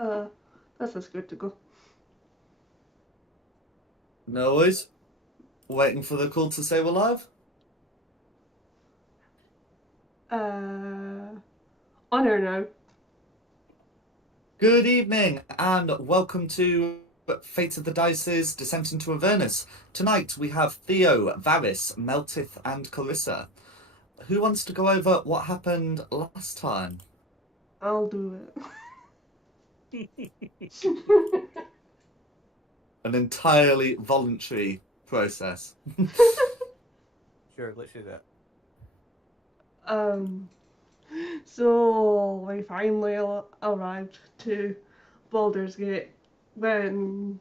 This is good to go. No worries. Waiting for the call to say we're live. On air now. Good evening and welcome to Fate of the Dice's Descent into Avernus. Tonight we have Theo, Varys, Meltith, and Clarissa. Who wants to go over what happened last time? I'll do it. An entirely voluntary process. Sure, let's do that. So we finally arrived to Baldur's Gate. When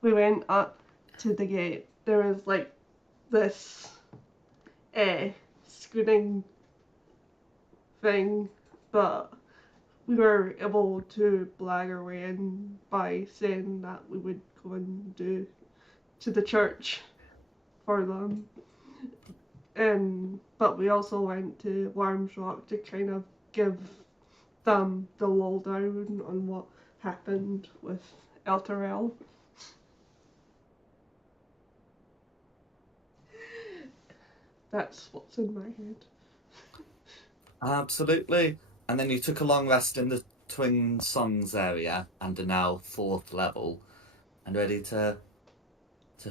we went up to the gate, there was like this screening thing, but we were able to blag our way in by saying that we would go and do to the church for them. But we also went to Worms Rock to kind of give them the lowdown on what happened with Elturel. That's what's in my head. Absolutely. And then you took a long rest in the Twin Songs area and are now 4th level and ready to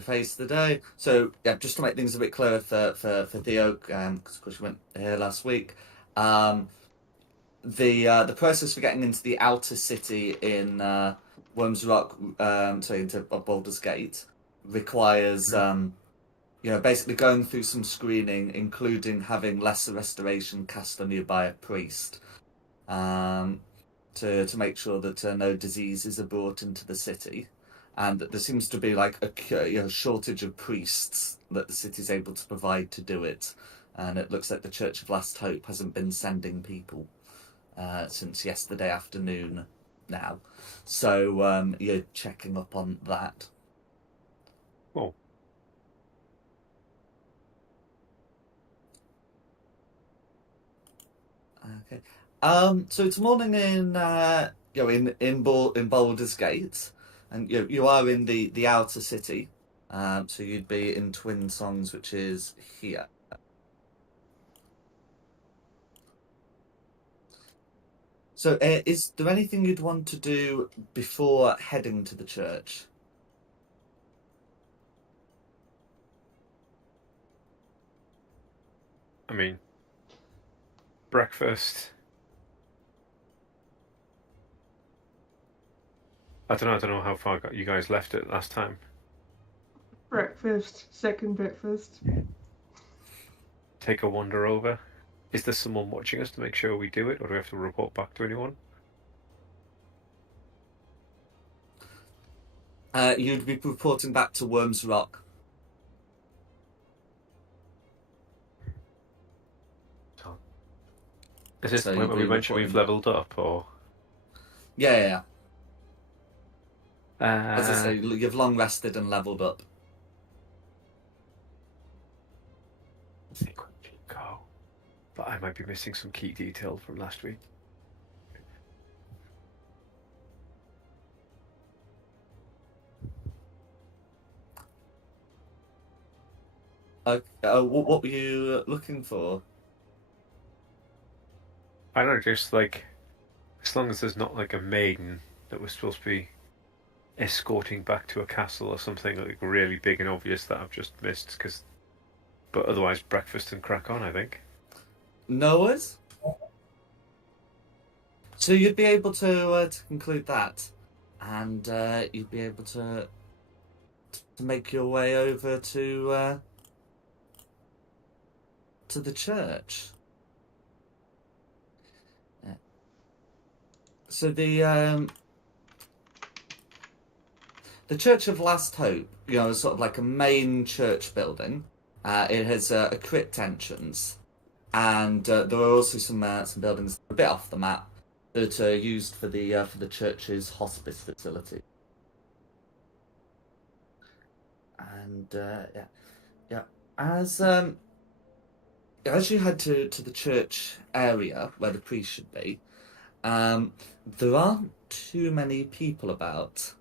face the day. So yeah, just to make things a bit clearer for Theo, because of course you went here last week. The process for getting into the outer city in Worms Rock, into Baldur's Gate, requires basically going through some screening, including having lesser restoration cast on you by a priest, to make sure that no diseases are brought into the city. And there seems to be like a shortage of priests that the city's able to provide to do it. And it looks like the Church of Last Hope hasn't been sending people since yesterday afternoon now. So you're checking up on that. Oh. Okay. So it's morning in in Baldur's Gate. And you are in the outer city, so you'd be in Twin Songs, which is here. So, is there anything you'd want to do before heading to the church? I mean, breakfast. I don't know how far you guys left it last time. Breakfast, second breakfast. Take a wander over. Is there someone watching us to make sure we do it, or do we have to report back to anyone? You'd be reporting back to Worms Rock. Is this So the point where we mentioned we've leveled up, or? Yeah. As I say, you've long rested and leveled up. I think we should go. But I might be missing some key detail from last week. What were you looking for? I don't know, just like, as long as there's not like a maiden that we're supposed to be escorting back to a castle or something like really big and obvious that I've just missed. But otherwise, breakfast and crack on, I think. Noah's? So you'd be able to conclude that, and you'd be able to make your way over to the church. Yeah. So the Church of Last Hope, is sort of like a main church building. It has a crypt entrance, and there are also some buildings a bit off the map that are used for the church's hospice facility. And as you head to the church area where the priest should be, there aren't too many people about.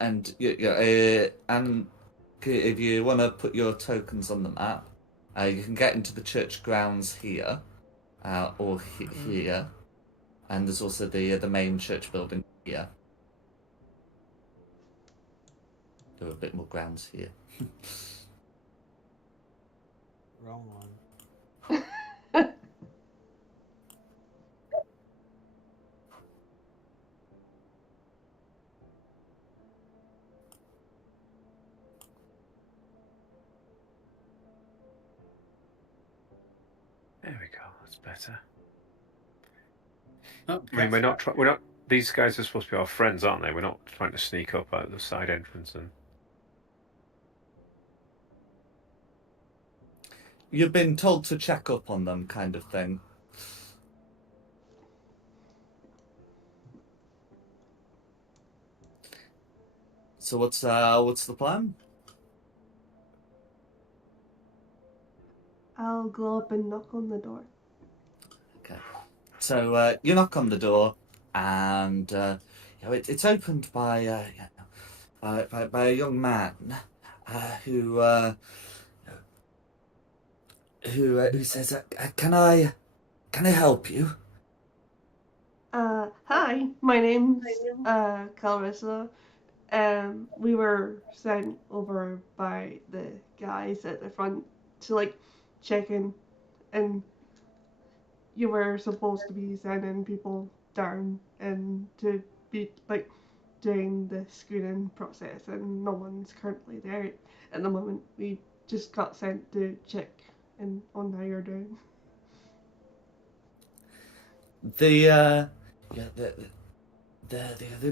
And if you want to put your tokens on the map, you can get into the church grounds here, or here, and there's also the main church building here. There are a bit more grounds here. Wrong one. There we go. That's better. Oh, I mean, we're not. These guys are supposed to be our friends, aren't they? We're not trying to sneak up out the side entrance and. You've been told to check up on them, kind of thing. So what's the plan? I'll go up and knock on the door. Okay. So you knock on the door, and it's opened by by a young man who says, "Can I help you?" Hi, my name's Clarissa. We were sent over by the guys at the front to check in, and you were supposed to be sending people down and to be doing the screening process, and no one's currently there at the moment. We just got sent to check in on how you're doing. The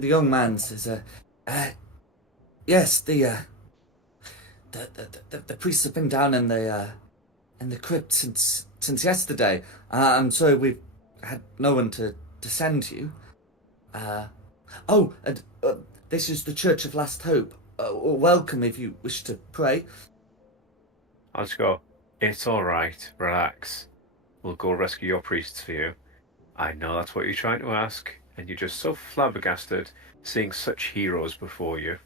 young man says, "Yes, the priests have been down in the crypt since yesterday. I'm sorry we've had no one to send you. And this is the Church of Last Hope. Welcome if you wish to pray." I'll just go. It's all right. Relax. We'll go rescue your priests for you. I know that's what you're trying to ask, and you're just so flabbergasted seeing such heroes before you.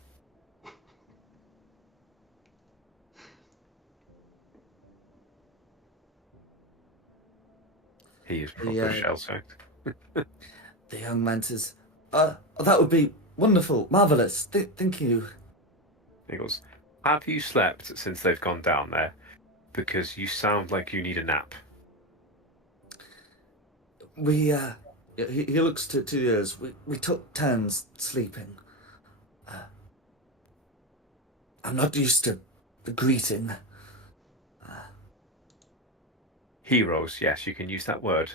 He is proper shell-shocked. The young man says, that would be wonderful, marvellous. Thank you." He goes, have you slept since they've gone down there? Because you sound like you need a nap. He looks to us. We took turns sleeping. I'm not used to the greeting. Heroes, yes, you can use that word.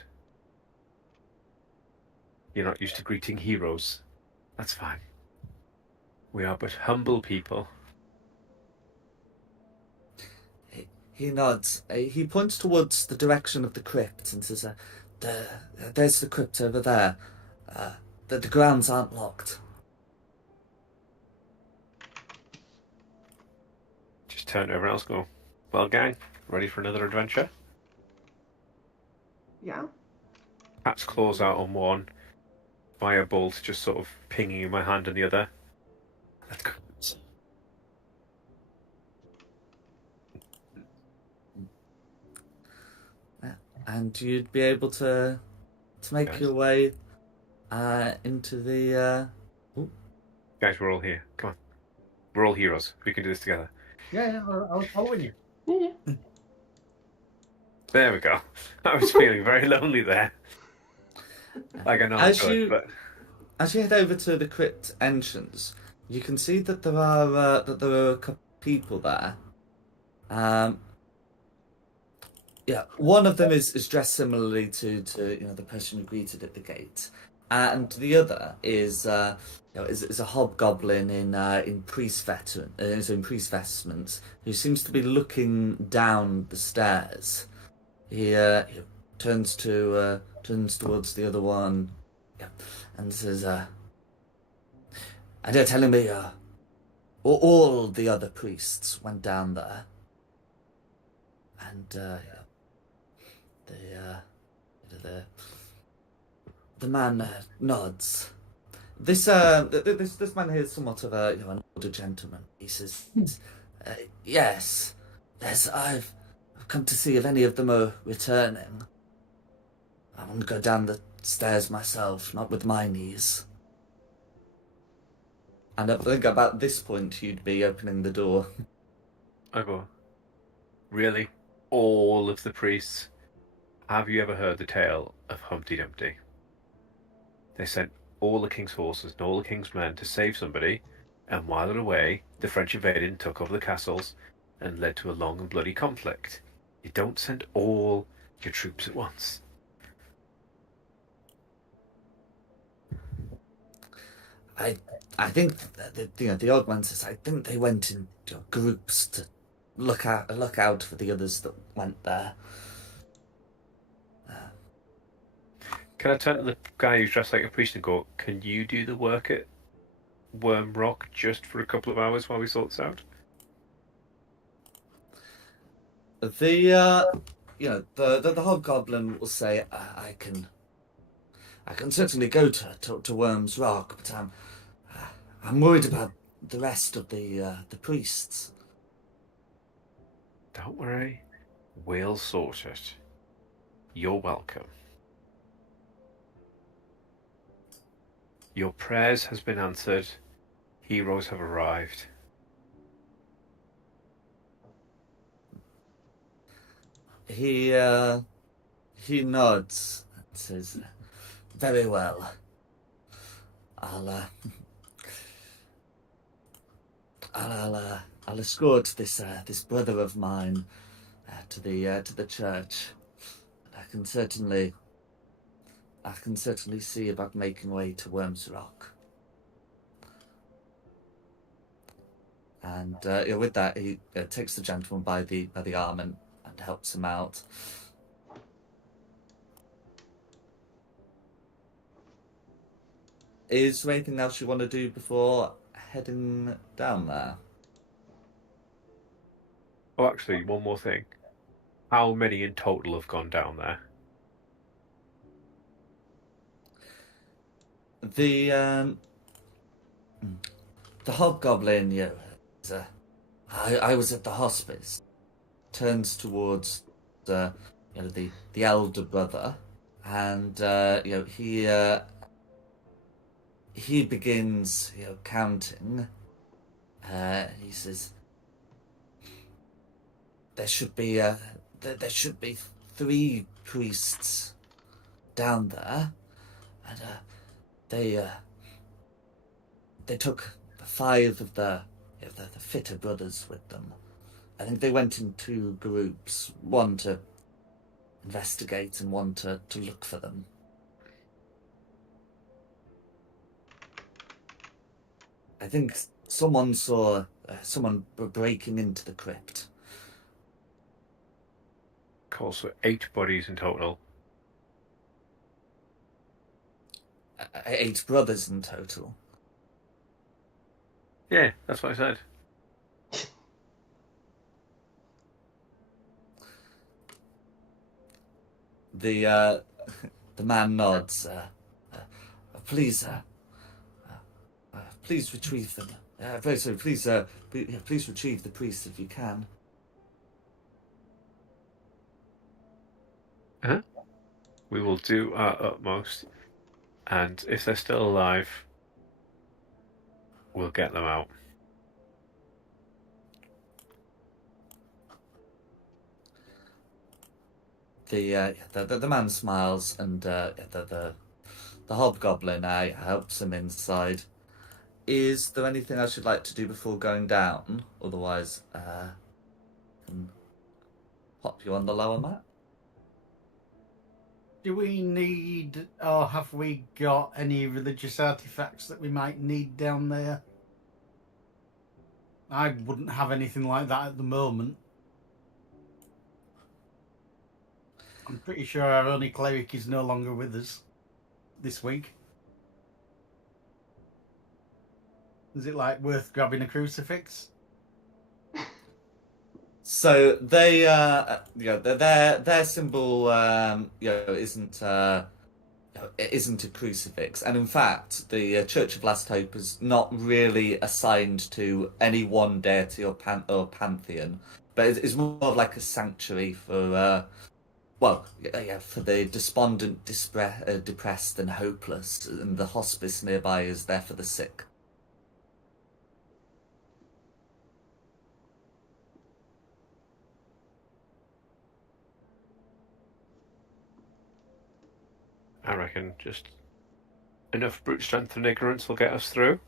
You're not used to greeting heroes. That's fine. We are but humble people. He nods. He points towards the direction of the crypt and says, there's the crypt over there. The grounds aren't locked." Just turn to everyone else and go, well, gang, ready for another adventure? Yeah. Cat's claws out on one, firebolt just sort of pinging in my hand on the other. Let's go. And you'd be able to make your way into the. Guys, we're all here. Come on. We're all heroes. We can do this together. Yeah, I was following you. Yeah. There we go. I was feeling very lonely there. Like I know As I'm good, you- but As you head over to the crypt entrance, you can see that there are a couple of people there. One of them is dressed similarly to the person who greeted at the gate, and the other is a hobgoblin in priest vestments who seems to be looking down the stairs. He turns towards the other one, and says, "And they're telling me all the other priests went down there. And the man nods. This man here is somewhat of an older gentleman. He says, "Yes, yes, I've come to see if any of them are returning. I want to go down the stairs myself, not with my knees." And I think about this point you'd be opening the door. I go, really? All of the priests? Have you ever heard the tale of Humpty Dumpty? They sent all the king's horses and all the king's men to save somebody, and while they're away, the French invaded and took over the castles and led to a long and bloody conflict. You don't send all your troops at once. I think that, the old man says, I think they went in groups to look out for the others that went there. Can I turn to the guy who's dressed like a priest and go, can you do the work at Worm Rock just for a couple of hours while we sort this out? The hobgoblin will say, I can certainly go to Worm's Rock, but I'm worried about the rest of the priests. Don't worry, we'll sort it. You're welcome. Your prayers has been answered. Heroes have arrived. He nods and says, "Very well. I'll escort this brother of mine to the church. I can certainly see about making way to Worm's Rock." And with that, he takes the gentleman by the arm and helps him out. Is there anything else you want to do before heading down there? Oh, actually, one more thing. How many in total have gone down there? The hobgoblin, I was at the hospice. Turns towards the elder brother, and he begins counting. He says, there should be 3 priests down there, and they took 5 of the fitter brothers with them. I think they went in 2 groups, one to investigate and one to look for them. I think someone saw someone breaking into the crypt. Cool, so 8 bodies in total. 8 brothers in total. Yeah, that's what I said. The man nods. Please retrieve them. Very sorry. Please retrieve the priest if you can. We will do our utmost, and if they're still alive, we'll get them out. The man smiles, and the hobgoblin helps him inside. Is there anything I should like to do before going down? Otherwise, I can pop you on the lower mat. Do we need, or have we got any religious artifacts that we might need down there? I wouldn't have anything like that at the moment. I'm pretty sure our only cleric is no longer with us this week. Is it worth grabbing a crucifix? So they, their symbol, it isn't a crucifix, and in fact, the Church of Last Hope is not really assigned to any one deity or pantheon, but it's more of like a sanctuary for, for the despondent, depressed, and hopeless, and the hospice nearby is there for the sick. I reckon just enough brute strength and ignorance will get us through.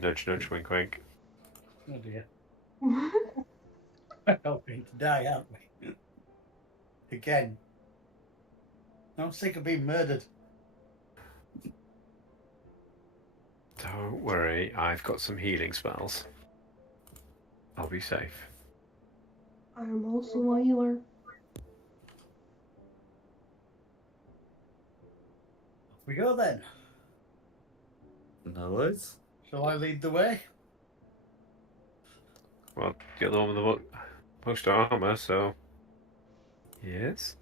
Nudge, nudge, wink, wink. Oh dear. We're going to die, aren't we? Again. I'm sick of being murdered. Don't worry, I've got some healing spells. I'll be safe. I am also a healer. We go then. No worries. Shall I lead the way? Well, you're the one with the most armor, so yes.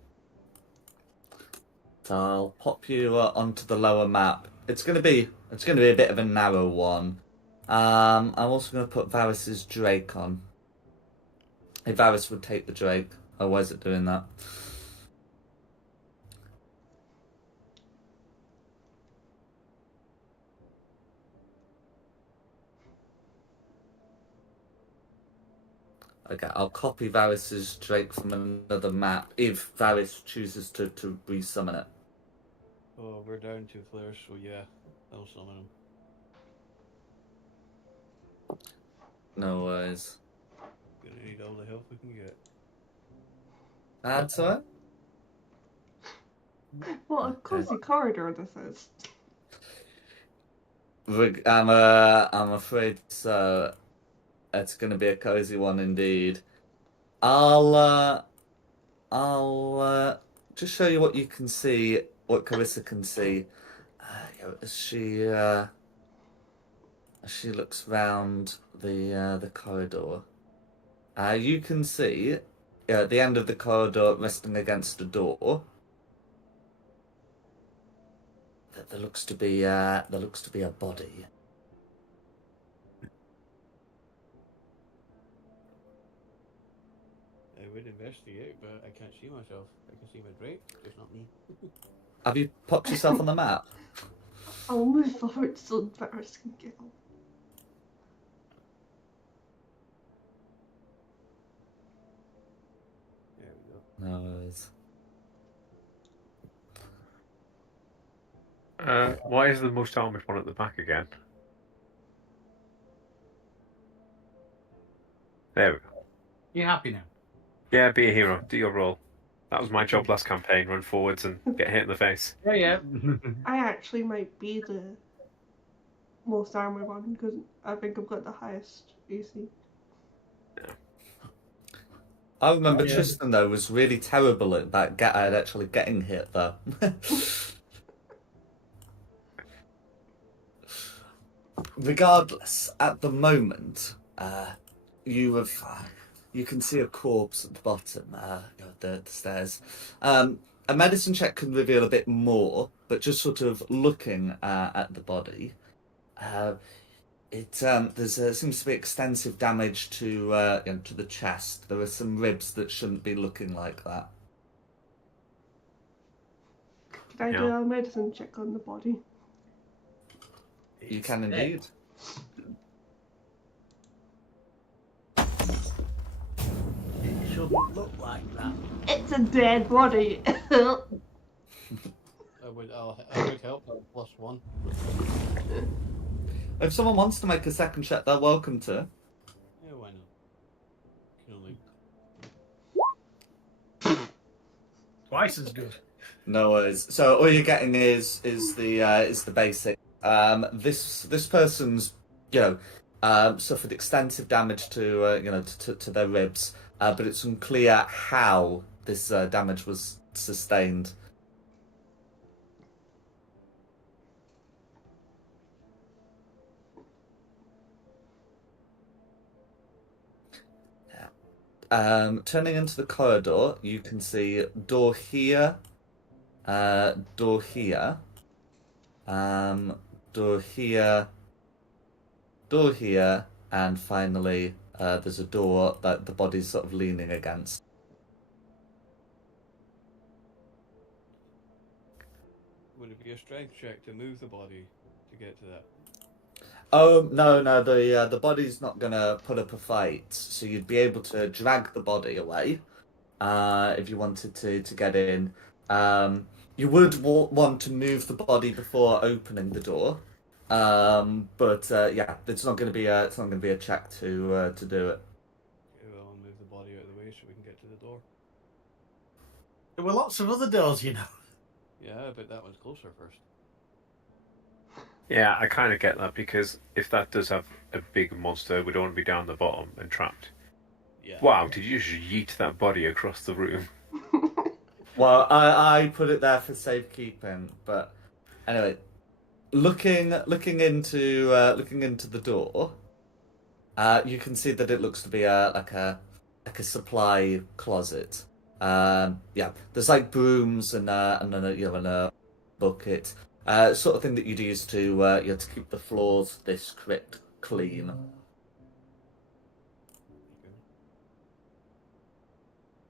So I'll pop you onto the lower map. It's gonna be a bit of a narrow one. I'm also gonna put Varys's Drake on. If Varys would take the Drake. Oh, why is it doing that? Okay, I'll copy Varys's Drake from another map if Varys chooses to resummon it. Oh, we're down 2 flares, so yeah, I'll summon him. No worries. Gonna need all the help we can get. That's all right. What a cozy corridor this is. I'm afraid so. It's going to be a cozy one indeed. I'll just show you what you can see, what Carissa can see, as she looks round the corridor. You can see at the end of the corridor, resting against a door, that there looks to be a body. I would investigate, but I can't see myself. I can see my Drake, just not me. Have you popped yourself on the map? I'll move forward so Varys can get on. There we go. No worries. Why is the most armored one at the back again? There we go. You happy now? Yeah, be a hero. Do your role. That was my job last campaign. Run forwards and get hit in the face. Yeah. I actually might be the most armored one because I think I've got the highest AC. I remember Yeah. Tristan though was really terrible at that at actually getting hit though. Regardless, at the moment, you can see a corpse at the bottom, the stairs. A medicine check can reveal a bit more, but just sort of looking at the body, there seems to be extensive damage to the chest. There are some ribs that shouldn't be looking like that. Can I do a medicine check on the body? You can indeed. It shouldn't look like that. It's a dead body. I would help at +1. If someone wants to make a second check, they're welcome to. Yeah, why not? Can only... Twice as good. No worries. So all you're getting is the basic. This person's suffered extensive damage to to their ribs, but it's unclear how this damage was sustained. turning into the corridor, you can see door here, door here, door here, door here, and finally there's a door that the body's sort of leaning against. Would it be a strength check to move the body to get to that? Oh no, the body's not gonna put up a fight, so you'd be able to drag the body away, if you wanted to get in. You would want to move the body before opening the door, but yeah, it's not gonna be a check to do it. Okay, well, I'll move the body out of the way so we can get to the door. There were lots of other doors, you know. Yeah, but that one's closer first. Yeah, I kind of get that, because if that does have a big monster, we don't want to be down the bottom and trapped. Yeah. Wow, did you just yeet that body across the room? Well, I put it there for safekeeping, but anyway, looking into the door, you can see that it looks to be like a supply closet. Yeah, there's like brooms and a bucket, sort of thing that you'd use to to keep the floors of this crypt clean. Okay.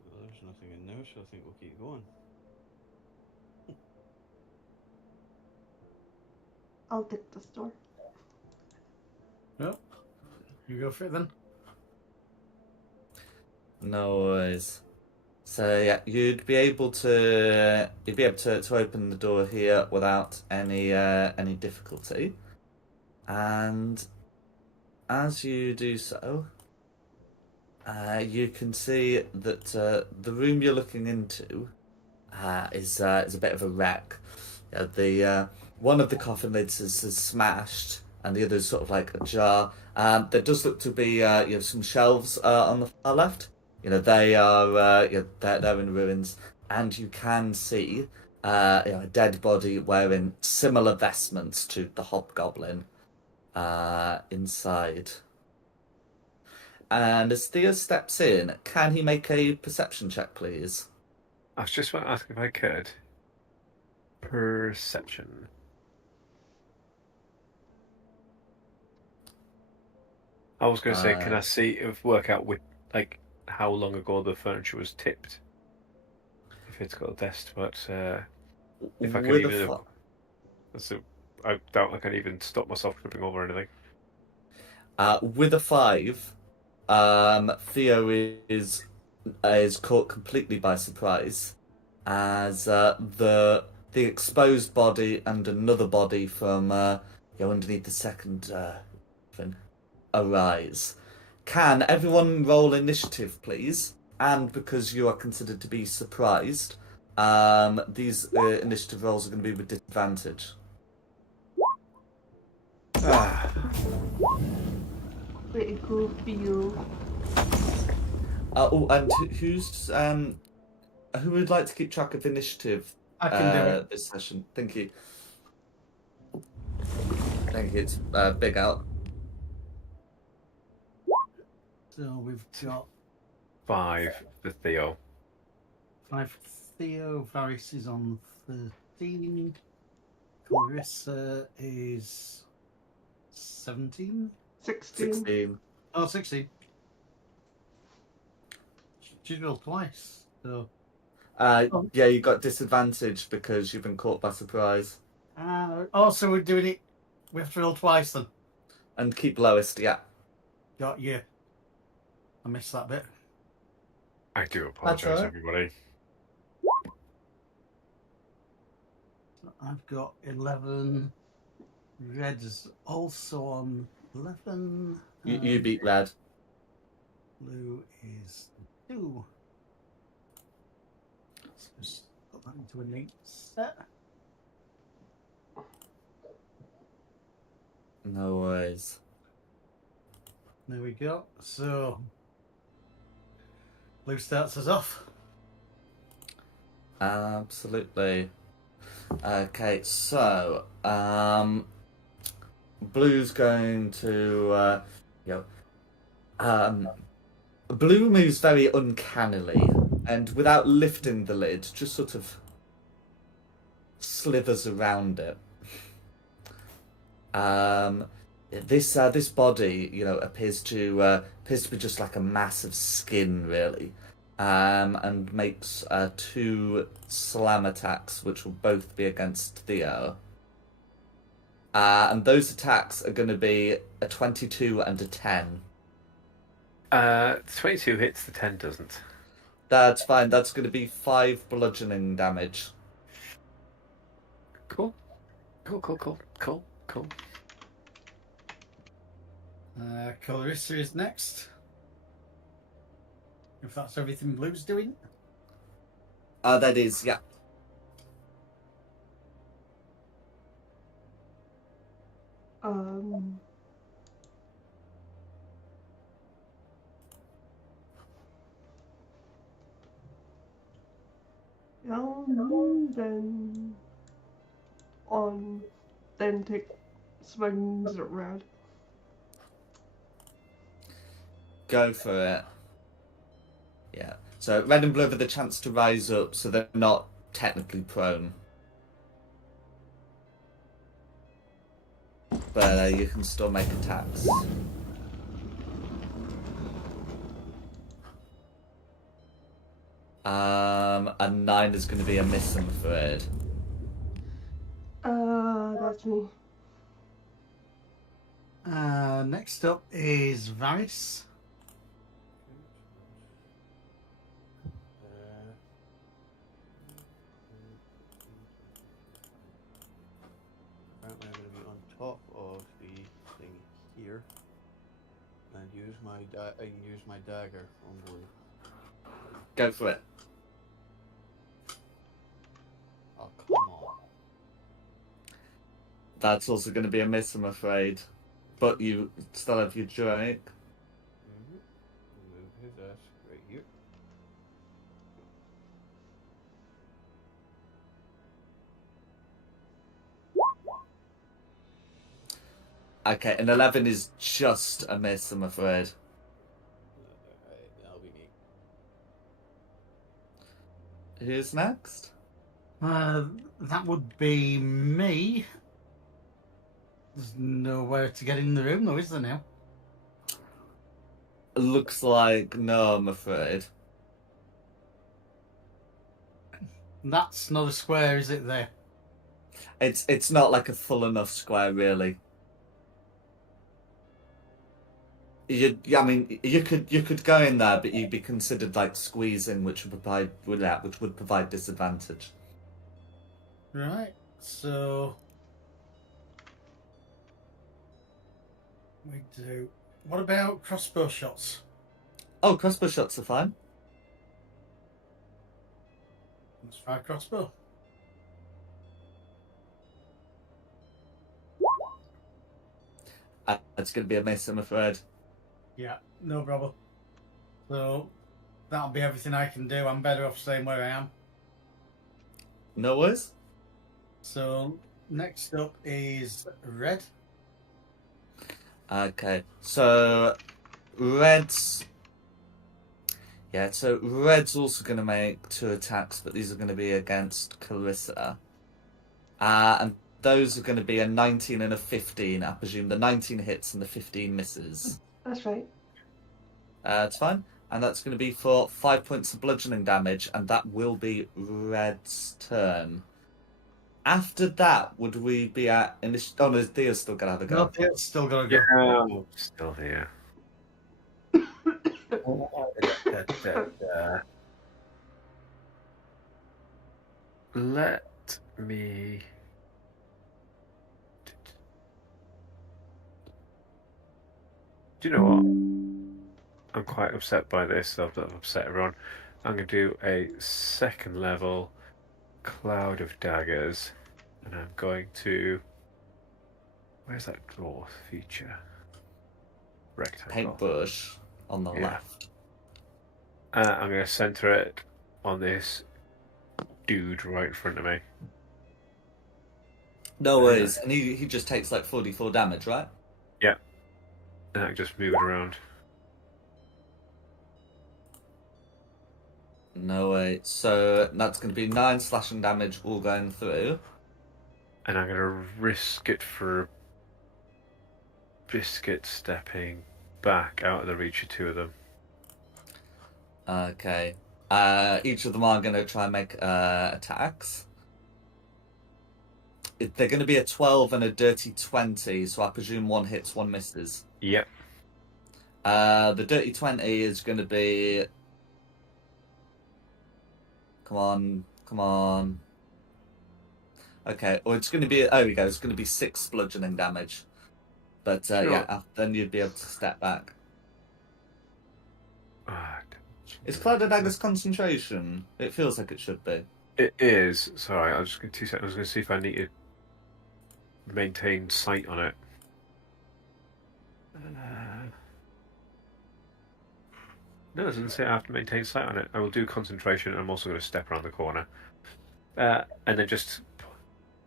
Well, there's nothing in there, so I think we'll keep going. I'll take this door. No, you go for it then. No worries. So yeah, you'd be able to open the door here without any difficulty, and as you do so, you can see that the room you're looking into is a bit of a wreck. The one of the coffin lids is smashed, and the other is sort of like ajar. There does look to be some shelves on the far left. They are they're in ruins, and you can see a dead body wearing similar vestments to the hobgoblin inside. And as Theo steps in, can he make a perception check, please? I was just about to ask if I could. Perception. I was going to say, can I see if work out with how long ago the furniture was tipped? If it's got a test, but if I can With even, I doubt I can even stop myself tripping over anything. with a 5, Theo is caught completely by surprise as the exposed body and another body from underneath the second thing arise. Can everyone roll initiative, please? And because you are considered to be surprised, these initiative rolls are going to be with disadvantage. Pretty cool for you. Oh, and who would like to keep track of initiative? I can do it. This session. Thank you. Thank you. It's big out. So we've got 5 for Theo. 5 for Theo. Varys is on 13. Clarissa is 17. 16. 16. Oh, 16. She rolled twice. So. Yeah, you got disadvantage because you've been caught by surprise. So we're doing it. We have to roll twice then. And keep lowest, yeah. Got you. I missed that bit. I do apologise, right. everybody. I've got 11. Red's also on 11. You beat red. Blue is 2. Let's just put that into a neat set. No worries. There we go. So, Blue starts us off. Absolutely. Okay, so Blue's going to Blue moves very uncannily, and without lifting the lid, just sort of slithers around it. This body, appears to be just like a mass of skin, really, and makes 2 slam attacks, which will both be against Theo. And those attacks are going to be a 22 and a 10. 22 hits, the 10 doesn't. That's fine. That's going to be 5 bludgeoning damage. Cool. Clarissa is next. If that's everything Blue's doing. That is, yeah. Then take swings at Red. Go for it. Yeah. So Red and Blue have the chance to rise up, so they're not technically prone. But you can still make attacks. A 9 is going to be a miss, I'm afraid. That's me. Next up is Varys. Apparently I'm going to be on top of the thing here and use my dagger on Blue. Go for it. Oh, come on. That's also going to be a miss, I'm afraid. But you still have your Drake. Move his ass right here. Okay, an 11 is just a miss, I'm afraid. Alright, that'll be me. Who's next? That would be me. There's nowhere to get in the room, though, is there now? Looks like no, I'm afraid. That's not a square, is it? There. It's not like a full enough square, really. You could go in there, but you'd be considered like squeezing, which would provide disadvantage. Right. So we do. What about crossbow shots? Oh, crossbow shots are fine. Let's try crossbow. It's going to be a miss, I'm afraid. Yeah, no problem. So that'll be everything I can do. I'm better off staying where I am. No worries. So next up is Red. Okay, so Red's also going to make 2 attacks, but these are going to be against Clarissa. And those are going to be a 19 and a 15. I presume the 19 hits and the 15 misses. That's right. It's fine. And that's going to be for 5 points of bludgeoning damage, and that will be Red's turn. After that, would we be at initiative? Oh no, Theo's still got to have a go. No, Theo's still got to go. Yeah, I'm still here. Let me. Do you know what? I'm quite upset by this. I've upset everyone. I'm going to do a 2nd level Cloud of Daggers, and I'm going to. Where's that dwarf feature? Rectangle. Paintbrush on the left. I'm going to center it on this dude right in front of me. No worries. And he just takes like 44 damage, right? Yeah. And I can just move it around. No way. So that's going to be 9 slashing damage all going through. And I'm going to risk it for Biscuit stepping back out of the reach of 2 of them. Okay. Each of them are going to try and make attacks. They're going to be a 12 and a dirty 20, so I presume one hits, one misses. Yep. The dirty 20 is going to be... Come on. Okay, or it's going to be... Oh, we go. It's going to be 6 bludgeoning damage. But, Sure. yeah, then you'd be able to step back. Ah, Is Clouded Dagger's concentration? It feels like it should be. it is. Sorry, I was just going to 2 seconds. I was going to see if I need to maintain sight on it. No, it doesn't say I have to maintain sight on it. I will do concentration, and I'm also going to step around the corner. And then just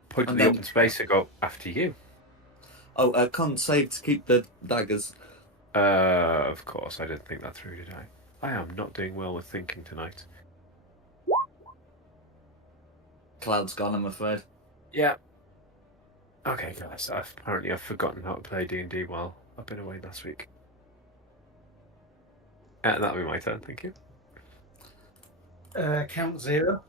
point to And the then- open space and go, after you. Oh, con save to keep the daggers. Of course, I didn't think that through, did I? I am not doing well with thinking tonight. Cloud's gone, I'm afraid. Yeah. Okay, guys. Apparently I've forgotten how to play D&D while I've been away last week. That'll be my turn, thank you. Count 0.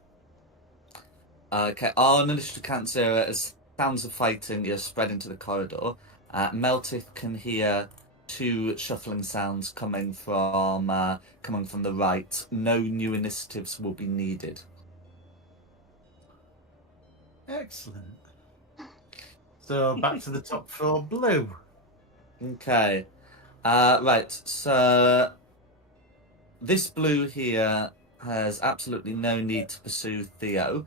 Okay, on initiative count 0, as sounds of fighting are spreading to the corridor, Meltith can hear 2 shuffling sounds coming from the right. No new initiatives will be needed. Excellent. So back to the top floor, blue. Okay. Right, so this blue here has absolutely no need to pursue Theo,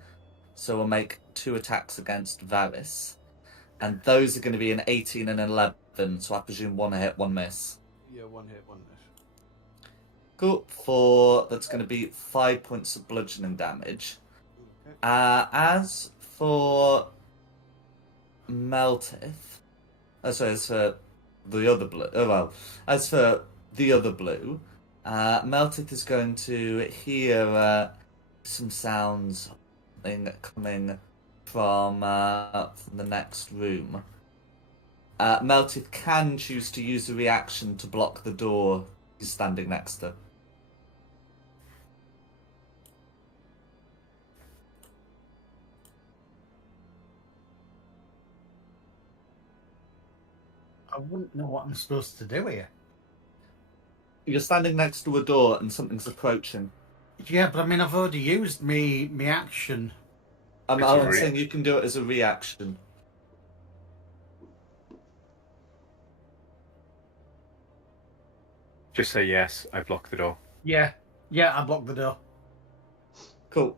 so we'll make 2 attacks against Varys. And those are going to be an 18 and an 11, so I presume 1 hit, 1 miss. Yeah, 1 hit, 1 miss. Cool. That's going to be 5 points of bludgeoning damage. Okay. As for Meltith, as for the other blue, as for the other blue, Meltith is going to hear some sounds coming from the next room. Meltith can choose to use a reaction to block the door he's standing next to. I wouldn't know what I'm supposed to do here. You're standing next to a door and something's approaching. Yeah, but I mean, I've already used me action. I'm It's a saying you can do it as a reaction. Just say yes, I blocked the door. Yeah, I blocked the door. Cool.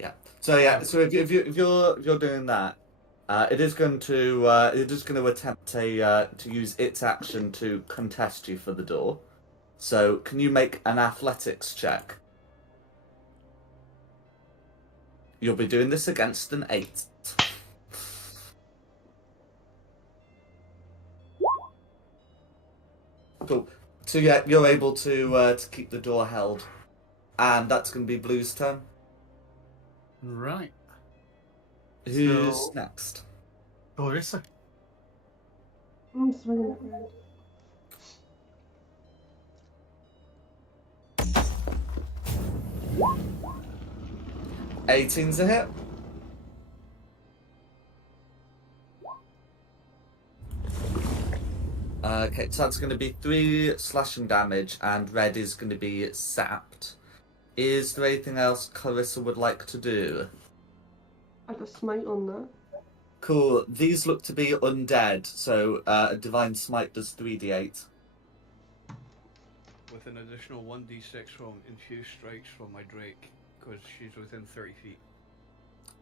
Yeah. So if you're doing that, it is going to attempt to use its action to contest you for the door. So can you make an athletics check? You'll be doing this against an 8. Cool. So yeah, you're able to keep the door held, and that's going to be Blue's turn. Right. Who's So- next? Clarissa. I'm swinging it round. 18's a hit. Okay, so that's going to be 3 slashing damage, and Red is going to be sapped. Is there anything else Clarissa would like to do? I got smite on that. Cool. These look to be undead, so a Divine Smite does 3d8. With an additional 1d6 from infused strikes from my Drake, because she's within 30 feet.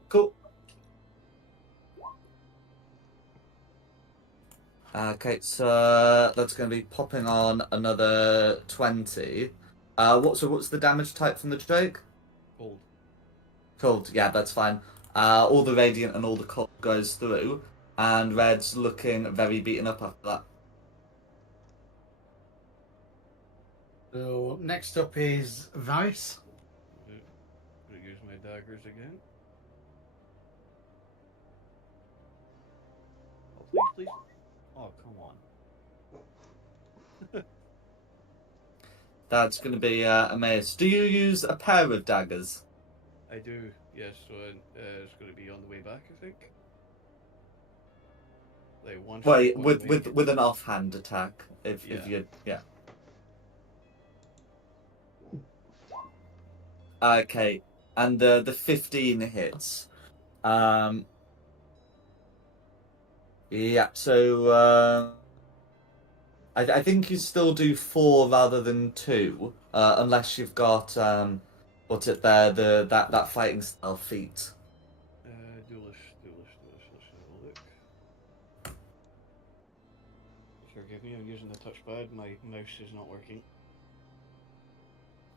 Cool. Okay, so that's going to be popping on another 20. What's the damage type from the Drake? Cold. Cold, yeah, that's fine. All the radiant and all the cold goes through, and Red's looking very beaten up after that. So next up is Varys. daggers again. Oh, please, please. Oh, come on. That's going to be a miss. Do you use a pair of daggers? I do, yes, so it's going to be on the way back, I think. Like, one Wait, straight one with way. with an offhand attack. If Yeah. you Okay, and the 15 hits. Yeah. So I think you still do 4 rather than 2, unless you've got what's it there that fighting style feat. Duelist. Let's have a look. Forgive me, I'm using the touchpad. My mouse is not working.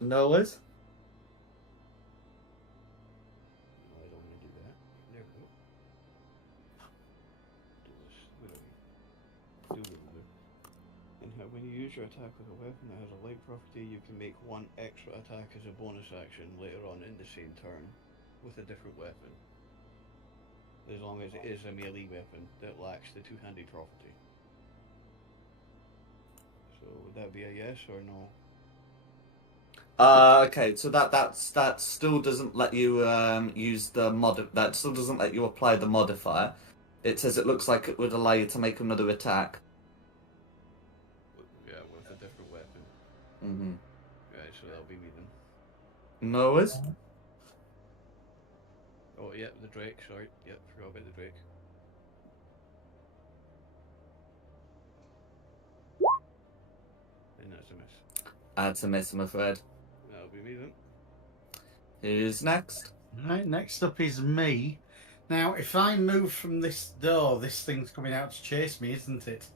No worries. No, I don't want to do that. There we go. Duelist. Where are we? Duelist. And when you use your attack with a weapon that has a light property, you can make 1 extra attack as a bonus action later on in the same turn with a different weapon. As long as it is a melee weapon that lacks the two-handed property. So would that be a yes or no? Okay, so that still doesn't let you use the that still doesn't let you apply the modifier. It says it looks like it would allow you to make another attack. Yeah, with a different weapon. Mm-hmm. Right, so that'll be me then. No worries. Oh, yeah, the Drake, sorry. Yep, forgot about the Drake. And that's a miss. That's a miss, I'm afraid. That'll be me then. Who's next? Right, next up is me. Now, if I move from this door, this thing's coming out to chase me, isn't it?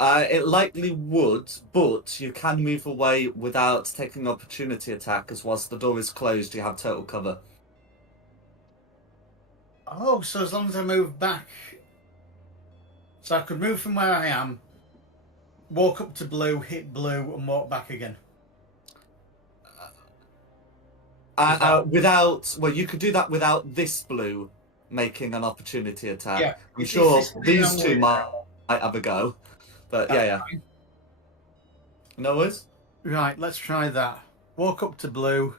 It likely would, but you can move away without taking an opportunity attack, as whilst the door is closed, you have total cover. Oh, so as long as I move back... So I could move from where I am, walk up to blue, hit blue, and walk back again. Well, you could do that without this blue making an opportunity attack. Yeah, I'm it's sure this these blue two I'm might have a go, but yeah. fine. No worries. Right, let's try that. Walk up to blue,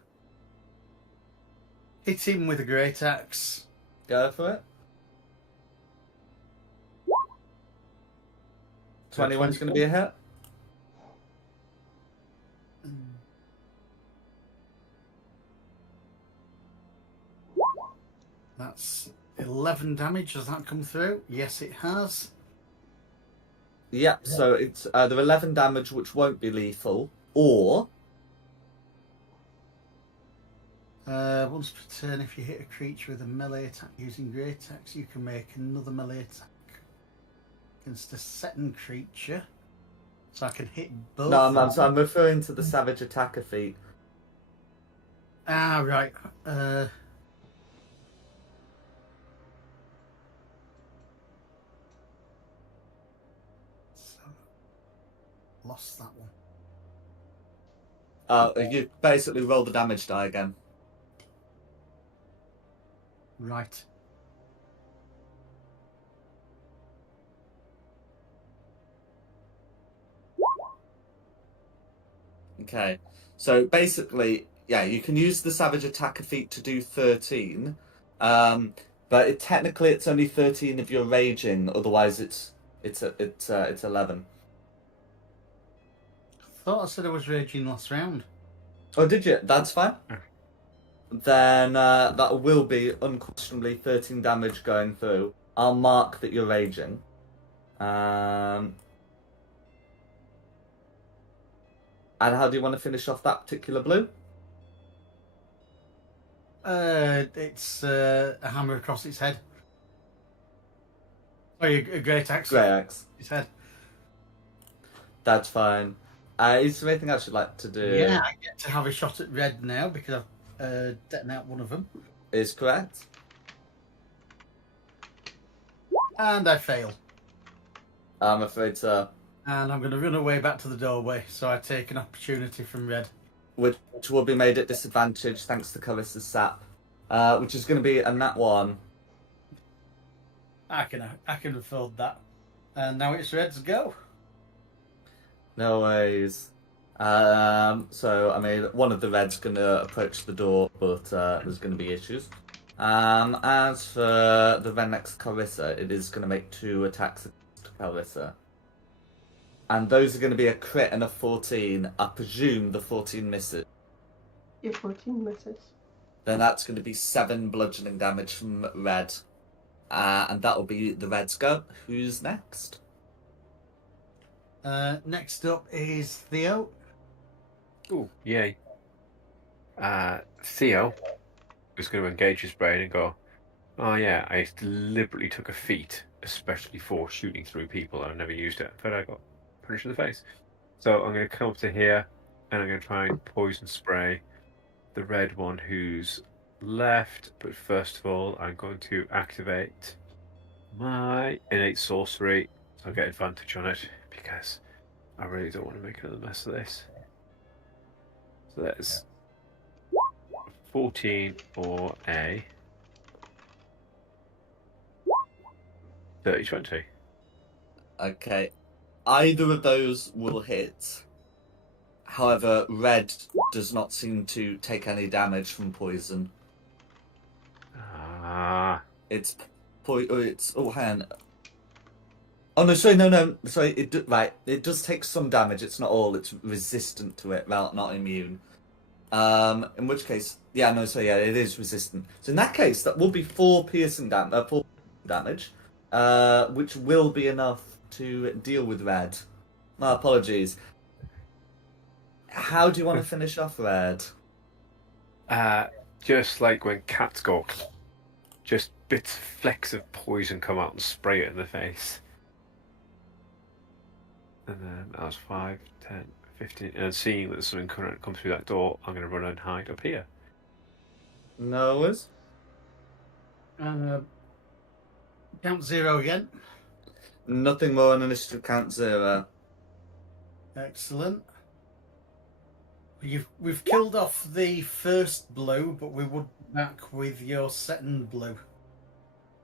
hit him with a great axe. Go for it. 21's going to be a hit. That's 11 damage. Does that come through? Yes, it has. Yeah, so it's the 11 damage, which won't be lethal, or Once per turn, if you hit a creature with a melee attack using great axe, you can make another melee attack against a second creature. So I can hit both. no, I'm referring to the Savage Attacker feat. Ah, right. Lost that one. You basically roll the damage die again. Right. Okay, so basically, yeah, you can use the Savage Attacker feat to do 13, but technically it's only 13 if you're raging. Otherwise, it's 11. Thought I said I was raging last round. Oh, did you? That's fine. Then that will be unquestionably 13 damage going through. I'll mark that you're raging. And how do you want to finish off that particular blue? It's a hammer across its head. Oh, a great axe. Grey axe. Its head. That's fine. Is there anything else you'd like to do? Yeah, I get to have a shot at red now because I've detonated one of them. Is correct. And I fail. I'm afraid so. And I'm going to run away back to the doorway, so I take an opportunity from red. Which will be made at disadvantage thanks to Clarissa's sap. which is going to be a nat 1. I can afford that. And now it's Red's go. No worries. So, I mean, one of the Reds going to approach the door, but there's going to be issues. As for the Red next to Carissa, it is going to make 2 attacks against Carissa. And those are going to be a crit and a 14. I presume the 14 misses. Your 14 misses. Then that's going to be 7 bludgeoning damage from Red. And that will be the Red's go. Who's next? Next up is Theo. Ooh, yay. Theo is going to engage his brain and go, oh yeah, I deliberately took a feat, especially for shooting through people. I've never used it, but I got punished in the face. So I'm going to come up to here, and I'm going to try and poison spray the red one who's left. But first of all, I'm going to activate my innate sorcery, so I'll get advantage on it, because I really don't want to make another mess of this. So that's 14 or a 30-20. Okay. Either of those will hit. However, Red does not seem to take any damage from poison. Ah. It's hang on. Oh no, sorry, no, sorry. Right, it does take some damage. It's not all. It's resistant to it, well, not immune. In which case, yeah, no, so yeah, it is resistant. So in that case, that will be 4 piercing damage, which will be enough to deal with Red. My apologies. How do you want to finish off Red? Just like when cats go, just bits, flecks of poison come out and spray it in the face. And then that was 5, 10, 15. And seeing that something comes through that door, I'm going to run and hide up here. No worries. Count 0 again. Nothing more on initiative count 0. Excellent. We've killed off the first blue, but we would be back with your second blue.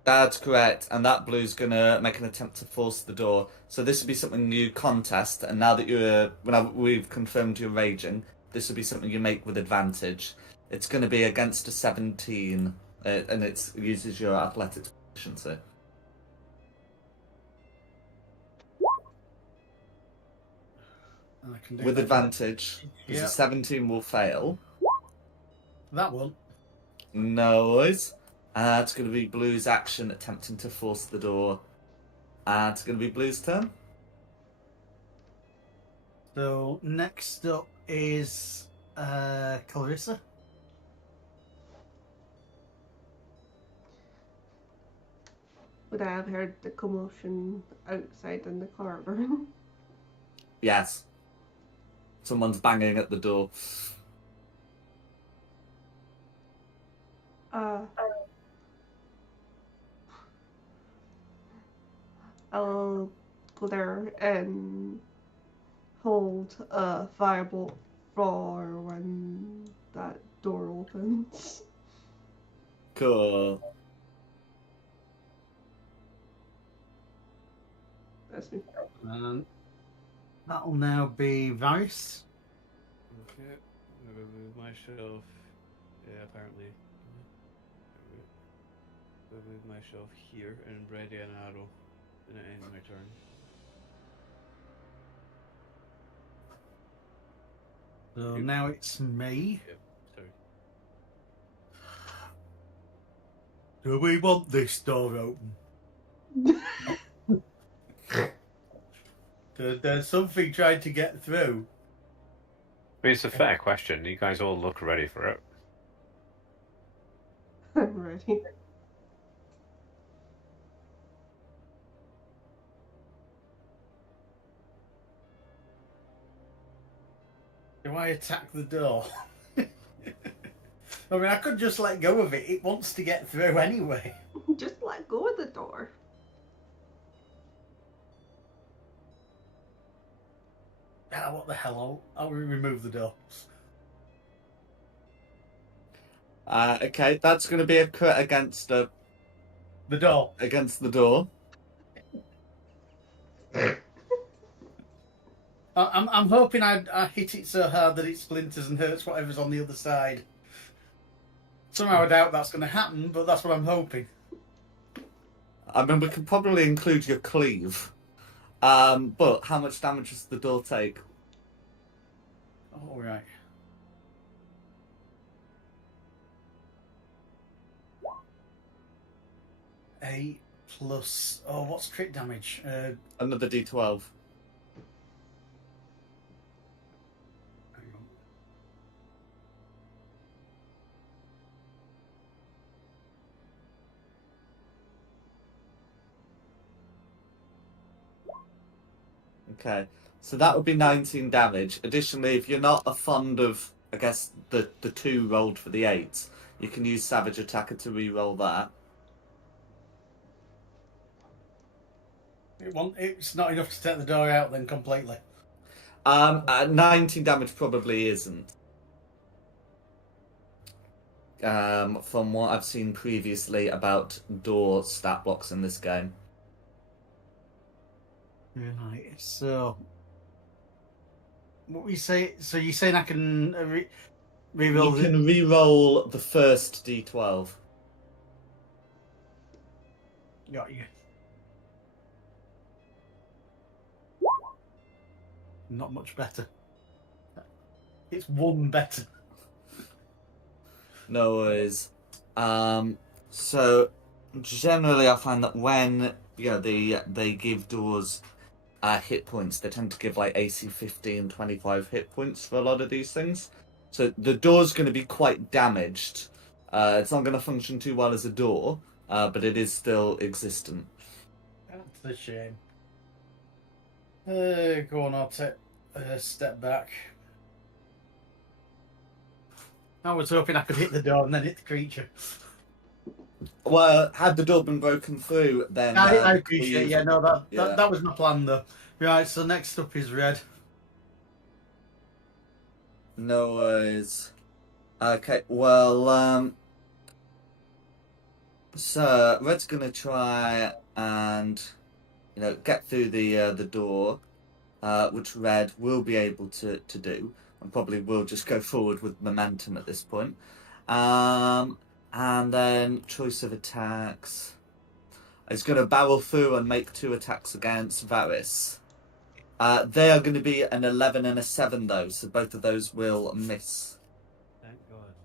That's correct, and that blue's gonna make an attempt to force the door. So this would be something you contest, and now that we've confirmed you're raging, this would be something you make with advantage. It's gonna be against a 17, and it uses your athletics proficiency. I can do With that. advantage, because Yeah. a 17 will fail. That one. No worries. It's going to be Blue's action attempting to force the door. And it's going to be Blue's turn. So next up is Clarissa. Would I have heard the commotion outside in the corridor? Yes. Someone's banging at the door. I'll go there and hold a firebolt for when that door opens. Cool. That's me. That'll now be Varys. Okay, I'm gonna remove myself. Yeah, apparently. Remove myself here and ready an arrow. And it ends my turn. So now it's me. Yep, sorry. Do we want this door open? There's something trying to get through. I mean, it's a fair question. You guys all look ready for it. I'm ready. Do I attack the door? I mean, I could just let go of it. It wants to get through anyway. Just let go of the door. What the hell? I'll remove the doors. Okay, that's going to be a crit against The door. the door. I'm hoping I hit it so hard that it splinters and hurts whatever's on the other side. Somehow I doubt that's going to happen, but that's what I'm hoping. I mean, we could probably include your cleave. But how much damage does the door take? All right. A plus. Oh, what's crit damage? Another D12. Hang on. Okay, so that would be 19 damage. Additionally, if you're not a fond of, I guess, the 2 rolled for the 8, you can use Savage Attacker to re-roll that. It's not enough to take the door out then completely. 19 damage probably isn't. From what I've seen previously about door stat blocks in this game. Right. So, what we say? So you're saying I can reroll? You can re-roll the first D12. Got you. Not much better. It's one better. No worries. So generally, I find that when they give doors hit points, they tend to give like AC 15, 25 hit points for a lot of these things. So the door's going to be quite damaged. It's not going to function too well as a door, but it is still existent. That's a shame. Go on, I'll take a step back. I was hoping I could hit the door and then hit the creature. Well, had the door been broken through, then I appreciate it. Yeah, no, Yeah. that was my plan though. Right, so next up is red. No worries. Okay, well, so Red's gonna try and get through the door, which Red will be able to do, and probably will just go forward with momentum at this point. And then choice of attacks. He's gonna barrel through and make 2 attacks against Varys. They are going to be an 11 and a 7 though, so both of those will miss. Thank God.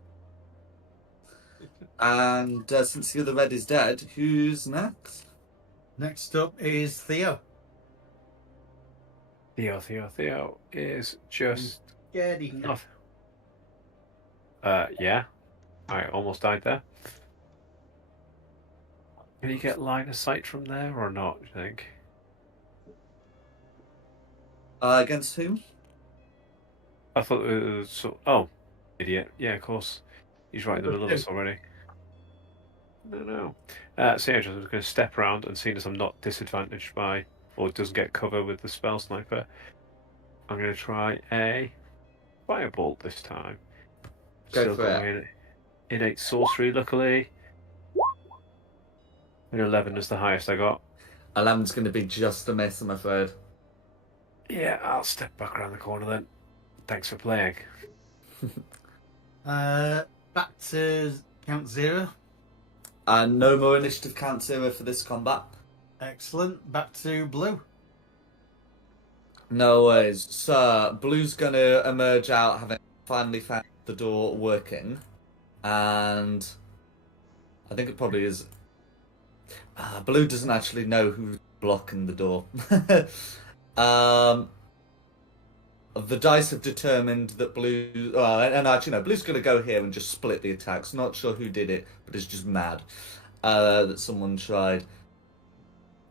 And since the other red is dead, who's next? Next up is Theo. Theo is just Scaredy. nothing. Yeah. I almost died there. Can you get line of sight from there or not, do you think? Against whom? I thought it was oh, idiot. Yeah, of course. He's right in the middle of us already. No. So yeah, just going to step around, and seeing as I'm not disadvantaged by, or doesn't get cover with the spell sniper, I'm going to try a firebolt this time. Go Still for got it. my innate sorcery, luckily. And 11 is the highest I got. 11's going to be just a miss, I'm afraid. Yeah, I'll step back around the corner then. Thanks for playing. Back to Count Zero. And no more initiative count 0 for this combat. Excellent. Back to Blue. No worries. So, Blue's going to emerge out having finally found the door working. And I think it probably is... Blue doesn't actually know who's blocking the door. The dice have determined that Blue... and actually, no, Blue's going to go here and just split the attacks. Not sure who did it, but is just mad that someone tried.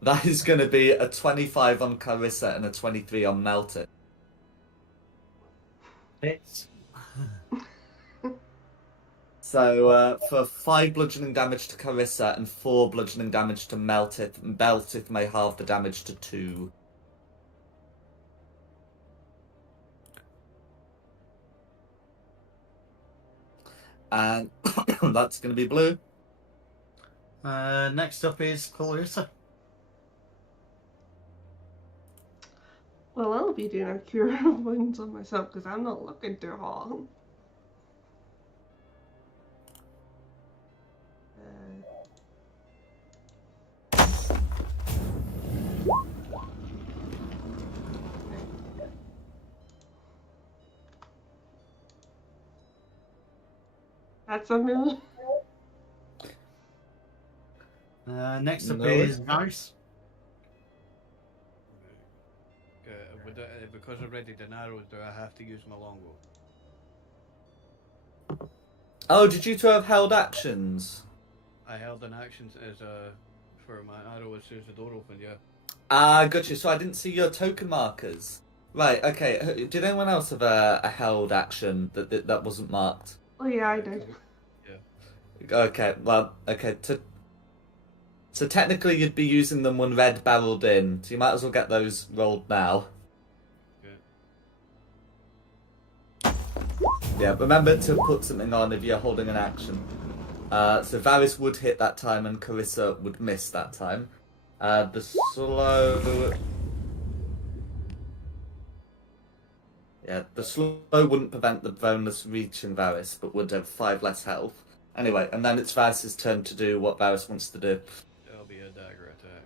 That is going to be a 25 on Carissa and a 23 on Melted. It's So, for 5 bludgeoning damage to Carissa and 4 bludgeoning damage to Meltith may halve the damage to 2. And that's going to be blue. Next up is Clarissa. Well, I'll be doing a cure of wounds on myself because I'm not looking too hot. That's a mill. Next up No. is Varys. Because I ready the arrows, do I have to use my longbow? Oh, did you two have held actions? I held an action as for my arrow as soon as the door opened. Yeah. Ah, gotcha. So I didn't see your token markers. Right. Okay. Did anyone else have a held action that wasn't marked? Oh yeah, I did. Okay. Well. Okay. So technically, you'd be using them when red barreled in. So you might as well get those rolled now. Yeah, remember to put something on if you're holding an action. So Varys would hit that time and Carissa would miss that time. The slow... Yeah, the slow wouldn't prevent the bonus reaching Varys, but would have 5 less health. Anyway, and then it's Varys' turn to do what Varys wants to do. It'll be a dagger attack.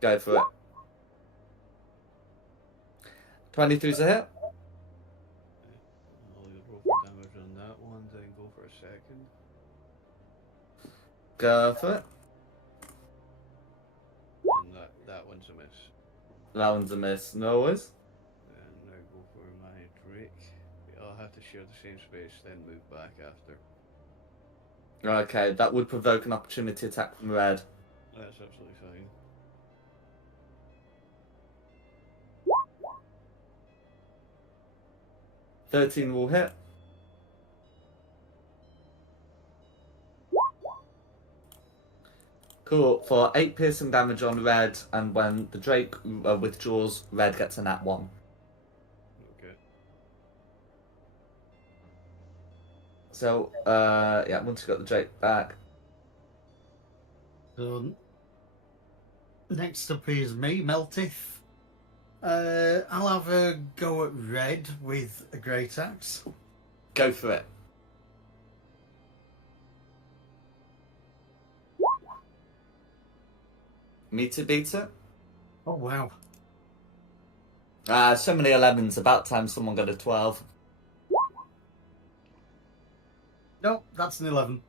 Go for it. 23's a hit. I'll roll for damage on that one, then go for a second. Go for it. And that one's a miss. That one's a miss. No worries. And now go for my Drake. I'll have to share the same space, then move back after. Okay, that would provoke an opportunity attack from red. That's absolutely fine. $13 will hit. Cool. For 8 piercing damage on red, and when the Drake withdraws, red gets a nat 1. Okay. So, yeah, once you got the Drake back. So, next up is me, Meltith. I'll have a go at red with a great axe. Go for it. Meter beater? Oh wow! So many 11s. About time someone got a 12. Nope, that's an 11.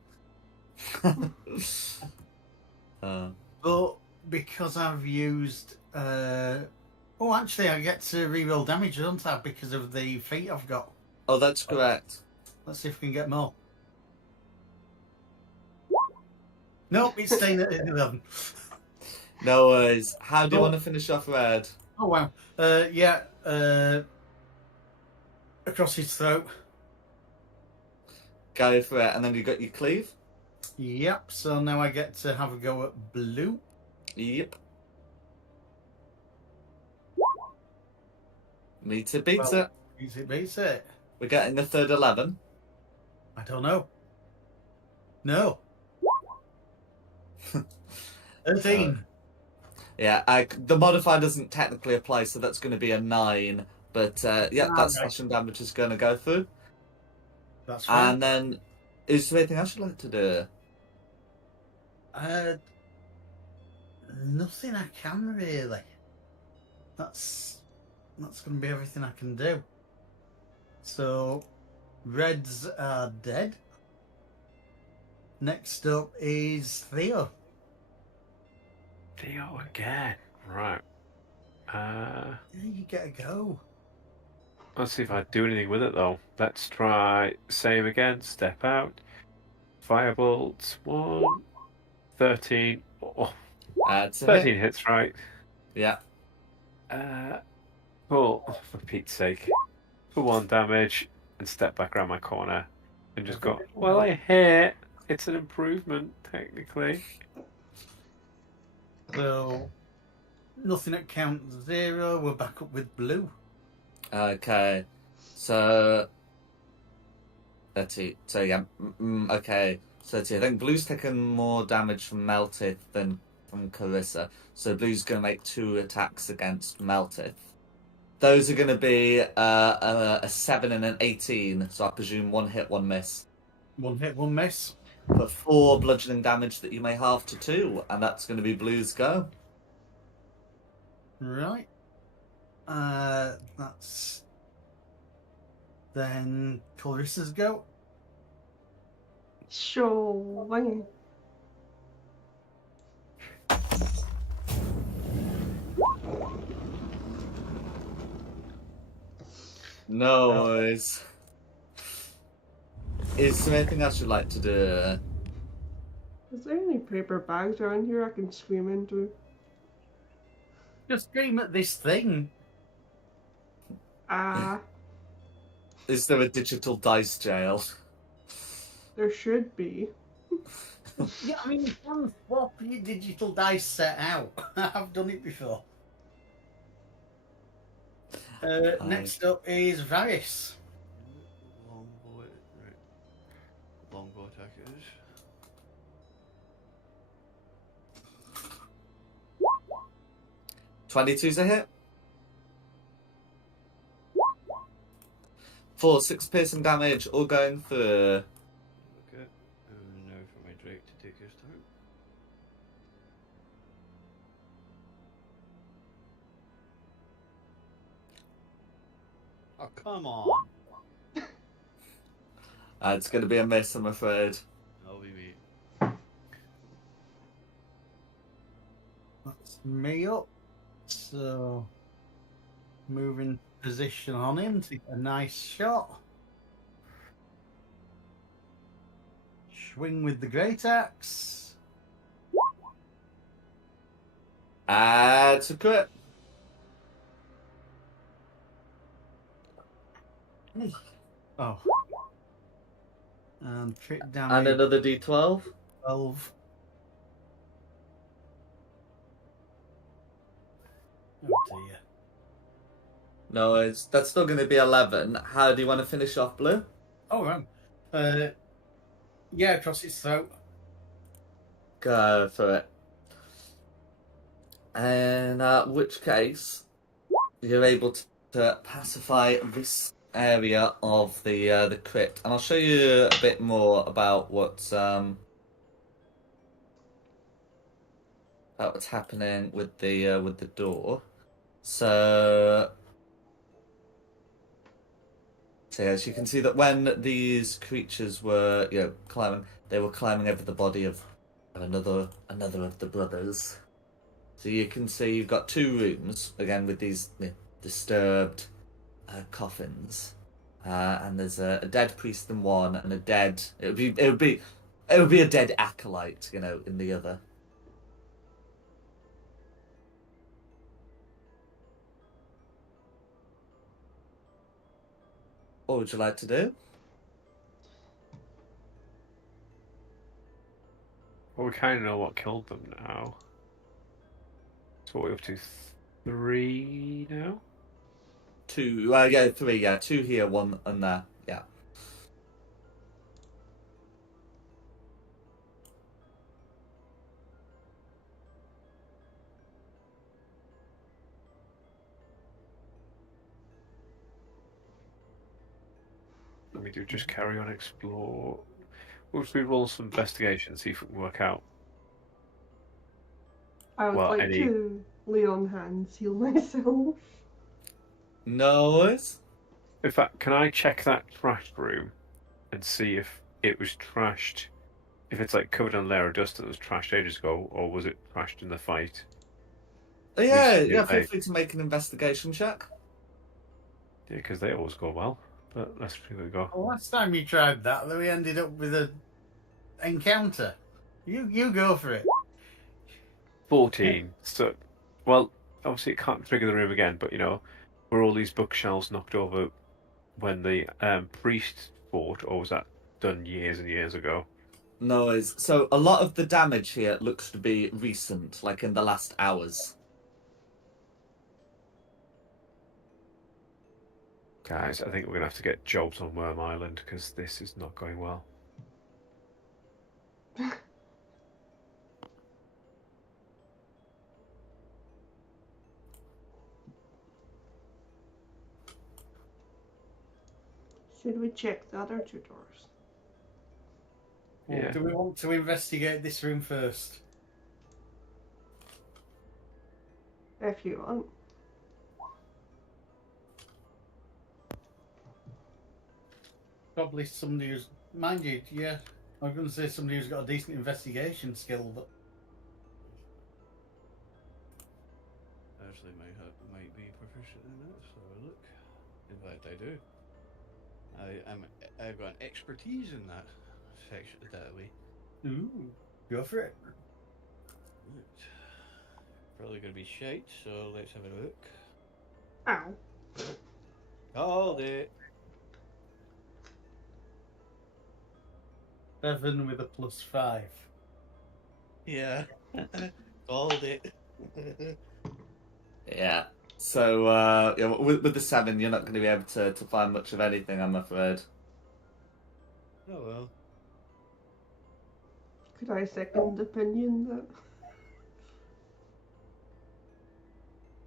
But because I've used, oh, actually, I get to reroll damage, don't I? Because of the feat I've got. Oh, that's correct. Let's see if we can get more. Nope, it's staying at 11. No worries. How do you Oh. want to finish off red? Oh wow! Yeah, across his throat. Go for it, and then you got your cleave. Yep. So now I get to have a go at blue. Yep. Meter beats Well- it. Beats it. We're getting the third 11. I don't know. No. 13. Yeah, the modifier doesn't technically apply, so that's going to be a 9. But yeah, that Okay. slashing damage is going to go through. That's right. And then, is there anything else you'd like to do? Nothing I can really. That's going to be everything I can do. So, reds are dead. Next up is Theo. Theo again. Right. Yeah, you get a go. Let's see if I do anything with it though. Let's try same again. Step out. Firebolt. 1. 13. Oh, That's a 13 hit. hits, right? Yeah. Cool. For Pete's sake. For 1 damage and step back around my corner and just go, well, I hit. It's an improvement, technically. So, nothing at count 0. We're back up with blue. Okay. So, 30. So yeah, okay. 30. I think Blue's taken more damage from Meltith than from Carissa. So Blue's going to make 2 attacks against Meltith. Those are going to be a 7 and an 18. So I presume 1 hit, 1 miss. 1 hit, 1 miss. For 4 bludgeoning damage that you may halve to 2. And that's going to be Blue's go. Right. That's then Clarissa's go. Showing. No worries. Is there anything else you'd like to do? Is there any paper bags around here I can scream into? Just scream at this thing. Ah, Is there a digital dice jail? there should be. Yeah, I mean, you can swap your digital dice set out. I've done it before. Next up is Varys. Longbow, right. Longbow attack it is. $22's a hit. 4 6 piercing damage, all going through. Okay. And now for my Drake to take his turn. Oh, come on. It's going to be a miss, I'm afraid. I'll be me. That's me up. So, moving position on him to get a nice shot. Swing with the great axe. It's a crit. Oh. And crit And damage another d12. 12. Oh dear. No, that's still going to be 11. How do you want to finish off, Blue? Oh, yeah, across its throat. Go for it. And which case, you're able to pacify this area of the crypt, and I'll show you a bit more about what's happening with the door. So as you can see that when these creatures were climbing, they were climbing over the body of another of the brothers. So you can see you've got 2 rooms again with these disturbed coffins, and there's a dead priest in one, and a dead it would be a dead acolyte, in the other. What would you like to do? Well, we kind of know what killed them now. So we're up to 3 now? 2, 3, 2 here, 1 and there, yeah. Let me just carry on explore. We'll roll some investigation, see if we can work out. I would like any- to lay on hands, heal myself. No worries. In fact, can I check that trashed room and see if it was trashed? If it's like covered in a layer of dust and it was trashed ages ago, or was it trashed in the fight? Yeah, feel free to make an investigation check. Yeah, because they always go well. But let's see where we go. Well, last time you tried that, we ended up with a encounter. You go for it. 14. So, well, obviously it can't trigger the room again, but were all these bookshelves knocked over when the priest fought, or was that done years and years ago? No worries. So a lot of the damage here looks to be recent, like in the last hours. Guys, I think we're going to have to get jobs on Worm Island because this is not going well. Should we check the other two doors? Well, Yeah. do we want to investigate this room first? If you want. Probably somebody who's, mind you, yeah. I was going to say somebody who's got a decent investigation skill, but Actually, might be proficient in it. So look, in fact, I do. I've got an expertise in that section that way. ooh, go for it. Right. Probably gonna be shite. So let's have a look. Ow. Hold it. 7 with a +5. Yeah. Hold it. Yeah. So, yeah, with the 7, you're not going to be able to find much of anything, I'm afraid. Oh well. Could I second opinion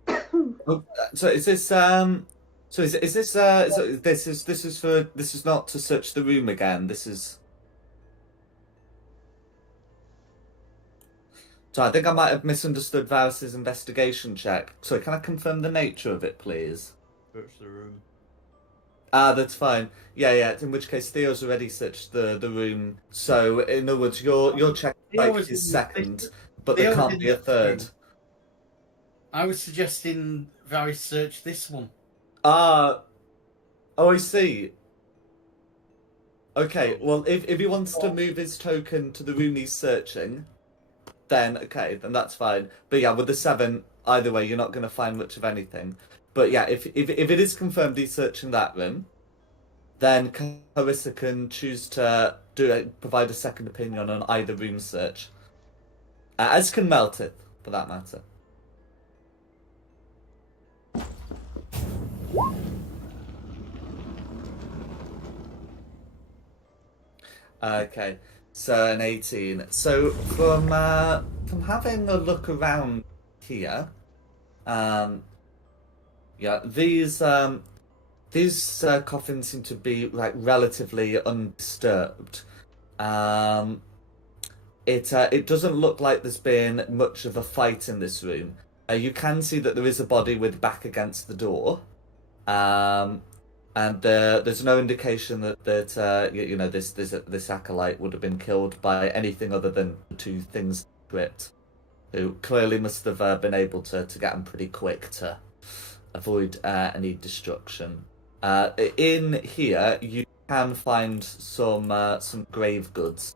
that? Oh, so is this so is this so this is not to search the room again. This is. So I think I might have misunderstood Varus's investigation check. So can I confirm the nature of it, please? Search the room. Ah, that's fine. Yeah. In which case, Theo's already searched the room. So in other words, your check Theo like was is in- second, but there Theo was can't in be a the third. room. I was suggesting Varys search this one. Ah, oh, I see. Okay, well, if he wants to move his token to the room he's searching, then that's fine. But yeah, with the 7, either way, you're not going to find much of anything. But yeah, if it is confirmed he's searching that room, then Carissa can choose to provide a second opinion on either room search, as can Meltith, for that matter. Okay, so an 18. So from having a look around here, yeah, these coffins seem to be like relatively undisturbed. It doesn't look like there's been much of a fight in this room. You can see that there is a body with back against the door. And there's no indication that this acolyte would have been killed by anything other than the 2 things in the crypt, who clearly must have been able to get them pretty quick to avoid any destruction. In here, you can find some grave goods.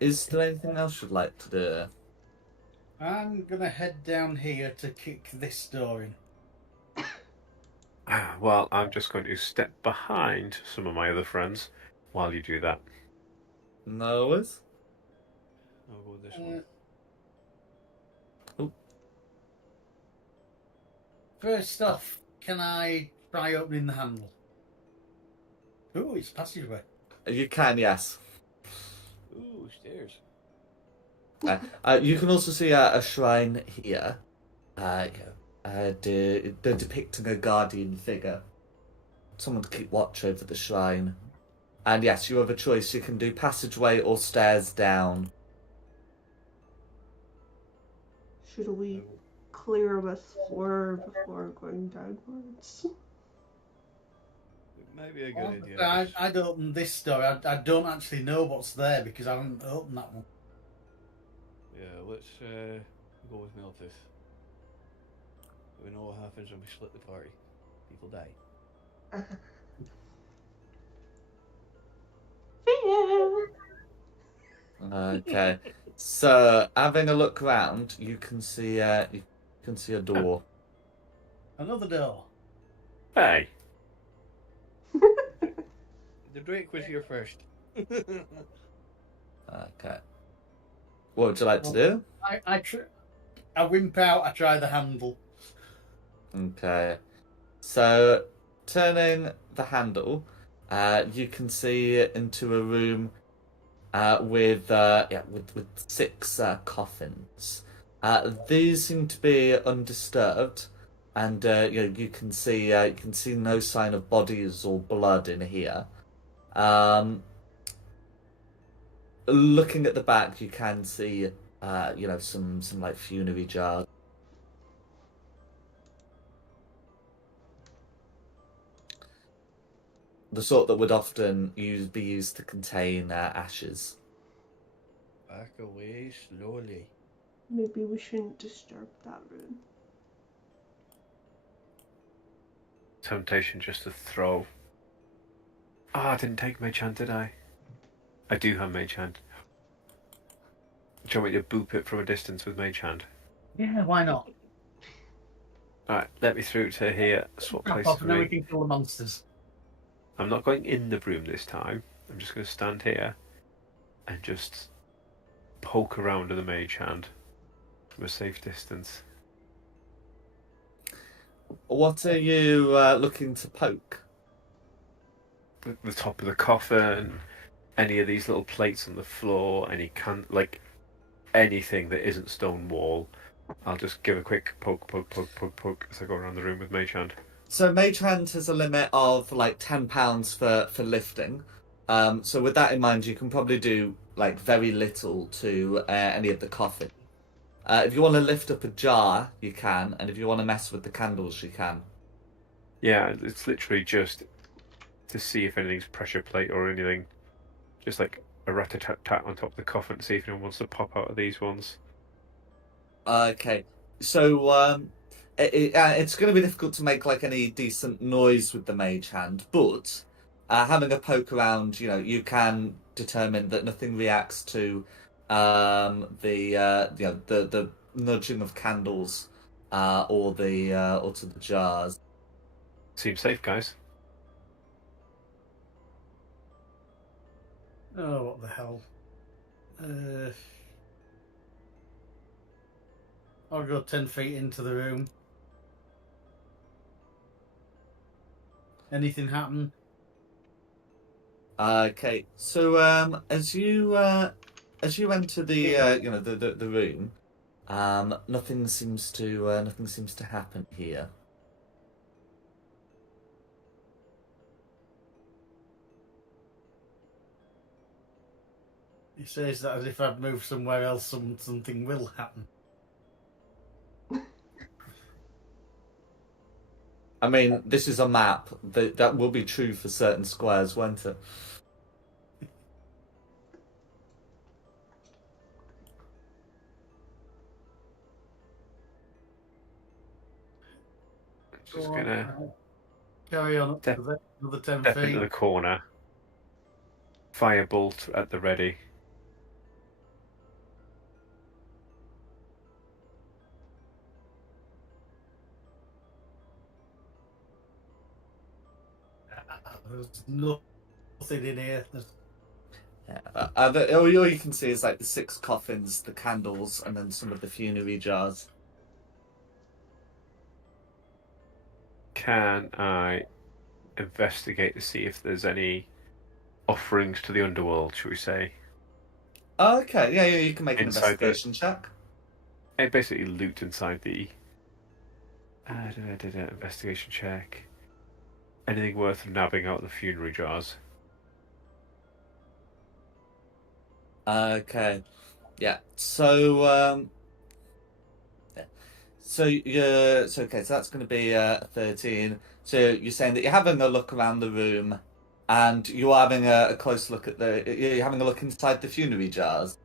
Is there anything else you'd like to do? I'm going to head down here to kick this door in. Well, I'm just going to step behind some of my other friends while you do that. No worries. I'll go this one. First off, can I try opening the handle? Ooh, it's passageway. You can, yes. Ooh, stairs. You can also see a shrine here. They're depicting a guardian figure. Someone to keep watch over the shrine. And yes, you have a choice. You can do passageway or stairs down. Should we clear this floor before going downwards? It might be a good idea. I'd open this door. I don't actually know what's there because I haven't opened that one. Yeah, let's go with Meltith. We know what happens when we split the party. People die. Okay. So, having a look around, you can see a door. Another door. Hey, The Drake was here first. Okay. What would you like to do? I wimp out. I try the handle. Okay. So, turning the handle, you can see into a room with 6 coffins. These seem to be undisturbed, and you can see no sign of bodies or blood in here. Um, Looking at the back, you can see some like funerary jars. The sort that would often be used to contain ashes. Back away slowly. Maybe we shouldn't disturb that room. temptation just to throw. I didn't take Mage Hand, did I? I do have Mage Hand. Do you want me to boop it from a distance with Mage Hand? Yeah, why not? Alright, let me through to here. Swap Crap places off, for and then we me. can kill the monsters. I'm not going in the room this time. I'm just going to stand here and just poke around with a Mage Hand from a safe distance. What are you looking to poke? The top of the coffin, any of these little plates on the floor, anything that isn't stone wall. I'll just give a quick poke as I go around the room with Mage Hand. So Mage Hand has a limit of like £10 for lifting. So with that in mind, you can probably do like very little to any of the coffin. If you want to lift up a jar, you can, and if you want to mess with the candles, you can. Yeah, it's literally just to see if anything's pressure plate or anything. Just like a rat-a-tat-tat on top of the coffin to see if anyone wants to pop out of these ones. Okay, so it's going to be difficult to make like any decent noise with the Mage Hand, but having a poke around, you can determine that nothing reacts to the nudging of candles or to the jars. Seems safe, guys. Oh, what the hell? I'll go 10 feet into the room. Anything happen? Okay, so as you enter the the room, nothing seems to happen here. He says that as if I'd move somewhere else, something will happen. I mean, this is a map. That will be true for certain squares, won't it? Just gonna carry on up Step- to another 10 step feet. into the corner. Firebolt at the ready. There's nothing in here. Yeah. All you can see is like the 6 coffins, the candles, and then some of the funerary jars. Can I investigate to see if there's any offerings to the underworld, shall we say? Okay, yeah, you can make an Inside the- investigation check. And basically loot inside the investigation check. Anything worth nabbing out of the funerary jars? Okay, yeah. So okay. So that's going to be 13. So you're saying that you're having a look around the room, and you are having a close look at you're having a look inside the funerary jars.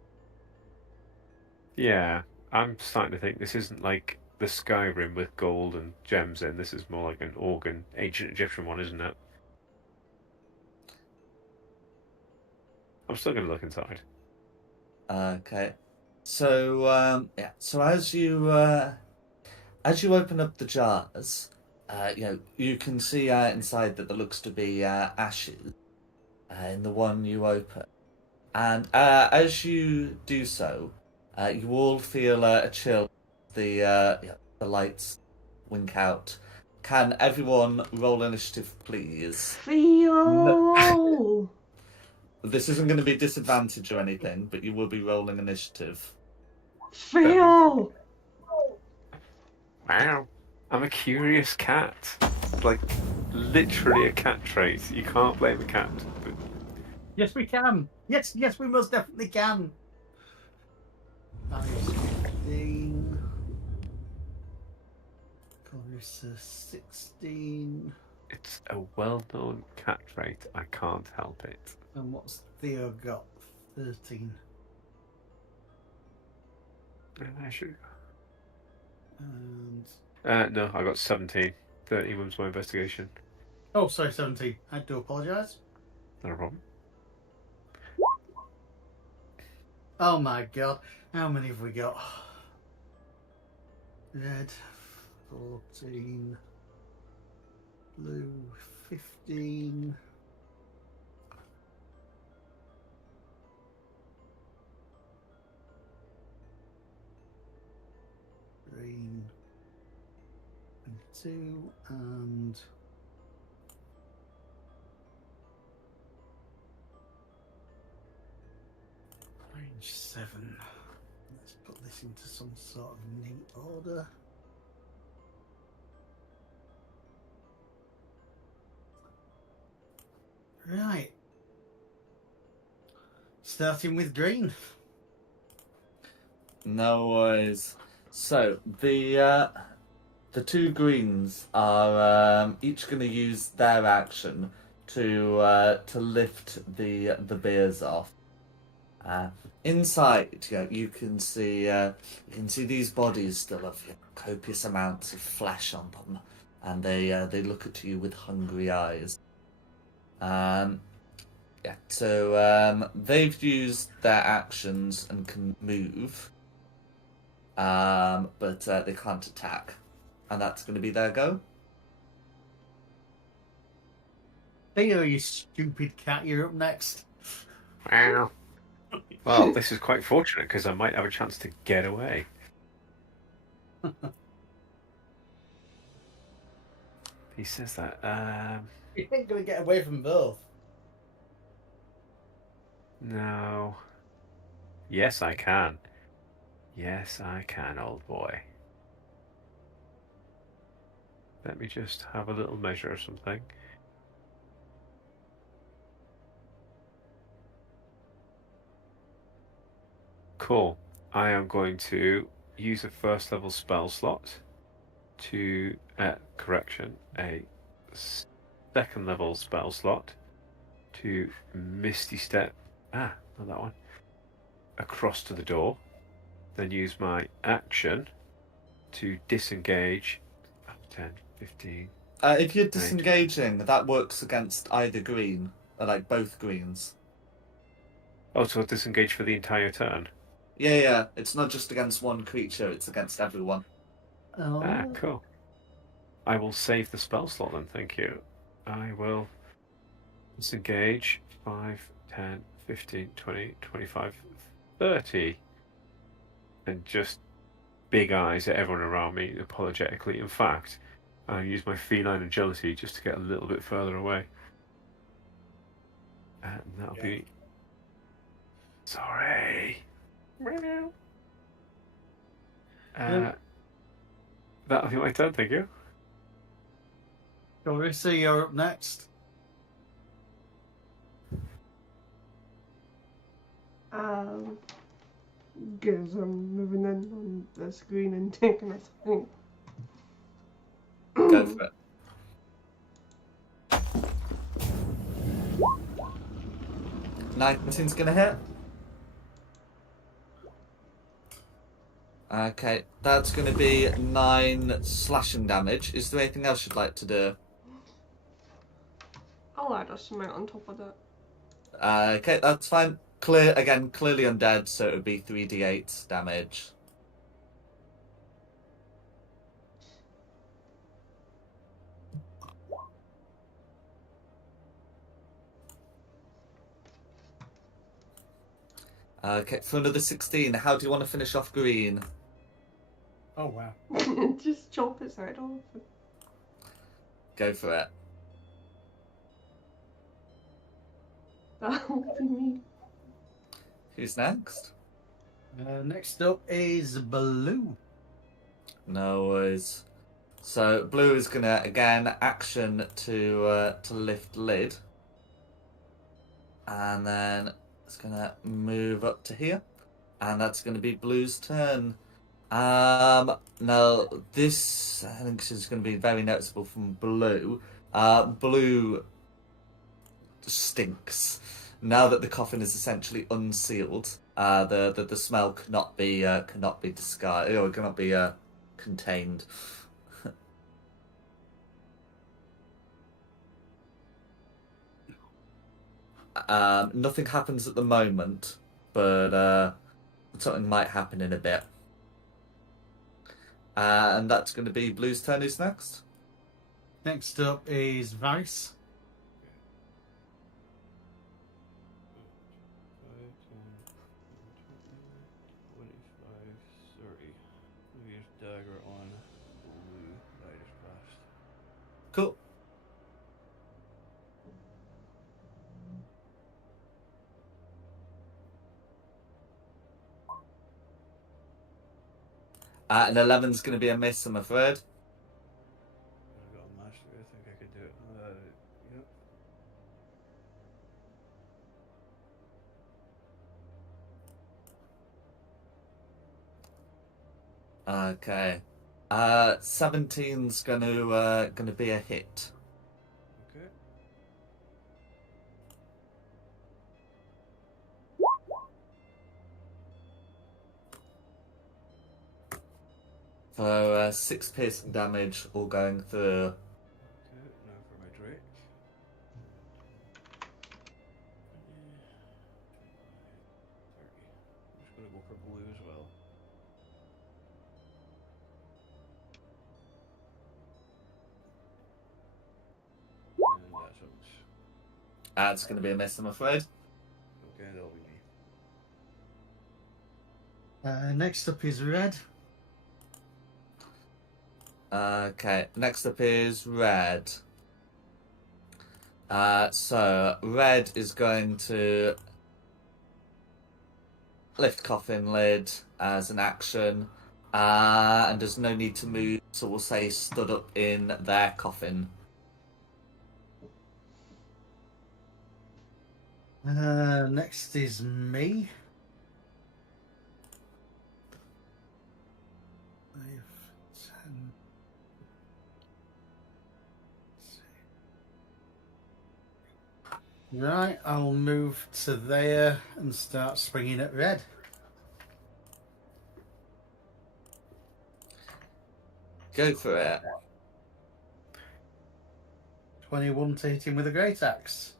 Yeah, I'm starting to think this isn't like the Skyrim with gold and gems in. This is more like an Organ, ancient Egyptian one, isn't it? I'm still going to look inside. Okay. So yeah. So as you open up the jars, you can see inside that there looks to be ashes in the one you open. And as you do so, you all feel a chill. The lights wink out. Can everyone roll initiative, please? Theo! This isn't going to be disadvantage or anything, but you will be rolling initiative. Theo! Wow. I'm a curious cat. Like, literally a cat trait. You can't blame a cat. But Yes, we can. Yes, we most definitely can. That is 15. Clarissa 16. it's a well-known cat trait. I can't help it. And what's Theo got? 13. And I should... And no, I got 17. 13 was my investigation. oh, sorry, 17. I do apologise. Not a problem. Oh my god, how many have we got? Red 14, blue 15. Green 22 and orange 7. Let's put this into some sort of neat order. Right. Starting with green. No worries. So the two greens are each going to use their action to lift the beers off. Inside, you can see these bodies still have copious amounts of flesh on them, and they look at you with hungry eyes. So they've used their actions and can move, but they can't attack, and that's going to be their go. Theo, you stupid cat, you're up next. Wow. Well, this is quite fortunate because I might have a chance to get away. He says that. You ain't gonna get away from both. No. Yes, I can. Yes, I can, old boy. Let me just have a little measure or something. Cool. I am going to use a first level spell slot to, correction, a second level spell slot to Misty Step, not that one, across to the door. Then use my action to disengage. 10, 15. If you're disengaging, that works against either green, like both greens. Oh, so I'll disengage for the entire turn? Yeah. It's not just against one creature, it's against everyone. Oh. Ah, cool. I will save the spell slot then, thank you. I will disengage 5, 10, 15, 20, 25, 30. And just big eyes at everyone around me apologetically. In fact, I use my feline agility just to get a little bit further away. And that'll be... Sorry. That'll be my turn, thank you. Clarissa, you're up next. Guess I'm moving in on the screen and taking a thing. Go for it. Nineteen's gonna hit. Okay, that's gonna be 9 slashing damage. Is there anything else you'd like to do? I'll add a smite on top of that. Okay, that's fine. Clearly undead, so it would be 3d8 damage. Okay, for another 16, how do you want to finish off green? Oh wow. Just chop its head off. Go for it. That'll be me. Who's next? Next up is Blue. No worries. So blue is gonna again action to lift lid, and then it's gonna move up to here, and that's gonna be blue's turn. Now this I think is gonna be very noticeable from blue. Blue stinks now that the coffin is essentially unsealed. The smell cannot be disguised or cannot be contained. Nothing happens at the moment, but something might happen in a bit. And that's going to be Blue's turn. Who's next? Next up is Vice. 30. Use dagger on blue. I just passed. Cool. And 11's going to be a miss, I'm afraid. I got a mastery. I think I could do it. Yep. Okay. 17's gonna be a hit. Okay. For 6 piercing damage, all going through. Okay. Now for my Drake. 30. I'm just gonna go for blue as well. And that's it. That's going to be a miss, I'm afraid. Okay, that'll be me. Next up is Red. Okay, next up is Red. So Red is going to lift coffin lid as an action, and there's no need to move, so we'll say stood up in their coffin. Next is me. 5, 10. Right, I'll move to there and start swinging at Red. Go for it. 21 to hit him with a great axe.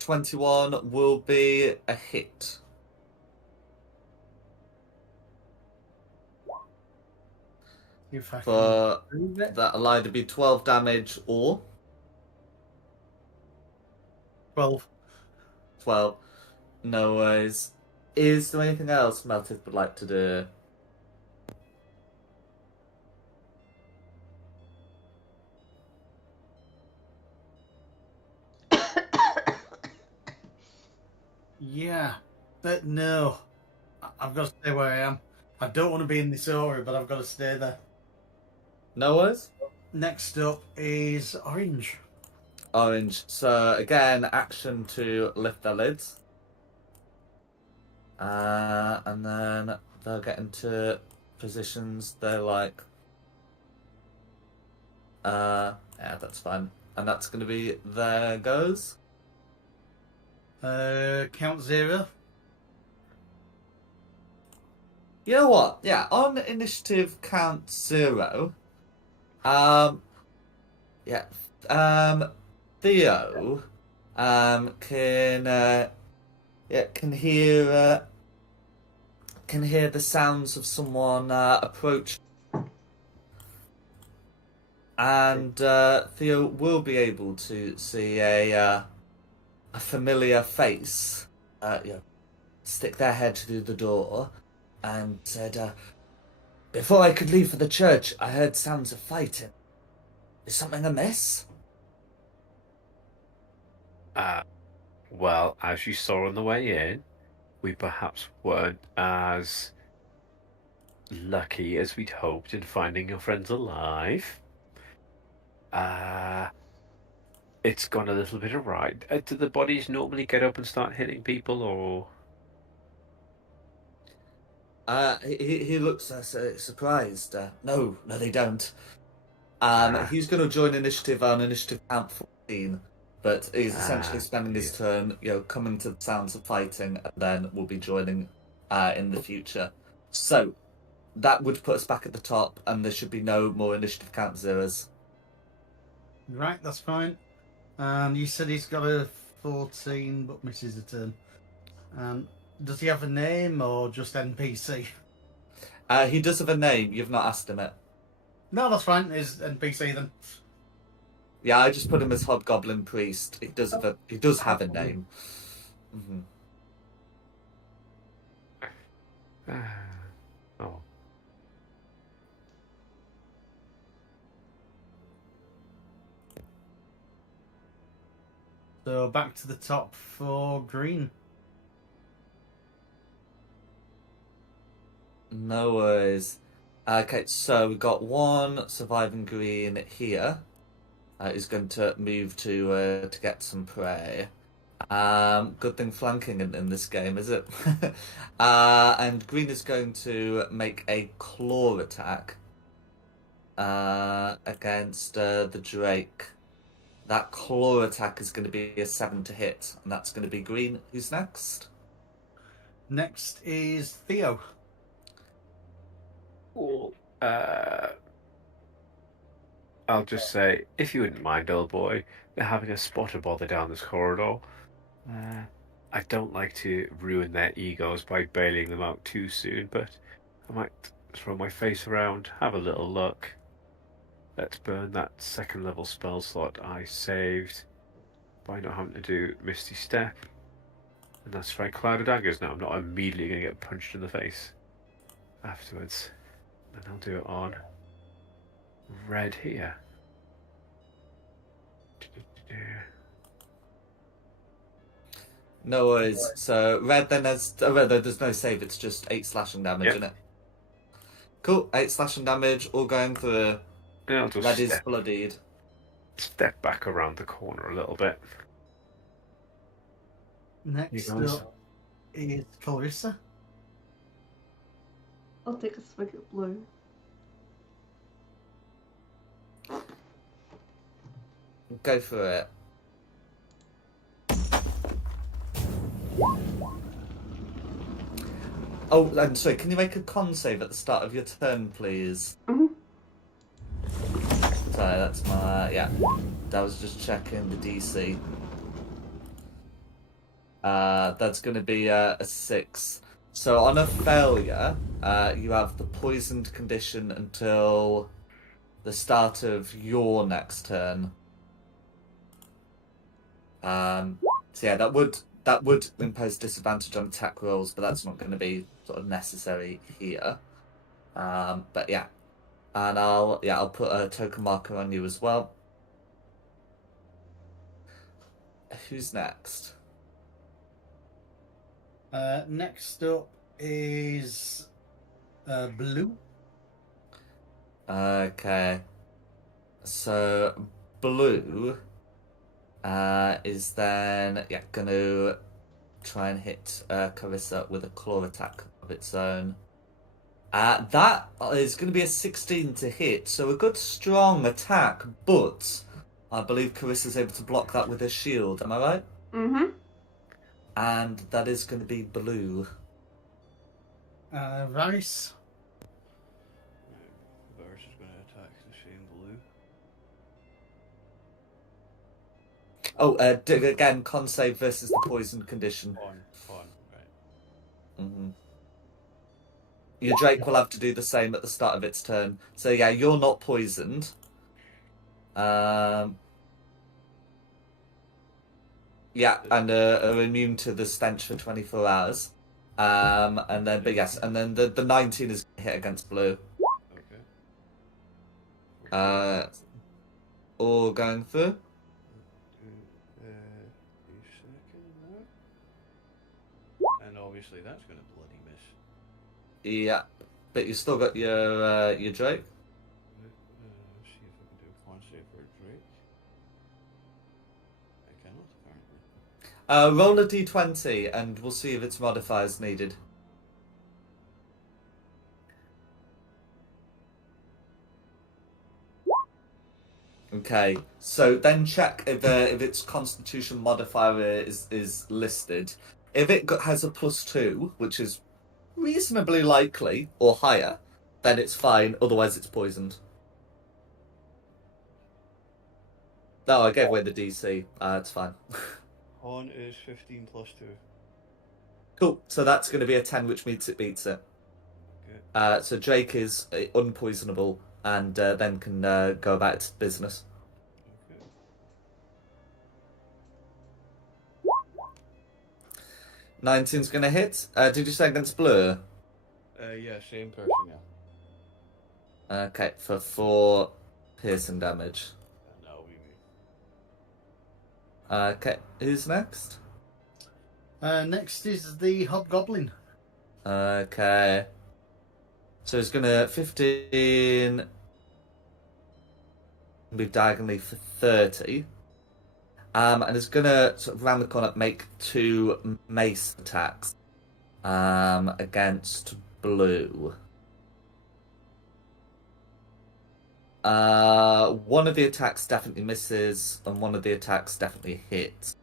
21 will be a hit. If I For can prove it. that'll either be 12 damage or 12. 12. No worries. Is there anything else Meltith would like to do? Yeah. But no. I've got to stay where I am. I don't want to be in this aura, but I've got to stay there. No worries? Next up is Orange. Orange. So again, action to lift their lids. And then they'll get into positions they're like. Yeah, that's fine. And that's going to be there goes. Count 0. You know what? Yeah, on initiative count 0. Yeah. Theo can hear the sounds of someone approach, and Theo will be able to see a familiar face, stick their head through the door and said, "Before I could leave for the church, I heard sounds of fighting. Is something amiss?" Well, as you saw on the way in, we perhaps weren't as lucky as we'd hoped in finding your friends alive. It's gone a little bit awry. Do the bodies normally get up and start hitting people, or? He looks surprised. No, they don't. Ah, He's going to join initiative on initiative count 14, but he's essentially spending his dear. turn, coming to the sounds of fighting, and then will be joining in the future. So that would put us back at the top, and there should be no more initiative count zeros. Right, that's fine. And you said he's got a 14 but misses a turn. Does he have a name or just NPC? He does have a name. You've not asked him it. No, that's fine. Is NPC then? Yeah, I just put him as Hobgoblin Priest. He does have a name. Mm-hmm. Oh. So back to the top for green. No worries. Okay, so we've got one surviving green here. Who's going to move to get some prey. Good thing flanking in this game, is it? And green is going to make a claw attack against the Drake. That claw attack is going to be a 7 to hit, and that's going to be green. Who's next? Next is Theo. Cool. I'll just say, if you wouldn't mind, old boy, they're having a spotter bother down this corridor. I don't like to ruin their egos by bailing them out too soon, but I might throw my face around, have a little look. Let's burn that second level spell slot I saved by not having to do Misty Step. And that's strike Cloud of Daggers. Now I'm not immediately going to get punched in the face afterwards. And I'll do it on red here. No worries. So red then has there's no save. It's just 8 slashing damage, Yep. isn't it? Cool. 8 slashing damage, all going through. And I'll just Red is bloodied. step back around the corner a little bit. Next You guys? up is Clarissa. I'll take a swig at blue. Go for it. Oh, I'm sorry. Can you make a con save at the start of your turn, please? Mm-hmm. Sorry, that's my I was just checking the DC. That's going to be a 6. So on a failure, you have the poisoned condition until the start of your next turn. So yeah, that would impose disadvantage on attack rolls, but that's not going to be sort of necessary here. But yeah, and I'll put a token marker on you as well. Who's next? Next up is Blue. Okay, so Blue is then going to try and hit Carissa with a claw attack of its own. That is going to be a 16 to hit, so a good strong attack, but I believe Carissa's able to block that with her shield, am I right? Mm-hmm. And that is going to be Blue. Varys. Varys is going to attack the same blue. Oh, again, con save versus the poisoned condition. Fun, right. Mm-hmm. Your Drake will have to do the same at the start of its turn. So yeah, you're not poisoned. Yeah, and are immune to the stench for 24 hours. And then, but yes, and then the 19 is hit against blue. Okay. All going through. A second now. And obviously that's going to bloody miss. Yeah, but you still got your Drake. See if I can do a con save for a Drake. I cannot, apparently. Roll a d20 and we'll see if its modifier is needed. Okay, so then check if its Constitution modifier is listed. If it has a +2, which is reasonably likely, or higher, then it's fine. Otherwise, it's poisoned. No, I gave away the DC. It's fine. Con is 15 plus 2. Cool. So that's going to be a 10, which means it beats it. Okay. So Drake is unpoisonable and then can go about its business. Okay. 19's going to hit. Did you say against blue? Yeah, same person, yeah. Okay, for 4 piercing damage. And that'll be me. Okay, who's next? Next is the Hobgoblin. Okay. So it's gonna 15 be diagonally for 30. And it's gonna sort of round the corner make 2 mace attacks against blue. One of the attacks definitely misses, and one of the attacks definitely hits.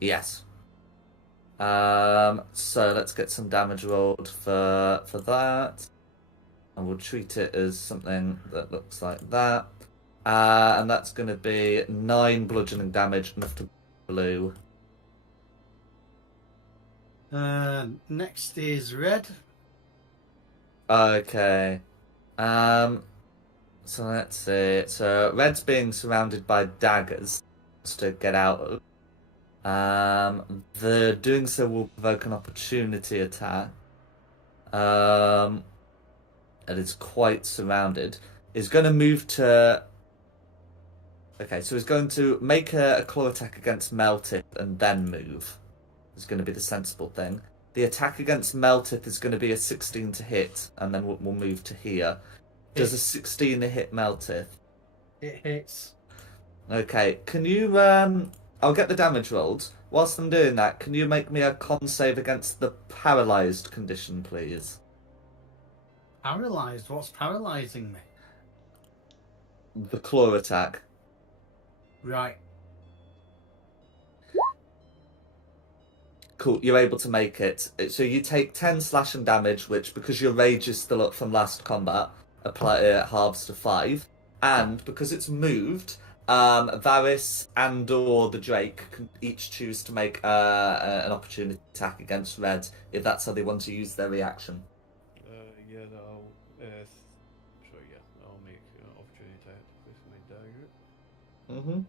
Yes. So let's get some damage rolled for that, and we'll treat it as something that looks like that. And that's going to be 9 bludgeoning damage, enough to blue. Next is Red. Okay. So let's see. So Red's being surrounded by daggers to get out of. The doing so will provoke an opportunity attack. And it's quite surrounded. Is going to move to. Okay, so he's going to make a claw attack against Meltith and then move. Is going to be the sensible thing. The attack against Meltith is going to be a 16 to hit, and then we'll move to here. Does a 16 hit Meltith? It hits. Okay, can you I'll get the damage rolled. Whilst I'm doing that, can you make me a con save against the paralyzed condition, please? Paralyzed? What's paralyzing me? The claw attack. Right. Cool, you're able to make it. So you take 10 slashing damage, which, because your rage is still up from last combat, halves to 5. And because it's moved, Varys and or the Drake can each choose to make an opportunity attack against Red if that's how they want to use their reaction. Yeah, that'll. Sorry, yeah, I'll make an opportunity attack with my dagger. Mm-hmm.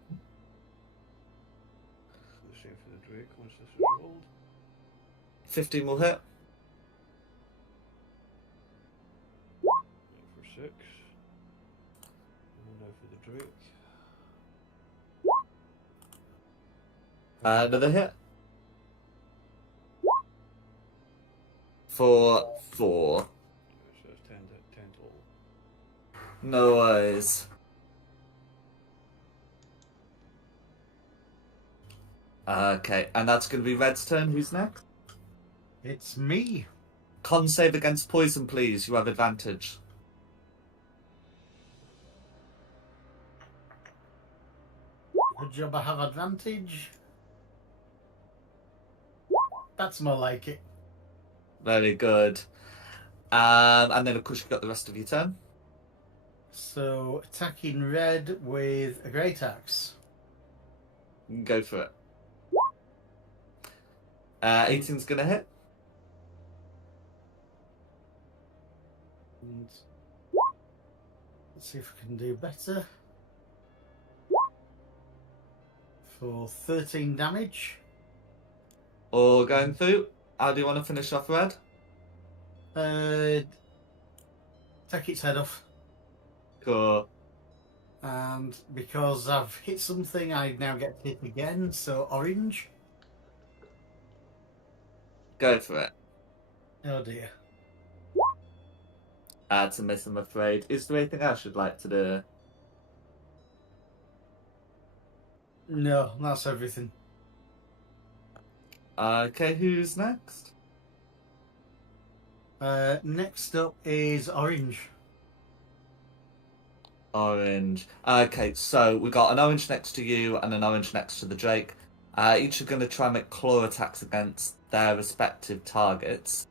The same for the Drake once this is rolled. 15 will hit. For 6. And now for the Drake. Another hit. For 4. So it's 10 total. No worries. Okay, and that's going to be Red's turn. Who's next? It's me. Con save against poison, please. You have advantage. Good job I have advantage. That's more like it. Very good. And then, of course, you've got the rest of your turn. So, attacking Red with a Great Axe. Go for it. 18's going to hit. And let's see if we can do better. For 13 damage. Or going through. How do you want to finish off red? Take its head off. Cool. And because I've hit something, I now get hit again, so orange. Go for it. Oh dear. To miss, I'm afraid. Is there anything else you'd like to do? No, that's everything. Okay, who's next? Next up is orange. Orange. Okay, so we got an orange next to you and an orange next to the Drake. Each are going to try and make claw attacks against their respective targets.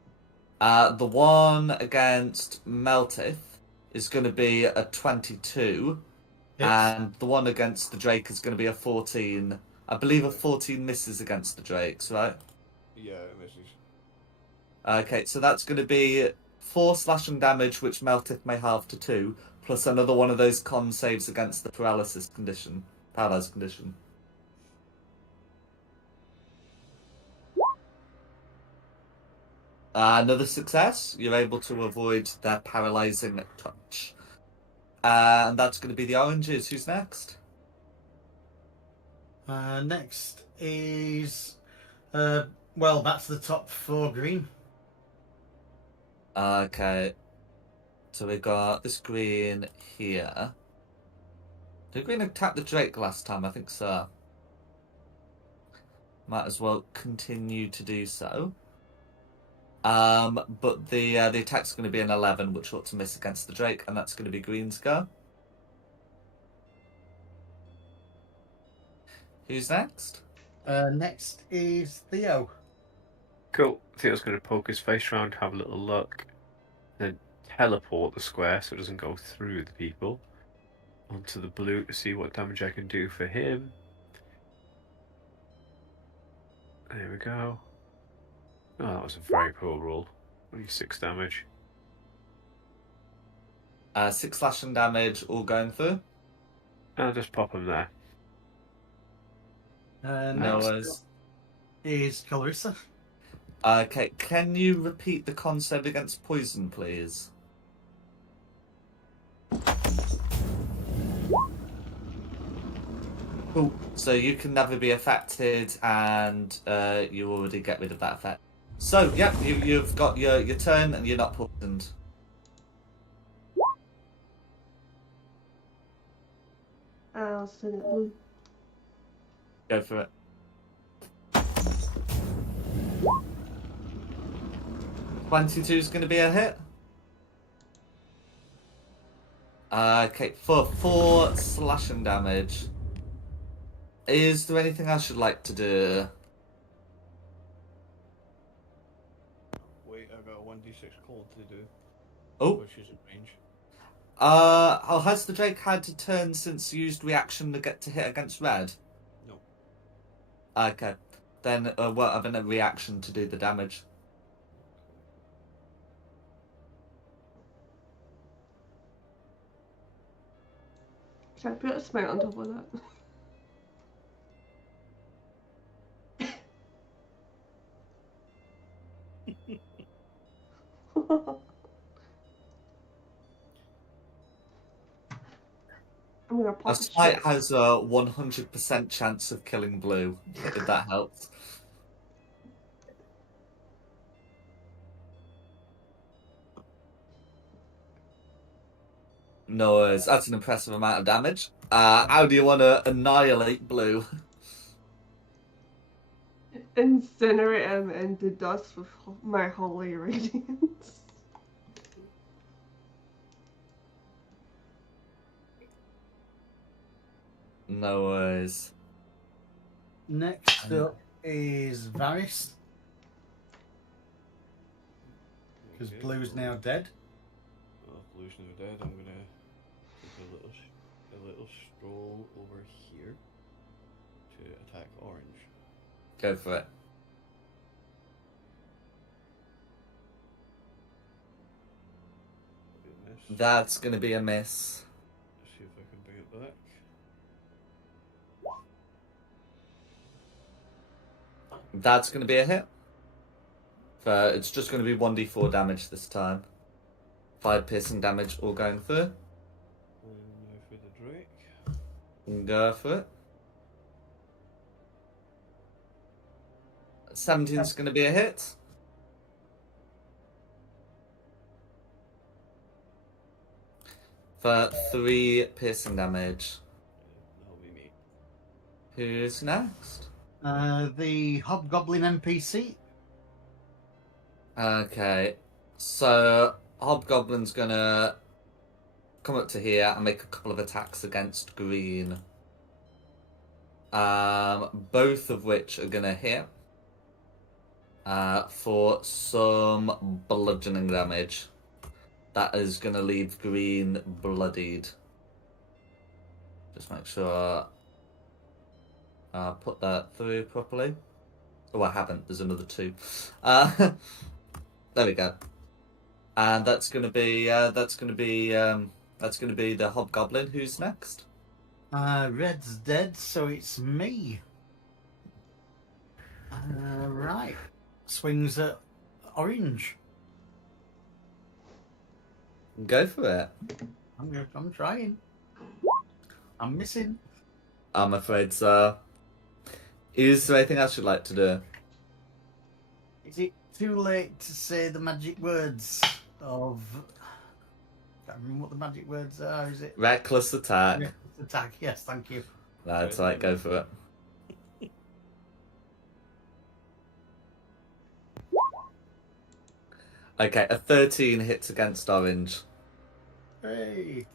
The one against Meltith is going to be a 22, Hits. and the one against the Drake is going to be a 14. I believe a 14 misses against the Drakes, right? Yeah, it misses. Okay, so that's going to be 4 slashing damage, which Meltith may halve to 2, plus another one of those con saves against the paralysis condition. Paralyzed condition. Another success. You're able to avoid their paralyzing touch. And that's going to be the oranges. Who's next? Next is well, that's the top 4 green. Okay. So we got this green here. Did green attack the Drake last time? I think so. Might as well continue to do so. But the attack's going to be an 11, which ought to miss against the Drake, and that's going to be green's go. Who's next? Next is Theo. Cool. Theo's going to poke his face around, have a little look, then teleport the square so it doesn't go through the people onto the blue to see what damage I can do for him. There we go. Oh, that was a very poor roll. Only 6 damage. 6 slashing damage, all going through. I'll just pop him there. No Next worries. up is Clarissa. Okay, can you repeat the concept against poison, please? Cool. So you can never be affected, and you already get rid of that effect. So, yep, you've got your turn, and you're not poisoned. I'll send it blue. Go for it. $22 is going to be a hit. Okay, for 4 slashing damage. Is there anything else you'd like to do? Wait, I got a 1d6 cold to do. Oh. Which is in range. Has the Drake had a turn since you used reaction to get to hit against red? No. Okay. Then what have a reaction to do the damage? Should I put a smite on top of that? I'm gonna A pop smite shit. has a 100% chance of killing blue, if that helps. No worries, that's an impressive amount of damage. How do you want to annihilate blue? Incinerate him into dust with my holy radiance. No worries. Next up is Varys, because Okay, Blue's so- now dead. Well, Blue's now dead. I'm gonna take a little stroll over here to attack orange. Go for it. Miss. That's going to be a miss. Let's see if I can bring it back. That's going to be a hit. but it's just going to be 1d4 damage this time. 5 piercing damage all going through. Now for the Drake. Go for it. 17's going to be a hit. For 3 piercing damage. That'll be me. Who's next? The Hobgoblin NPC. Okay, so Hobgoblin's gonna come up to here and make a couple of attacks against Green. Both of which are gonna hit for some bludgeoning damage. That is gonna leave Green bloodied. Just make sure I put that through properly. Oh, I haven't. There's another 2. There we go. And that's gonna be the Hobgoblin. Who's next? Red's dead, so it's me. Right. Swings at Orange. Go for it. I'm trying. I'm missing. I'm afraid so. Is there anything else you'd like to do? Is it too late to say the magic words of... Can't remember what the magic words are, is it? Reckless attack. Reckless attack, yes, thank you. That's right, go for it. Okay, a 13 hits against Orange. Hey.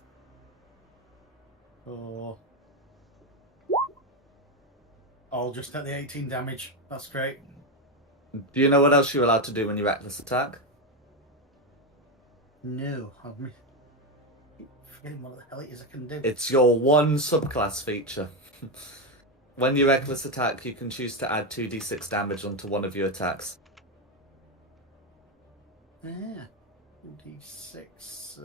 Oh. All just at the 18 damage. That's great. Do you know what else you're allowed to do when you reckless attack? No, I've forgetting what the hell it is I can do. It's your one subclass feature. When you reckless attack, you can choose to add 2d6 damage onto one of your attacks. Yeah. 2d6, so...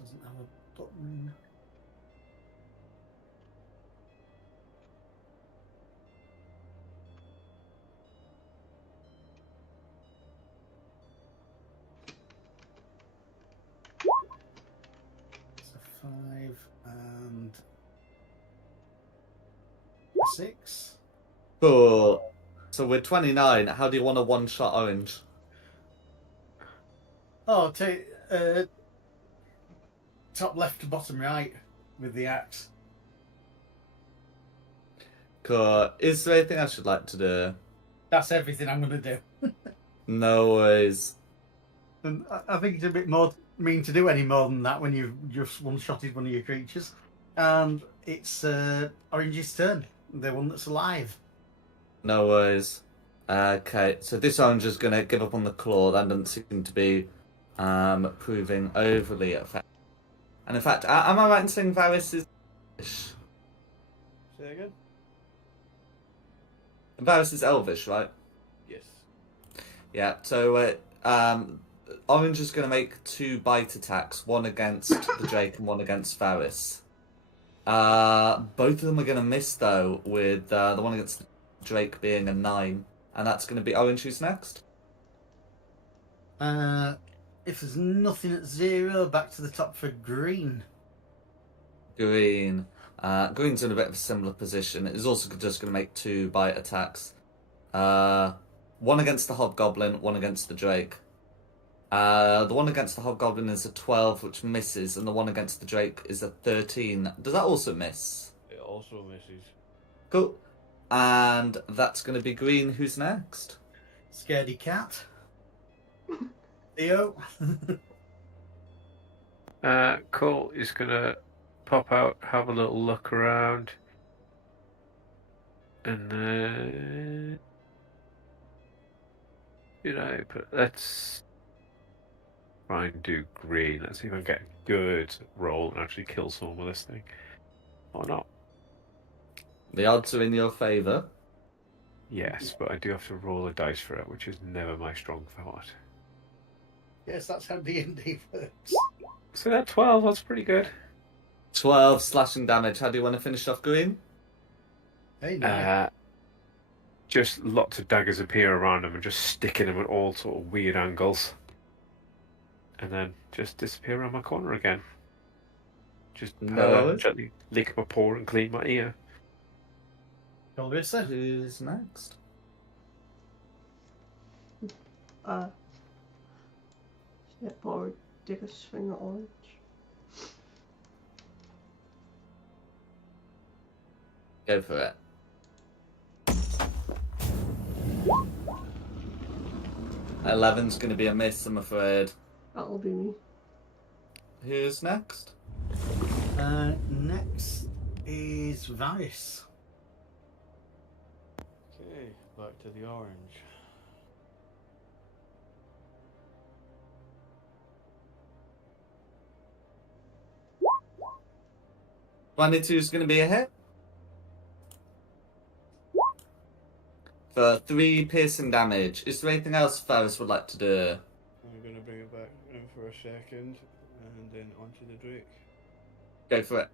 Doesn't have a button. It's a 5 and a 6. Cool. So we're 29. How do you want to one-shot Orange? Oh, take top left to bottom right with the axe. Cool. Is there anything else you'd like to do? That's everything I'm going to do. No worries. And I think it's a bit more mean to do any more than that when you've just one-shotted one of your creatures. And it's Orange's turn, the one that's alive. No worries. Okay, so this Orange is going to give up on the claw. That doesn't seem to be proving overly effective. And in fact, am I right in saying Varys is Elvish? Say again? Varys is Elvish, right? Yes. Yeah, so Orange is going to make 2 bite attacks, one against the Drake and one against Varys. Both of them are going to miss, though, with the one against the Drake being a 9. And that's going to be Orange. Who's next? If there's nothing at 0, back to the top for Green. Green. Green's in a bit of a similar position. It's also just going to make 2 bite attacks. One against the Hobgoblin, one against the Drake. The one against the Hobgoblin is a 12, which misses, and the one against the Drake is a 13. Does that also miss? It also misses. Cool. And that's going to be Green. Who's next? Scaredy cat. Theo. Cool. He's gonna pop out, have a little look around, and then but let's try and do Green. Let's see if I can get a good roll and actually kill someone with this thing, or not. The odds are in your favour. Yes, but I do have to roll a dice for it, which is never my strong part. Yes, that's how D&D works. So that 12, that's pretty good. 12 slashing damage. How do you want to finish off, Green? Hey, now. just lots of daggers appear around him and just sticking him at all sort of weird angles. And then just disappear around my corner again. Just No. gently lick my paw and clean my ear. Clarissa? Who's next? Step forward, take a swing at orange. Go for it. 11's going to be a miss, I'm afraid. That'll be me. Who's next? Next is Varys. Okay, back to the orange. Twenty-two's going to be a hit. For 3 piercing damage. Is there anything else Ferris would like to do? I'm gonna bring it back in for a second, and then onto the Drake. Go for it.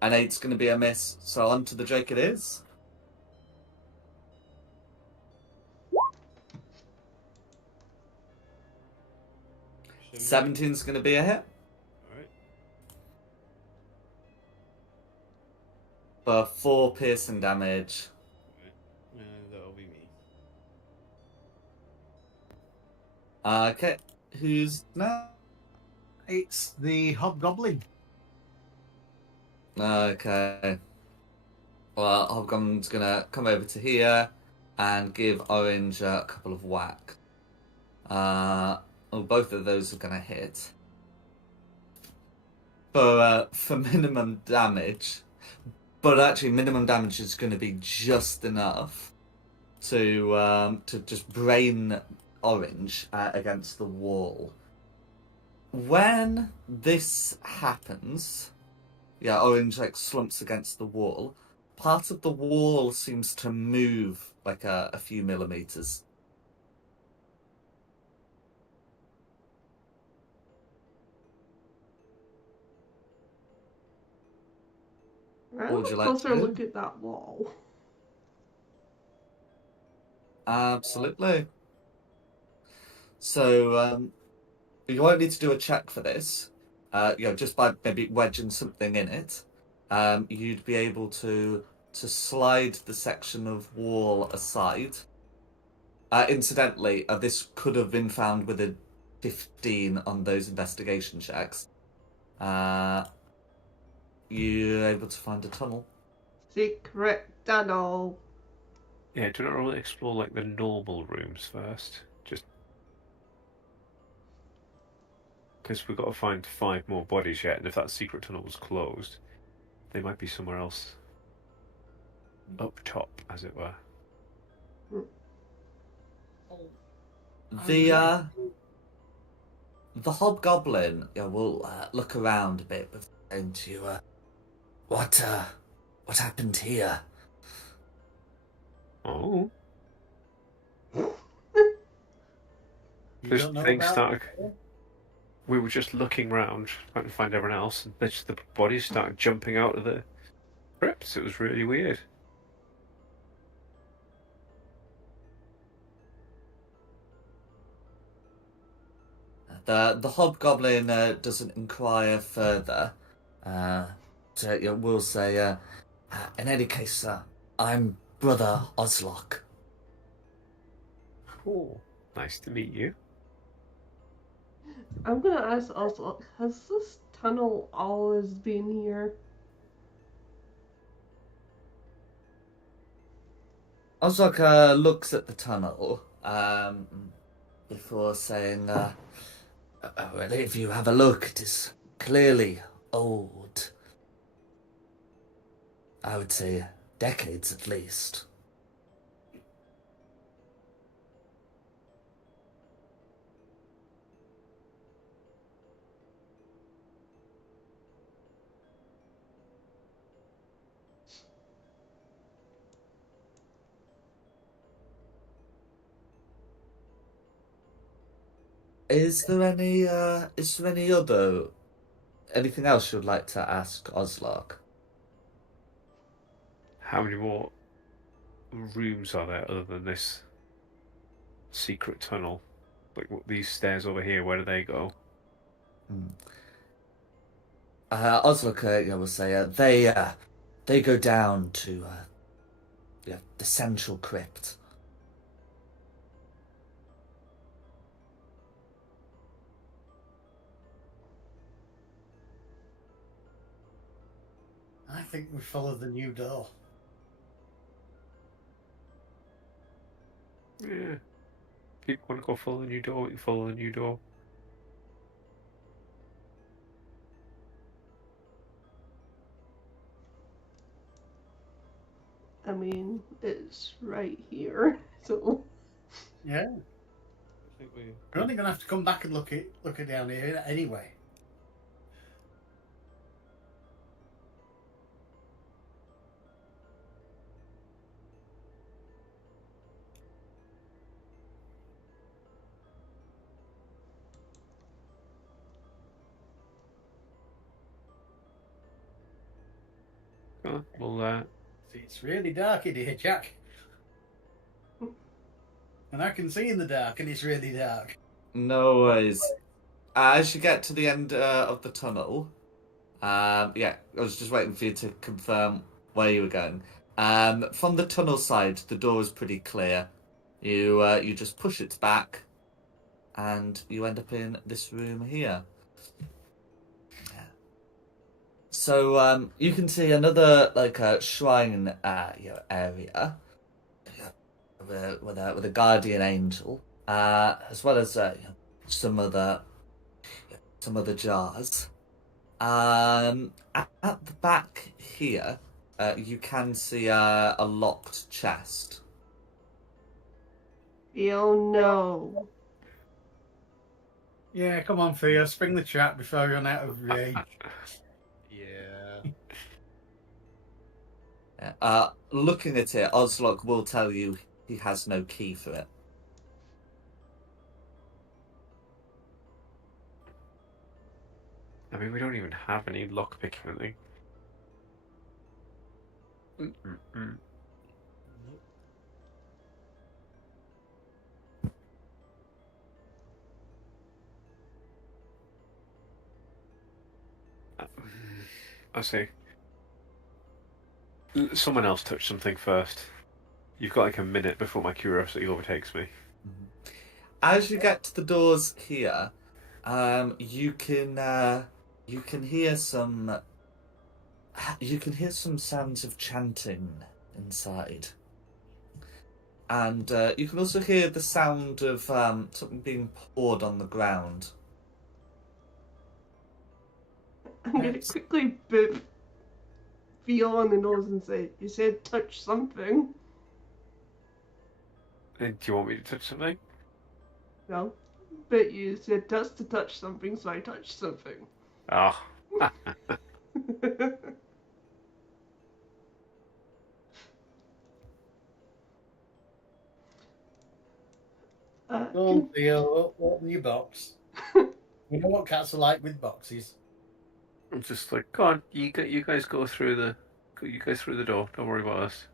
And 8's going to be a miss, so on to the Drake it is. So, 17's going to be a hit. alright. For 4 piercing damage. That'll be me. Okay, who's next? It's the Hobgoblin. Okay. Well, Hobgoblin's going to come over to here and give Orange a couple of whack. Both of those are going to hit. For minimum damage. But actually, minimum damage is going to be just enough to just brain Orange against the wall. When this happens, Orange slumps against the wall. Part of the wall seems to move like a few millimeters. Right, What would have you a like to closer do? look at that wall. Absolutely. So you won't need to do a check for this. Just by maybe wedging something in it, you'd be able to slide the section of wall aside. Incidentally, this could have been found with a 15 on those investigation checks. You're able to find a tunnel. Secret tunnel. Yeah, do not really explore like the normal rooms first. Just because we've got to find 5 more bodies yet, and if that secret tunnel was closed, they might be somewhere else. Up top, as it were. The hobgoblin will look around a bit before going to what happened here? Oh, You this don't know thing about started. it? We were just looking round, trying to find everyone else, and the bodies started jumping out of the crypts. It was really weird. The hobgoblin doesn't inquire further. We'll say, in any case, I'm Brother Oslock. Cool. Nice to meet you. I'm gonna ask also, has this tunnel always been here? Oslock looks at the tunnel before saying, well, if you have a look, it is clearly old. I would say decades at least. Is there any anything else you'd like to ask Oslock? How many more rooms are there other than this secret tunnel? Like these stairs over here, where do they go? Oslook, will say they go down to the central crypt. I think we follow the new door. Yeah. If you want to go follow the new door, we can follow the new door. I mean, it's right here, so Yeah. I think we. We're only going to have to come back and look at down here anyway. Oh, well, See, it's really dark in here, Jack. And I can see in the dark, and it's really dark. No worries. As you get to the end of the tunnel, I was just waiting for you to confirm where you were going. From the tunnel side, the door is pretty clear. You just push it back, and you end up in this room here. So you can see another shrine area with a guardian angel, as well as some other jars. At the back here, you can see a locked chest. oh no. Yeah, come on, Theo, spring the trap before I run out of rage. Yeah. Looking at it, Oslock will tell you he has no key for it. I mean, we don't even have any lockpicking, I think. I see. Someone else touch something first. You've got like a minute before my curiosity overtakes me. As you get to the doors here, you can hear some sounds of chanting inside, and you can also hear the sound of something being poured on the ground. I'm gonna quickly boop feel on the nose and say, "You said touch something." And do you want me to touch something? No, but you said just to touch something, so I touched something. Ah. Go on, Theo, open your box. You know what cats are like with boxes. I'm just like, go on, you guys go through the door. Don't worry about us.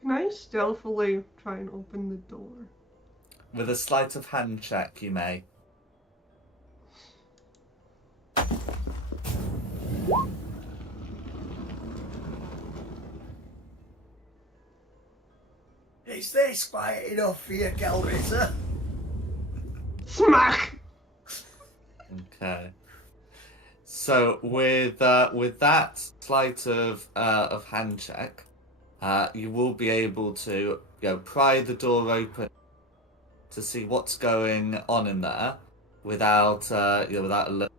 Can I stealthily try and open the door? With a sleight of hand check, you may. Is this quiet enough for you, Kelraiser? Smack! Okay. So with that sleight of hand check, you will be able to pry the door open to see what's going on in there without without a look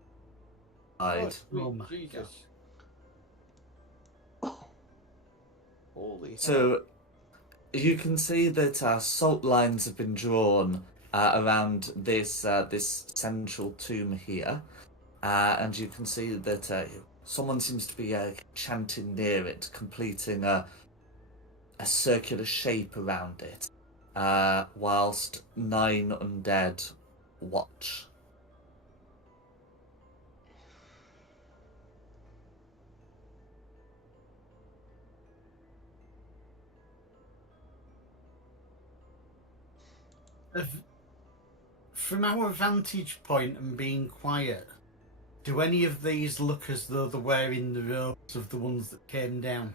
inside. Oh my Jesus. Holy hell. So you can see that salt lines have been drawn around this central tomb here, and you can see that someone seems to be chanting near it, completing a circular shape around it, whilst 9 undead watch. From our vantage point and being quiet, do any of these look as though they're wearing the robes of the ones that came down?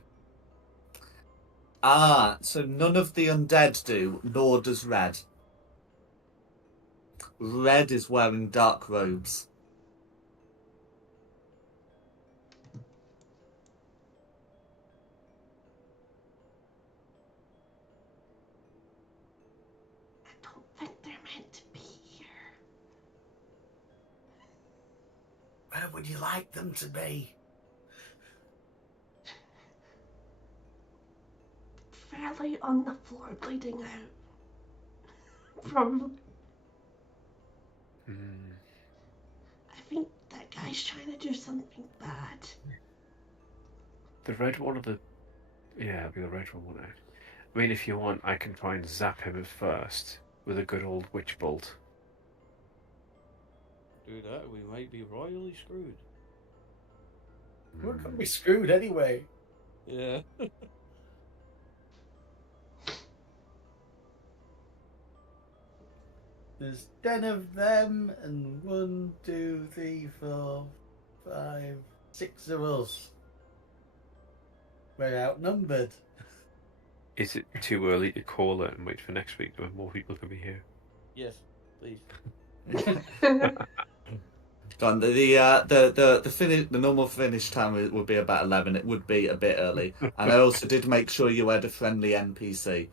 Ah, so none of the undead do, nor does Red. Red is wearing dark robes. I don't think they're meant to be here. Where would you like them to be? Fairly on the floor, bleeding out. Probably. I think that guy's trying to do something bad. The red one or the... Yeah, it'll be the red one, won't it? I mean, if you want, I can try and zap him at first with a good old witch bolt. Do that, we might be royally screwed. We're going to be screwed anyway. Yeah. There's 10 of them, and 1, 2, 3, 4, 5, 6 of us. We're outnumbered. Is it too early to call it and wait for next week when more people can be here? Yes, please. Gone. The normal finish time would be about 11. It would be a bit early, and I also did make sure you had a friendly NPC.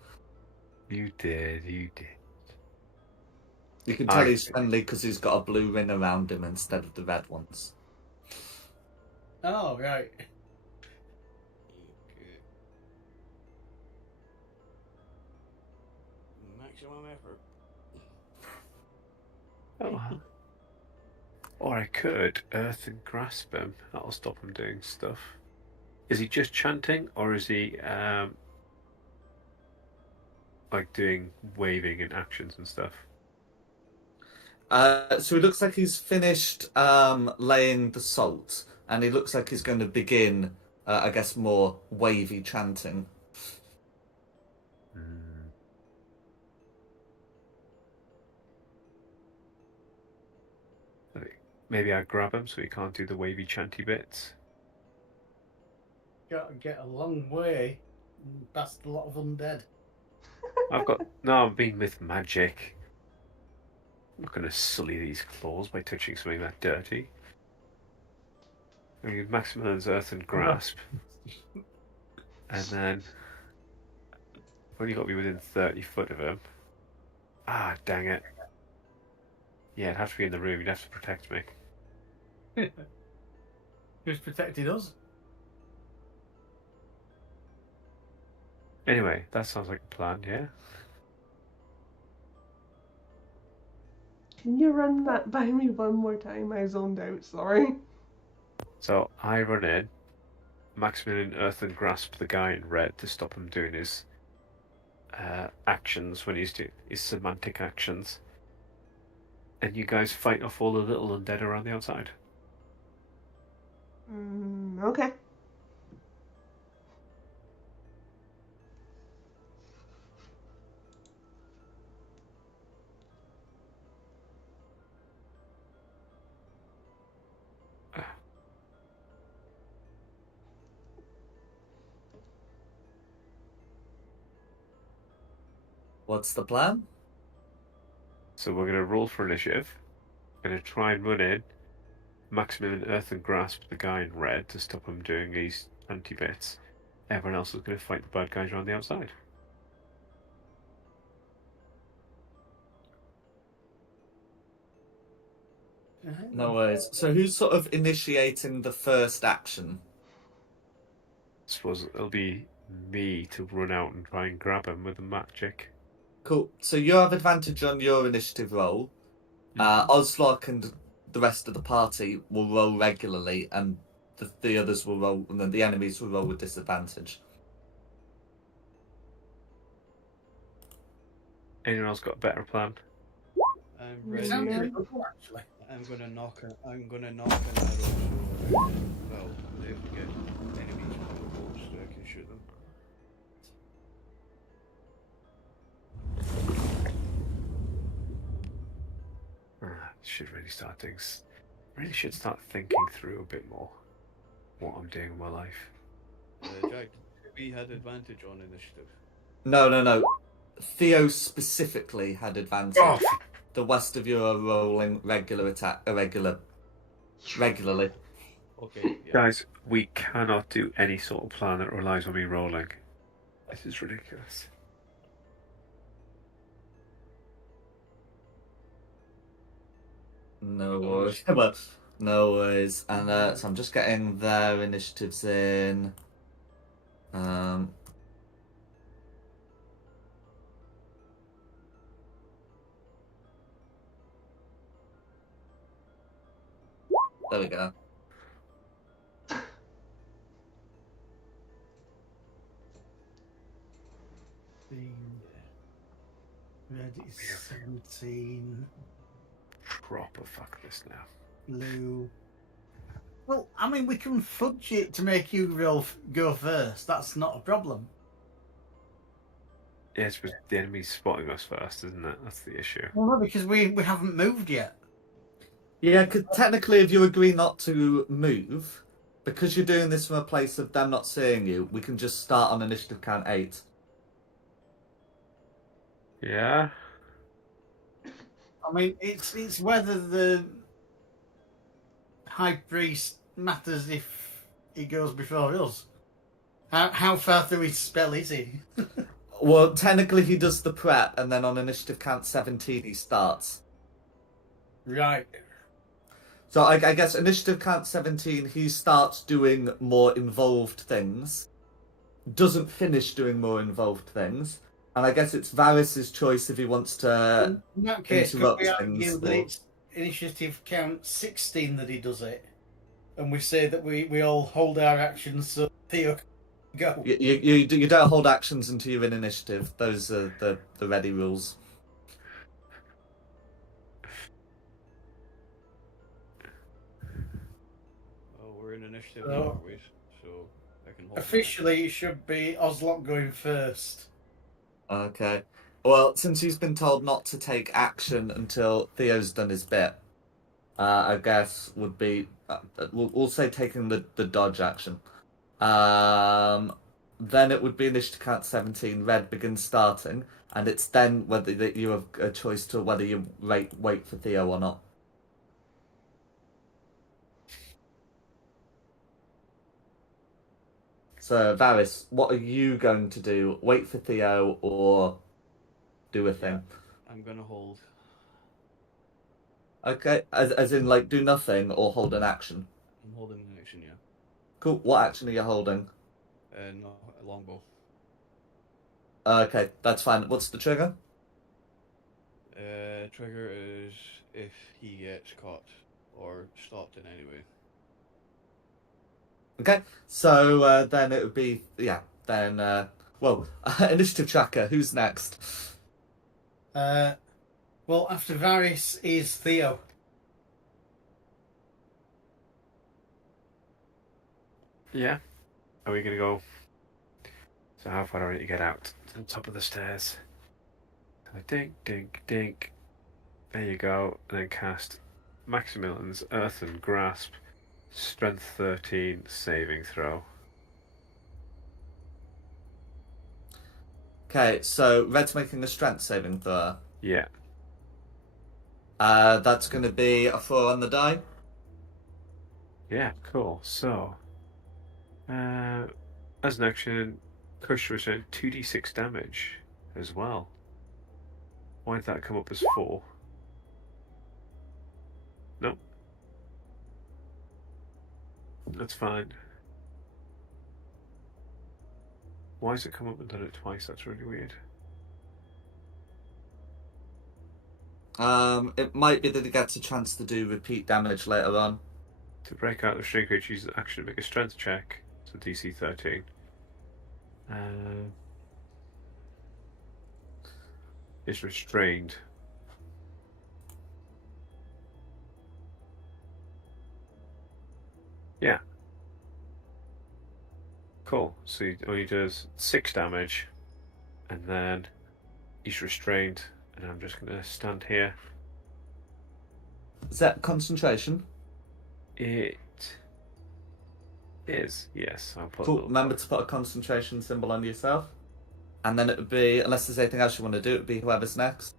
You did. You can tell he's friendly because he's got a blue ring around him instead of the red ones. Oh, right. Okay. Maximum effort. Oh. Or I could earth and grasp him. That'll stop him doing stuff. Is he just chanting, or is he like doing waving and actions and stuff? So he looks like he's finished laying the salt, and he looks like he's going to begin, I guess, more wavy chanting. Maybe I grab him so he can't do the wavy chanty bits. Got to get a long way past a lot of undead. I've been with magic. I'm not going to sully these claws by touching something that dirty. I mean, Maximilian's earth and grasp. And then I've only got to be within 30 foot of him. Ah, dang it. Yeah, it'd have to be in the room. You'd have to protect me. Who's protected us? Anyway, that sounds like a plan, yeah? Can you run that by me one more time? I zoned out, sorry. So I run in. Maximilian earth and grasp the guy in red to stop him doing his actions when he's doing his semantic actions. And you guys fight off all the little undead around the outside. Okay. What's the plan? So we're going to roll for initiative. Going to try and run in. Maximilian earth and grasp the guy in red to stop him doing these anti-bits. Everyone else is going to fight the bad guys around the outside. No worries. So who's sort of initiating the first action? I suppose it'll be me to run out and try and grab him with the magic. Cool. So you have advantage on your initiative roll. Oslock and the rest of the party will roll regularly, and the others will roll, and then the enemies will roll with disadvantage. Anyone else got a better plan? I'm ready. Actually. I'm gonna knock an arrow so well, they get enemies on the boat so I can shoot them. Should really start things. Really should start thinking through a bit more what I'm doing in my life. Jack, we had advantage on initiative. No. Theo specifically had advantage. Oh, The rest of you are rolling regularly. Okay, yeah. guys, we cannot do any sort of plan that relies on me rolling. This is ridiculous. No worries. Well, no worries. And so I'm just getting their initiatives in. There we go. Red is 17. Proper fuck this now. Blue. Well, I mean, we can fudge it to make you go first. That's not a problem. Yeah, it's because the enemy's spotting us first, isn't it? That's the issue. Well, no, because we haven't moved yet. Yeah, because technically, if you agree not to move, because you're doing this from a place of them not seeing you, we can just start on initiative count 8. Yeah. I mean, it's whether the High Priest matters if he goes before us. How far through his spell is he? Well, technically, he does the prep, and then on initiative count 17, he starts. Right. So I guess initiative count 17, he starts doing more involved things, doesn't finish doing more involved things, and I guess it's Varys's choice if he wants to In that case, could interrupt we argue things. that it's initiative count 16 that he does it, and we say that we all hold our actions so Theo can go? You don't hold actions until you're in initiative. Those are the ready rules. Well, we're in initiative Oh. now, aren't we? So I can hold. Officially, it should be Oslot going first. Okay. Well, since he's been told not to take action until Theo's done his bit, I guess would be we'll say taking the dodge action. Then it would be initiative count 17. Red begins starting, and it's then whether that you have a choice to whether you wait for Theo or not. So Varys, what are you going to do? Wait for Theo or do a thing? I'm gonna hold. Okay, as in like do nothing or hold an action. I'm holding an action, yeah. Cool. What action are you holding? No, a longbow. Okay, that's fine. What's the trigger? Trigger is if he gets caught or stopped in any way. Okay, so then it would be Then initiative tracker. Who's next? Well, after Varys is Theo. Yeah. Are we going to go? So how far do I need to get out? To the top of the stairs. Dink, dink, dink. There you go. And then cast Maximilian's Earthen Grasp. Strength 13 saving throw. Okay, so Red's making a strength saving throw. Yeah. That's going to be a 4 on the die. Yeah, cool. So, as an action, push to return 2d6 damage as well. Why did that come up as 4? Nope. That's fine. Why has it come up and done it twice? That's really weird. It might be that he gets a chance to do repeat damage later on. To break out the restrained creature, use the action to make a strength check. So DC 13. Is restrained. Yeah. Cool. So he only does 6 damage, and then he's restrained, and I'm just going to stand here. Is that concentration? It is, yes. I'll put a Cool. little Remember to put a concentration symbol on yourself. And then it would be, unless there's anything else you want to do, it would be whoever's next.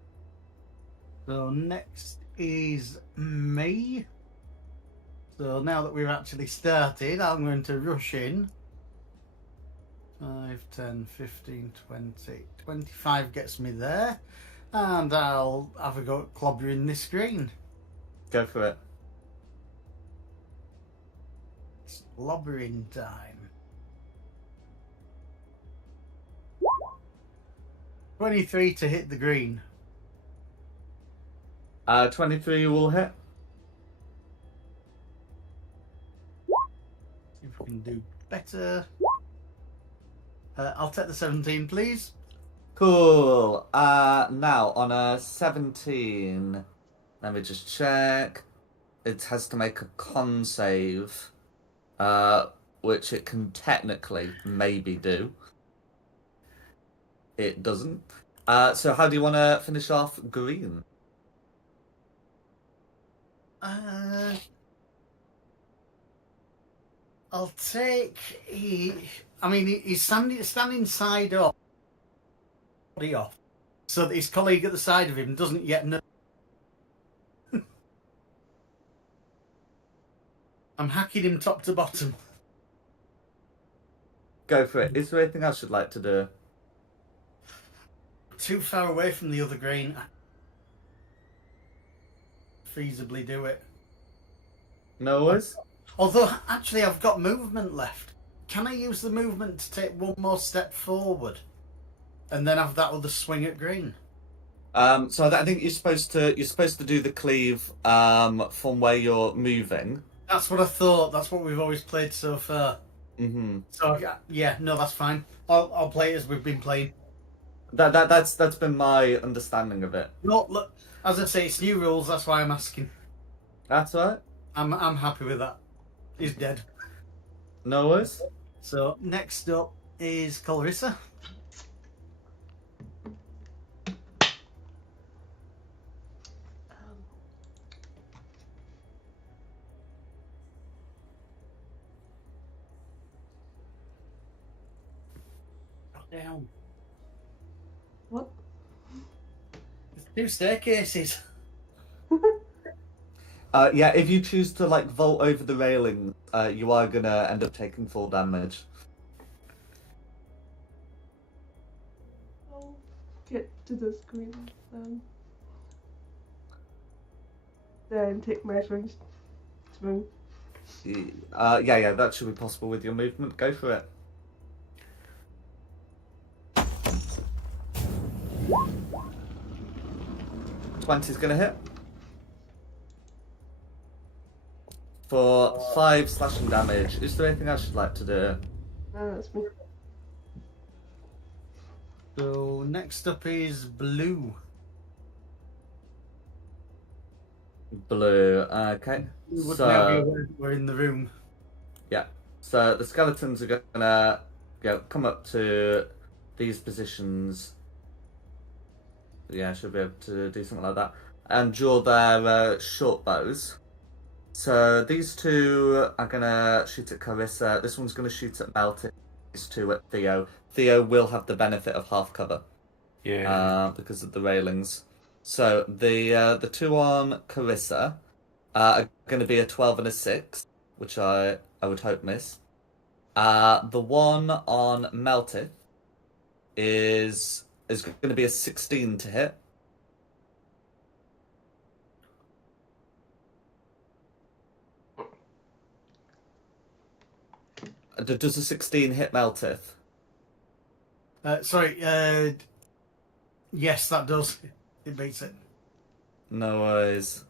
So next is me. So now that we've actually started, I'm going to rush in. 5, 10, 15, 20, 25 gets me there. And I'll have a go at clobbering this green. Go for it. It's clobbering time. 23 to hit the green. 23 will hit. See if we can do better. I'll take the 17, please. Cool. Now on a 17, let me just check. It has to make a con save, which it can technically maybe do. It doesn't. So how do you want to finish off green? I'll take. He's standing side up, body off, so that his colleague at the side of him doesn't yet know. I'm hacking him top to bottom. Go for it. Is there anything else you'd like to do? Too far away from the other green. Feasibly do it. No worries. Although, actually, I've got movement left. Can I use the movement to take one more step forward, and then have that other swing at green? So I think you're supposed to do the cleave from where you're moving. That's what I thought. That's what we've always played so far. Mm-hmm. So yeah, no, that's fine. I'll play it as we've been playing. That's been my understanding of it. No, look, as I say, it's new rules. That's why I'm asking. That's all right. I'm happy with that. He's dead. No worries. So next up is Clarissa. Down. What? There's 2 staircases. Yeah, if you choose to like vault over the railing, you are gonna end up taking full damage. I'll get to the screen then take my swing. Yeah, that should be possible with your movement. Go for it. Twenty's gonna hit for 5 slashing damage. Is there anything else you'd like to do? That's me. So next up is Blue. Blue. Okay. Who would So now be aware that we're in the room. yeah. So the skeletons are gonna come up to these positions. Yeah, should be able to do something like that. And draw their short bows. So these two are gonna shoot at Carissa. This one's gonna shoot at Melted. These two at Theo. Theo will have the benefit of half cover. Yeah. Because of the railings. So the two on Carissa are going to be a 12 and a 6, which I would hope miss. The one on Melted is going to be a 16 to hit. Does a 16 hit Meltith? Yes, that does. It beats it. No worries.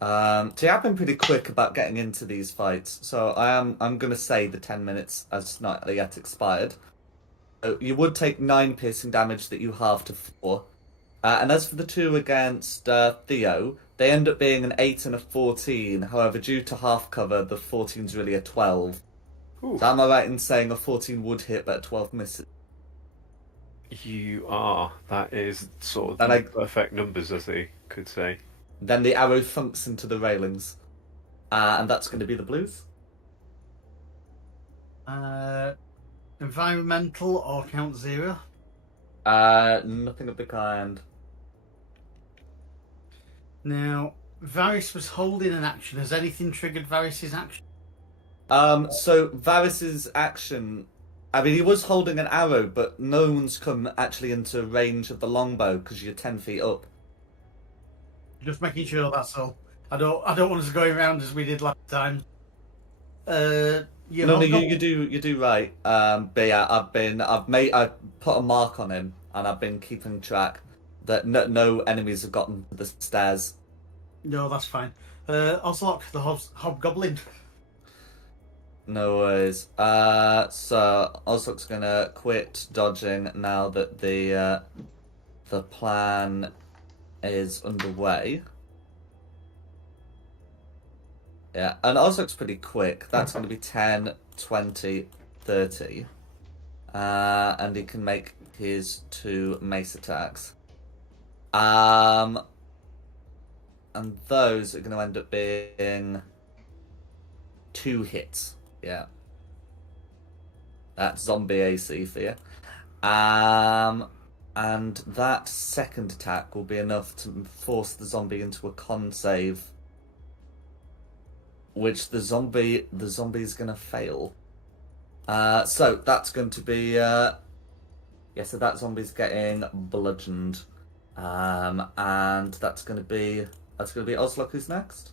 So yeah, I've been pretty quick about getting into these fights, so I'm gonna say the 10 minutes has not yet expired. So you would take 9 piercing damage that you halve to 4. And as for the two against Theo, they end up being an 8 and a 14. However, due to half cover, the 14's really a 12. Ooh. So am I right in saying a 14 would hit, but a 12 misses? You are. That is sort of And the perfect numbers, as they could say. Then the arrow thunks into the railings. And that's going to be the blues. Environmental or count 0? Nothing of the kind. Now, Varys was holding an action. Has anything triggered Varys' action? So Varys's action, I mean, he was holding an arrow, but no one's come actually into range of the longbow because you're 10 feet up. Just making sure, that's all. I don't want us going round as we did last time. No, you do right. But yeah, I put a mark on him, and I've been keeping track that no enemies have gotten to the stairs. No, that's fine. Oslok, the hobgoblin. No worries. So Oslok's gonna quit dodging now that the plan is underway. Yeah, and Oslok's pretty quick. That's going to be 10, 20, 30. And he can make his 2 mace attacks. And those are going to end up being 2 hits. Yeah. That's zombie AC for you. And that second attack will be enough to force the zombie into a con save, which the zombie's gonna fail. So that's going to be so that zombie's getting bludgeoned. And that's gonna be Oslok who's next.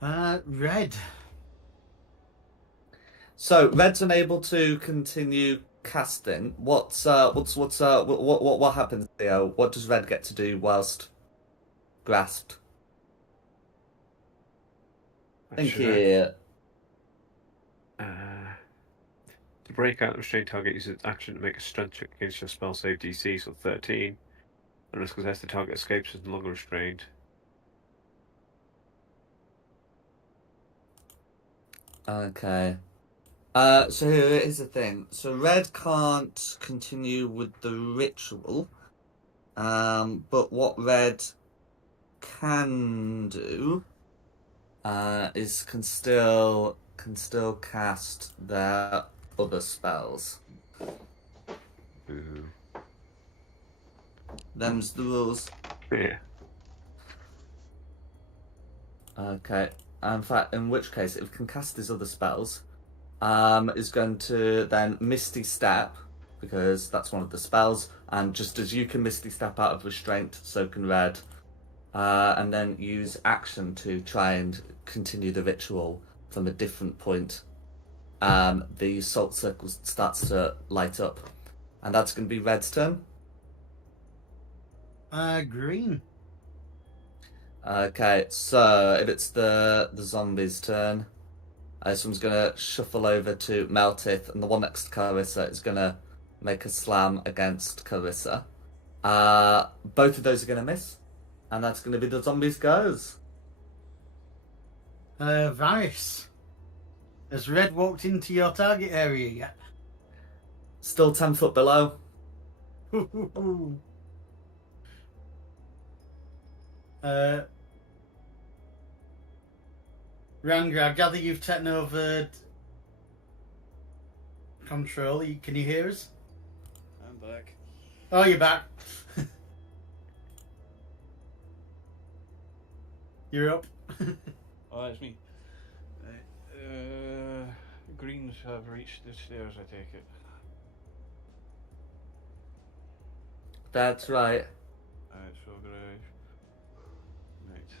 Red. So Red's unable to continue casting. What happens, Theo? What does Red get to do whilst grasped? Thank you. To break out the restrained target, use its action to make a strength check against your spell save DC, so 13. Unless the target escapes is no longer restrained. Okay. So here's the thing. So Red can't continue with the ritual. But what Red can do is can still cast their other spells. Ooh. Them's the rules. Yeah. Okay. In fact, in which case, if it can cast his other spells, is going to then Misty Step, because that's one of the spells, and just as you can Misty Step out of restraint, so can Red, and then use action to try and continue the ritual from a different point. The salt circle starts to light up, and that's going to be Red's turn. Green. Okay, so if it's the zombie's turn, this one's going to shuffle over to Meltith, and the one next to Carissa is going to make a slam against Carissa. Both of those are going to miss, and that's going to be the zombie's goes. Varys. Has Red walked into your target area yet? Still 10 foot below. Rangra, I gather you've taken over control. Can you hear us? I'm back. Oh, you're back. You're up. Oh, that's me. Right. Greens have reached the stairs, I take it. That's right. Alright, so I'm gonna... Right. I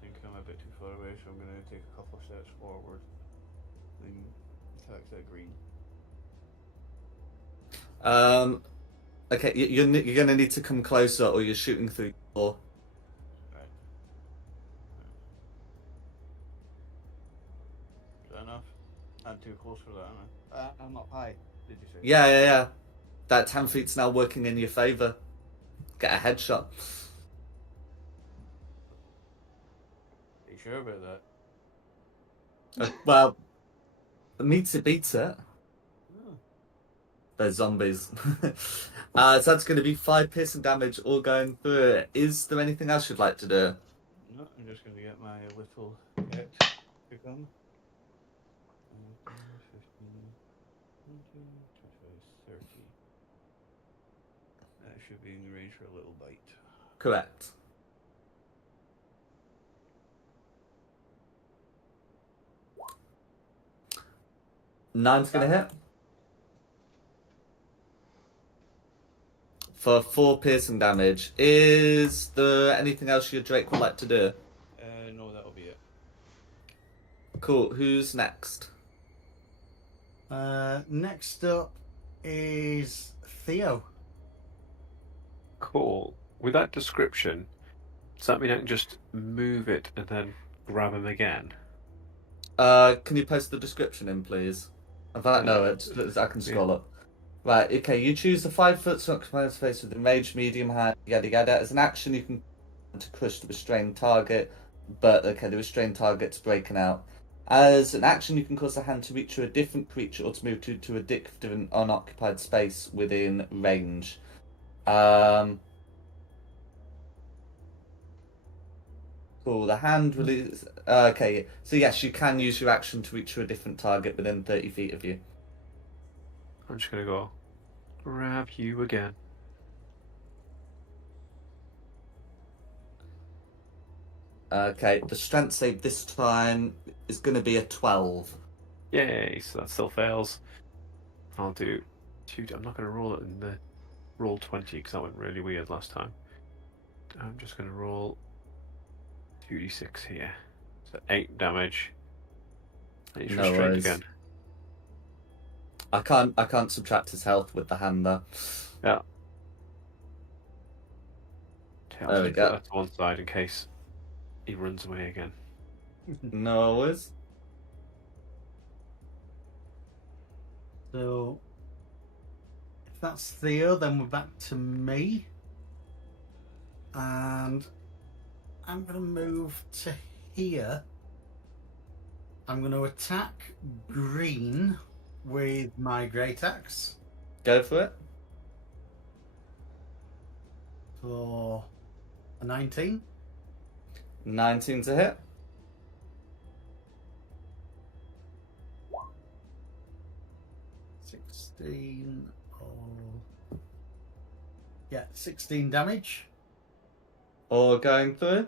think I'm a bit too far away, so I'm gonna take a couple of steps forward. Then attack that green. Okay, you're going to need to come closer, or you're shooting through the door. Right. Is that enough? I'm too close for that, am I? I'm up high, did you say? Yeah. That 10 feet's now working in your favour. Get a headshot. Are you sure about that? Well, meets it beats it. Oh. They're zombies. So that's going to be 5 piercing damage all going through it. Is there anything else you'd like to do? No, I'm just going to get my little cat to come. 15, 20, 25, 30. That should be in range for a little bite. Correct. Nine's going to hit. For 4 piercing damage. Is there anything else your Drake would like to do? No, that'll be it. Cool. Who's next? Next up is Theo. Cool. With that description, does that mean I can just move it and then grab him again? Can you post the description in, please? In fact, no, I can scroll up. Right, okay, you choose the 5-foot occupied space with the mage, medium hand, yada yada. As an action, you can to crush the restrained target, but okay, the restrained target's breaking out. As an action, you can cause the hand to reach to a different creature or to move to a different unoccupied space within range. Cool, the hand release. Okay, so yes, you can use your action to reach to a different target within 30 feet of you. I'm just going to go grab you again. Okay, the strength save this time is going to be a 12. Yay, so that still fails. I'll do 2. I'm not going to roll it in the roll 20 because that went really weird last time. I'm just going to roll 2d6 here. So 8 damage. And he's No restrained worries. again. I can't subtract his health with the hand though. Yeah. Okay, I'll There we just go. put that to one side in case he runs away again. No worries. So, if that's Theo, then we're back to me. And I'm going to move to here. I'm going to attack green with my great axe. Go for it. For a 19. 19 to hit. Yeah, 16 damage. Or going through.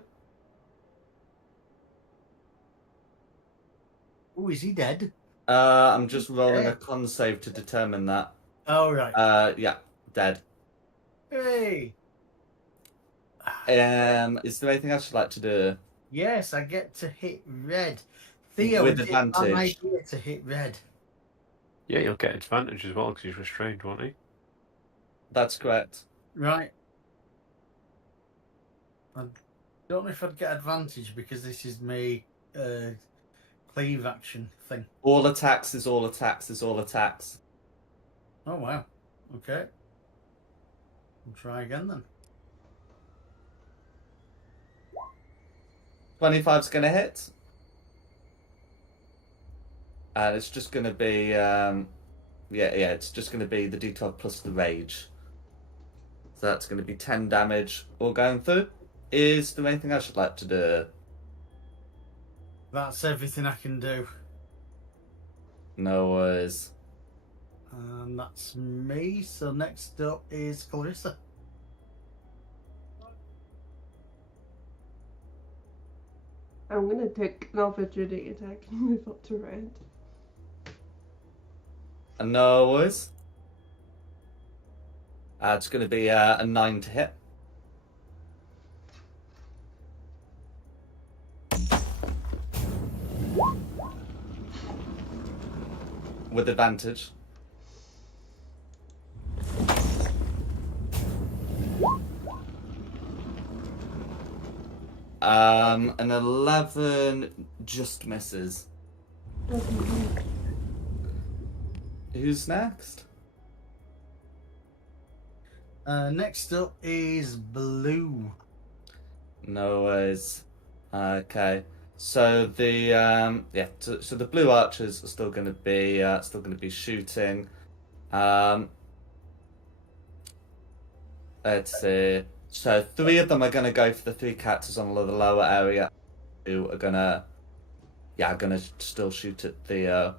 Oh, is he dead? I'm just rolling a con save to determine that. Oh, right. Yeah, dead. Hey! Is there anything else you'd like to do? Yes, I get to hit red. Theo, With is it my advantage. idea to hit red? Yeah, you'll get advantage as well because he's restrained, won't he? That's correct. Right. I don't know if I'd get advantage because this is my cleave action thing. All attacks is all attacks is all attacks. Oh, wow. Okay. We'll try again then. 25's going to hit. And it's just going to be, it's just going to be the d12 plus the rage. So that's going to be 10 damage all going through. Is there anything else you'd like to do? That's everything I can do. No worries. And that's me. So next up is Clarissa. I'm gonna take an opportunity attack and move up to red. No worries. It's going to be a 9 to hit. With advantage. An 11 just misses. Who's next? Next up is Blue. No worries. Okay. So the so the blue archers are still going to be shooting. Um, let's see. So 3 of them are gonna go for the 3 characters on the lower area. 2 are gonna still shoot at Theo.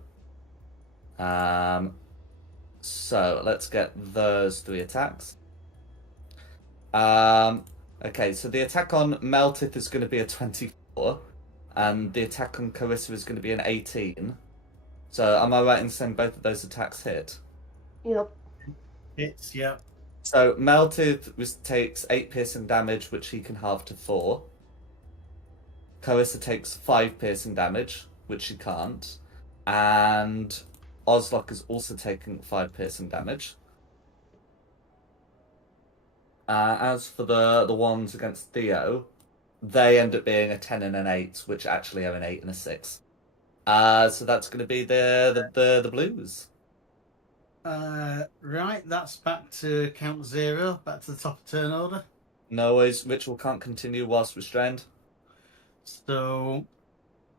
So let's get those 3 attacks. Okay, so the attack on Meltith is going to be a 24, and the attack on Carissa is going to be an 18. So am I right in saying both of those attacks hit? Yep. Hits, yeah. So Meltith takes 8 piercing damage, which he can halve to 4. Carissa takes 5 piercing damage, which she can't. And Ozlok is also taking 5 piercing damage. As for the ones against Theo, they end up being a 10 and an 8, which actually are an 8 and a 6. So that's going to be the blues. Right, that's back to count 0, back to the top of turn order. No worries, ritual can't continue whilst restrained. So,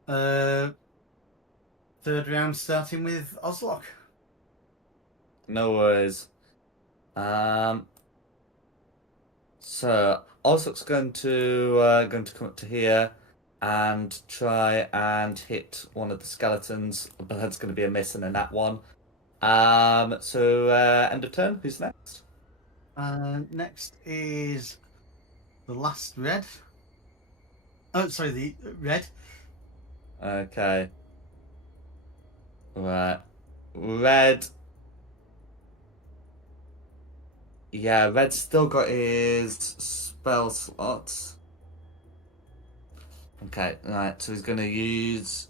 third round starting with Ozlok. No worries. So Ozlok's going to come up to here and try and hit one of the skeletons, but that's going to be a miss and a nat 1. So end of turn. Who's next? Next is the last red. Oh, sorry, the red. Okay. Right. Red. Yeah, Red's still got his spell slots. Okay, right, so he's going to use,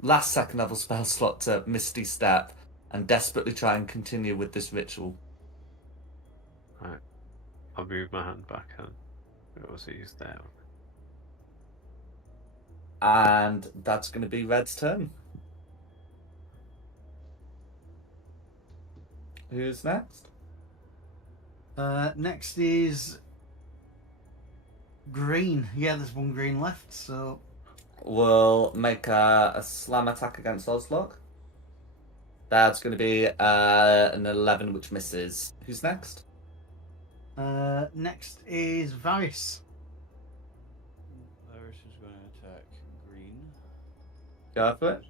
last second level spell slot to Misty Step and desperately try and continue with this ritual. Right. I'll move my hand back and it was used there. And that's going to be Red's turn. Who's next? Next is green. Yeah, there's one green left, so We'll make a slam attack against Ozlok. That's going to be an 11, which misses. Who's next? next is Varys. Varys is going to attack green. Go for it.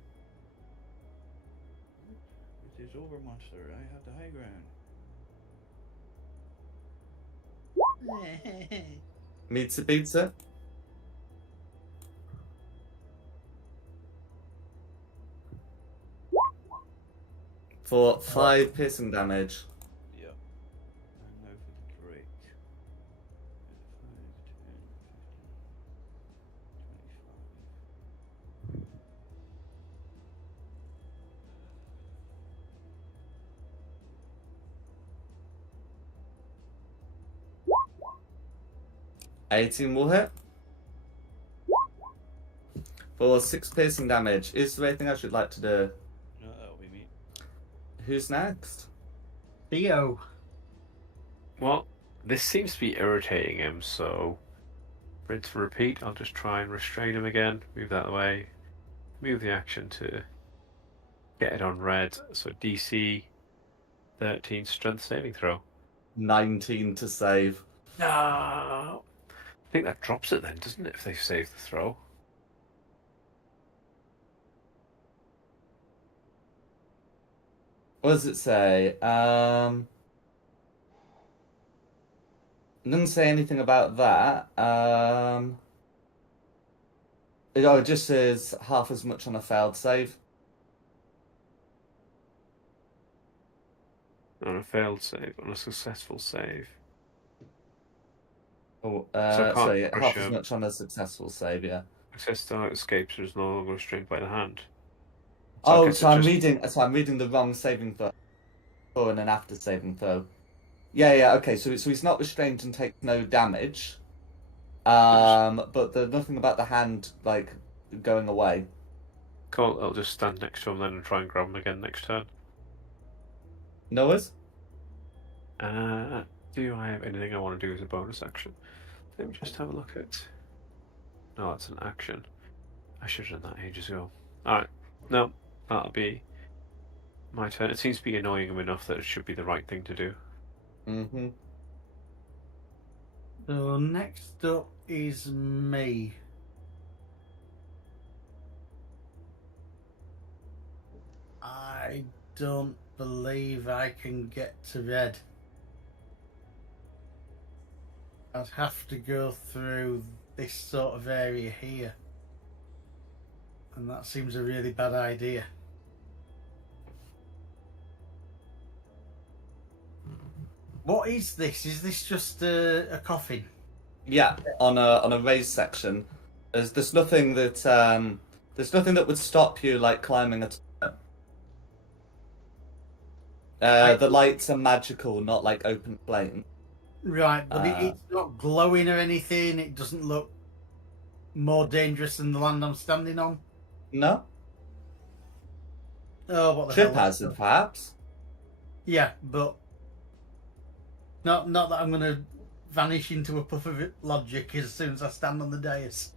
It is over, monster. I have the high ground. Meets it, beats it. For 5 piercing damage. Yep. And now for the Drake. 5, 10, 15, 25. 18 will hit. For 6 piercing damage. Is there anything I should like to do? No, that'll be me. Who's next? Theo. Well, this seems to be irritating him, so rinse and repeat. I'll just try and restrain him again. Move that away. Move the action to get it on red. So DC 13 strength saving throw. 19 to save. No! I think that drops it then, doesn't it, if they save the throw? What does it say? It doesn't say anything about that. It just says half as much on a failed save. On a failed save, on a successful save. Oh, So I can't sorry, push half as him. much on a successful save, yeah. Access to escapes is no longer restrained by the hand. Oh, guess so it I'm just- reading the wrong saving throw before and an after saving throw. Yeah, okay, so he's not restrained and takes no damage. But there's nothing about the hand like going away. Cool, I'll just stand next to him then and try and grab him again next turn. Noah's? Do I have anything I want to do as a bonus action? Let me just have a look at. No, that's an action. I should have done that ages ago. Alright, no, that'll be My turn. It seems to be annoying him enough that it should be the right thing to do. Mm-hmm. So next up is me. I don't believe I can get to red. I'd have to go through this sort of area here. And that seems a really bad idea. What is this? Is this just a coffin? Yeah, on a raised section. There's nothing that would stop you like climbing a the lights are magical, not like open flame. Right, but it's not glowing or anything. It doesn't look more dangerous than the land I'm standing on. No? Oh, what the Trip hell? hazard, perhaps? Yeah, but not that I'm going to vanish into a puff of logic as soon as I stand on the dais.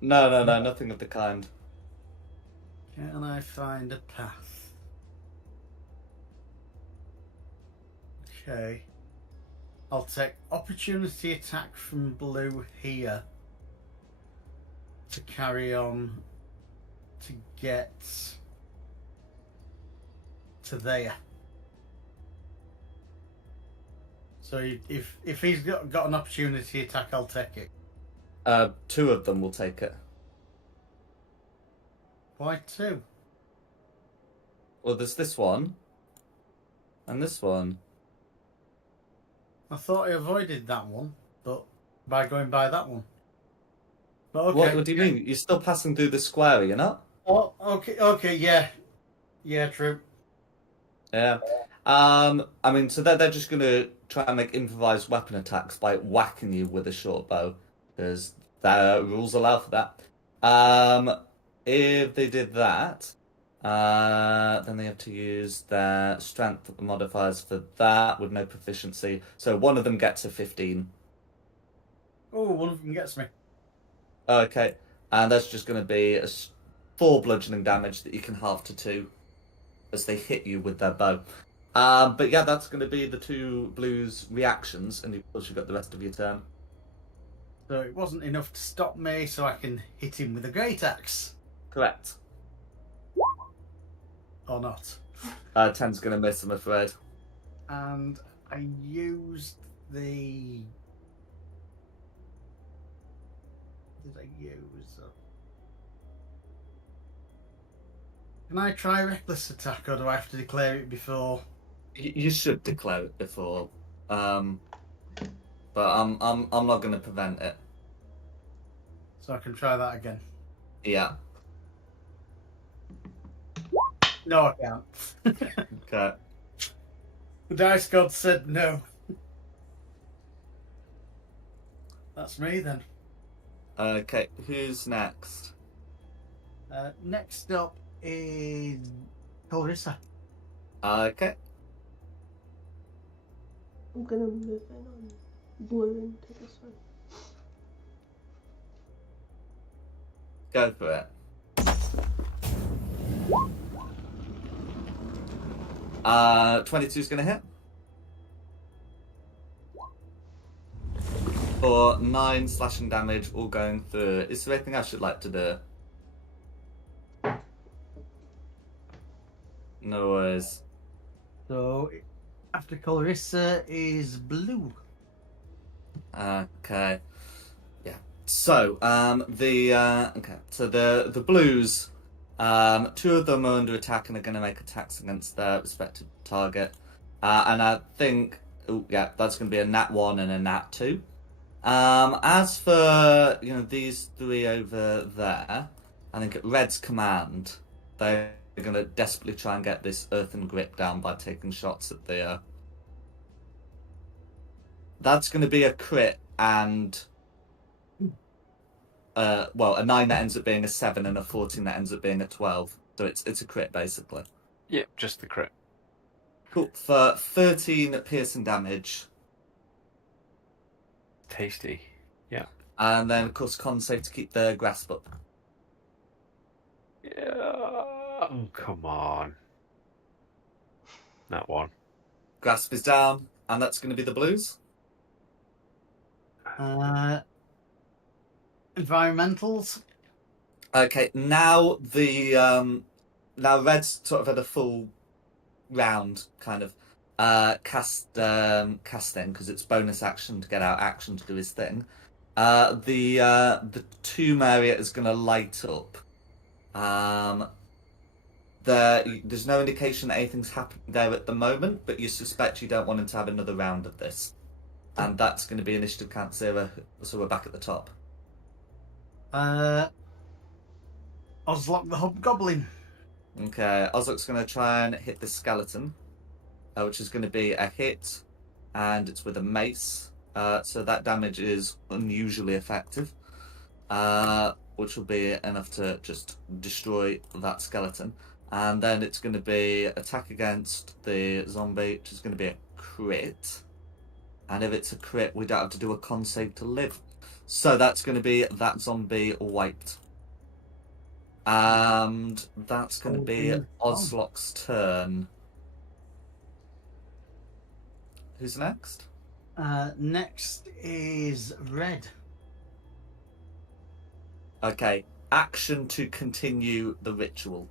No, nothing of the kind. Can I find a path? Okay. I'll take opportunity attack from blue here to carry on to get to there. So if he's got an opportunity attack, I'll take it. 2 of them will take it. Why 2? Well, there's this one. And this one. I thought I avoided that one, but by going by that one. But okay. What do you mean? You're still passing through the square, you're not? Oh, okay, yeah, true. Yeah. I mean, so they're just gonna try and make improvised weapon attacks by whacking you with a short bow, because the rules allow for that. If they did that, then they have to use their strength modifiers for that with no proficiency. So one of them gets a 15. Oh, one of them gets me. Okay, and that's just going to be 4 bludgeoning damage that you can halve to 2 as they hit you with their bow. But yeah, that's going to be the 2 blues' reactions, and of course you've got the rest of your turn. So it wasn't enough to stop me, so I can hit him with a great axe. Correct. Or not. 10's going to miss, I'm afraid. And I used the... Did I use... Can I try reckless attack, or do I have to declare it before? You should declare it before, but I'm not going to prevent it. So I can try that again. Yeah. No, I can't. Okay. The dice god said no. That's me then. Okay, who's next? Next up is Clarissa. Okay. I'm gonna move in on blue into this one. Go for it. 22's gonna hit. For 9 slashing damage, all going through. Is there anything else you'd like to do? No worries. So after Clarissa is blue. Okay. Yeah. So, the blues, 2 of them are under attack and are going to make attacks against their respective target. And I think, that's going to be a nat 1 and a nat 2. As for, these 3 over there, I think at Red's command, they're going to desperately try and get this earthen grip down by taking shots at the... That's going to be a crit and... a 9 that ends up being a 7 and a 14 that ends up being a 12. So it's a crit, basically. Yep, just the crit. Cool. For 13 piercing damage. Tasty. Yeah. And then, of course, con save to keep the grasp up. Yeah. Oh, come on. That one. Grasp is down, and that's going to be the blues. Environmentals. Okay, now now red's sort of had a full round kind of casting because it's bonus action to get out action to do his thing. The tomb area is going to light up. There's no indication that anything's happening there at the moment, but you suspect you don't want him to have another round of this, and that's going to be initiative count 0, so we're back at the top. Ozlock the Hobgoblin. Okay, Ozlock's going to try and hit the skeleton, which is going to be a hit, and it's with a mace, so that damage is unusually effective, which will be enough to just destroy that skeleton. And then it's going to be attack against the zombie, which is going to be a crit. And if it's a crit, we don't have to do a con save to live. So that's going to be that zombie wiped. And that's going to be Ozlock's turn. Who's next? Next is Red. Okay, action to continue the ritual.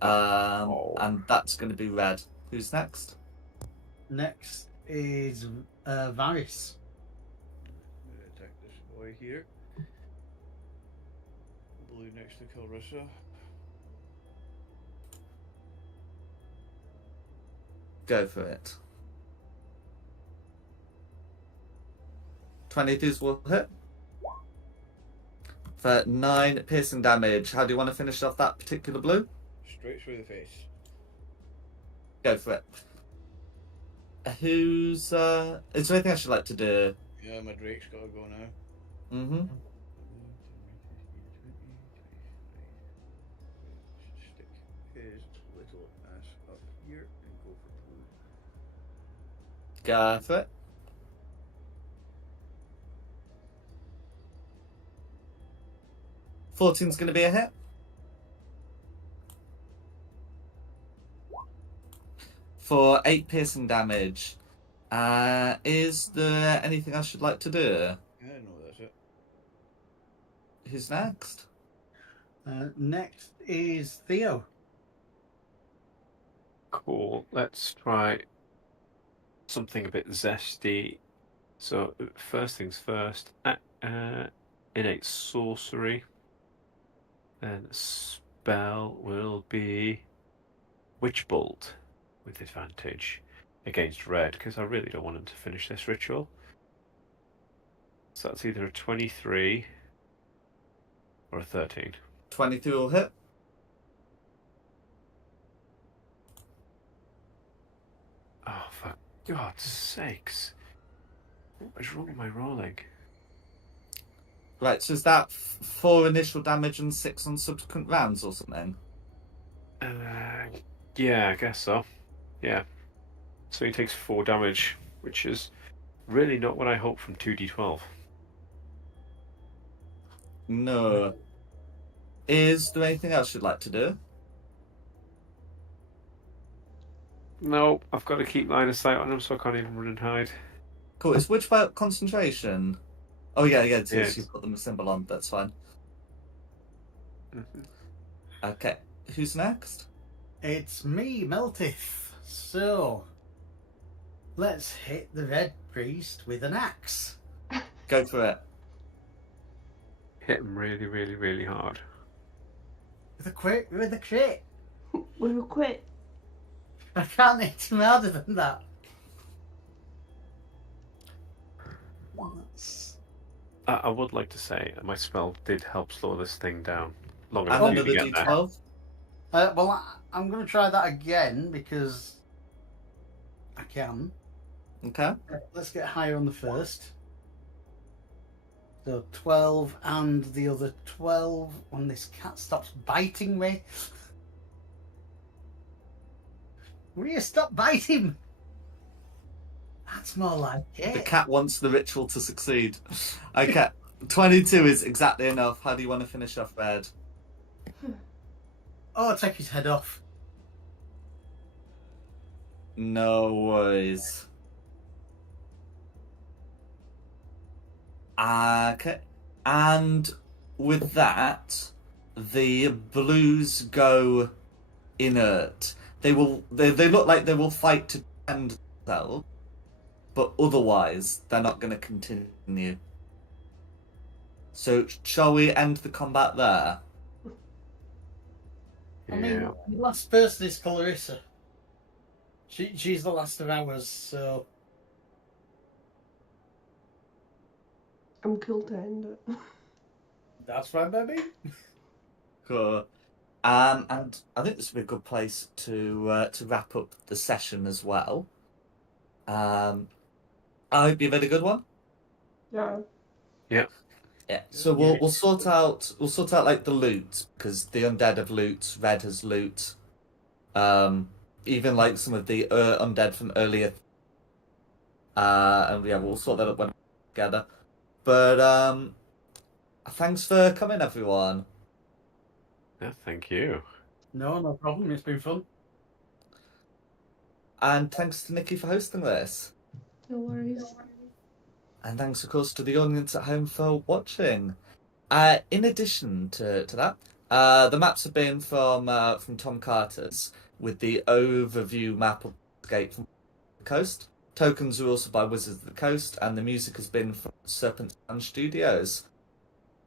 And that's going to be Red. Who's next? Next is Varys. Attack this boy here. Blue next to Clarissa. Go for it. 22s will hit. For 9 piercing damage. How do you want to finish off that particular blue? Straight through the face. Go for it. Who's is there anything I should like to do? Yeah, my Drake's gotta go now. Mm-hmm. Stick his little ass up here and go for blue. Go for it. $14's going to be a hit. For 8 piercing damage. Is there anything I should like to do? Yeah, no, that's it. Who's next? Next is Theo. Cool. Let's try something a bit zesty. So first things first. Innate sorcery. Then spell will be Witch Bolt with advantage against red because I really don't want him to finish this ritual. So that's either a 23 or a 13. 22 will hit. Oh, for God's sakes. What is wrong with my rolling? Right, so is that 4 initial damage and 6 on subsequent rounds or something? Yeah, I guess so. Yeah. So he takes 4 damage, which is really not what I hoped from 2d12. No. Is there anything else you'd like to do? No, I've got to keep line of sight on him so I can't even run and hide. Cool, it's which about concentration? Oh yeah, it is. Yes. You've got the symbol on, that's fine. Mm-hmm. Okay, who's next? It's me, Meltith. So, let's hit the Red Priest with an axe. Go for it. Hit him really, really, really hard. With a crit. With a crit. We will quit. I can't hit him harder than that. That's... I would like to say my spell did help slow this thing down long And enough for you another to get there. d12. well, I'm going to try that again because I can. Okay. Let's get higher on the first. So 12 and the other 12 when this cat stops biting me. Rhea, stop biting! That's more like it. The cat wants the ritual to succeed. Okay, 22 is exactly enough. How do you want to finish off Red? Oh, take his head off. No worries. Okay. And with that, the blues go inert. They look like they will fight to defend themselves, but otherwise they're not going to continue. So shall we end the combat there? I mean, the last person is Clarissa. She's the last of ours, so I'm cool to end it. that's fine by me. Cool. And I think this would be a good place to wrap up the session as well. I hope you've had a good one. Yeah. Yeah. So we'll sort out like the loot, because the undead have loot, red has loot. Even like some of the undead from earlier. And yeah, we'll sort that up when together. But thanks for coming, everyone. Yeah, thank you. No problem. It's been fun. And thanks to Nikki for hosting this. No worries. And thanks, of course, to the audience at home for watching. In addition to that, the maps have been from Tom Carter's, with the overview map of Escape from the Coast. Tokens are also by Wizards of the Coast, and the music has been from Serpent Sound Studios.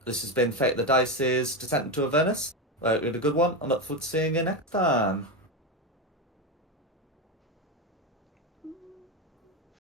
This has been Fate of the Dice's Descent into Avernus. We had a good one. I look forward to seeing you next time.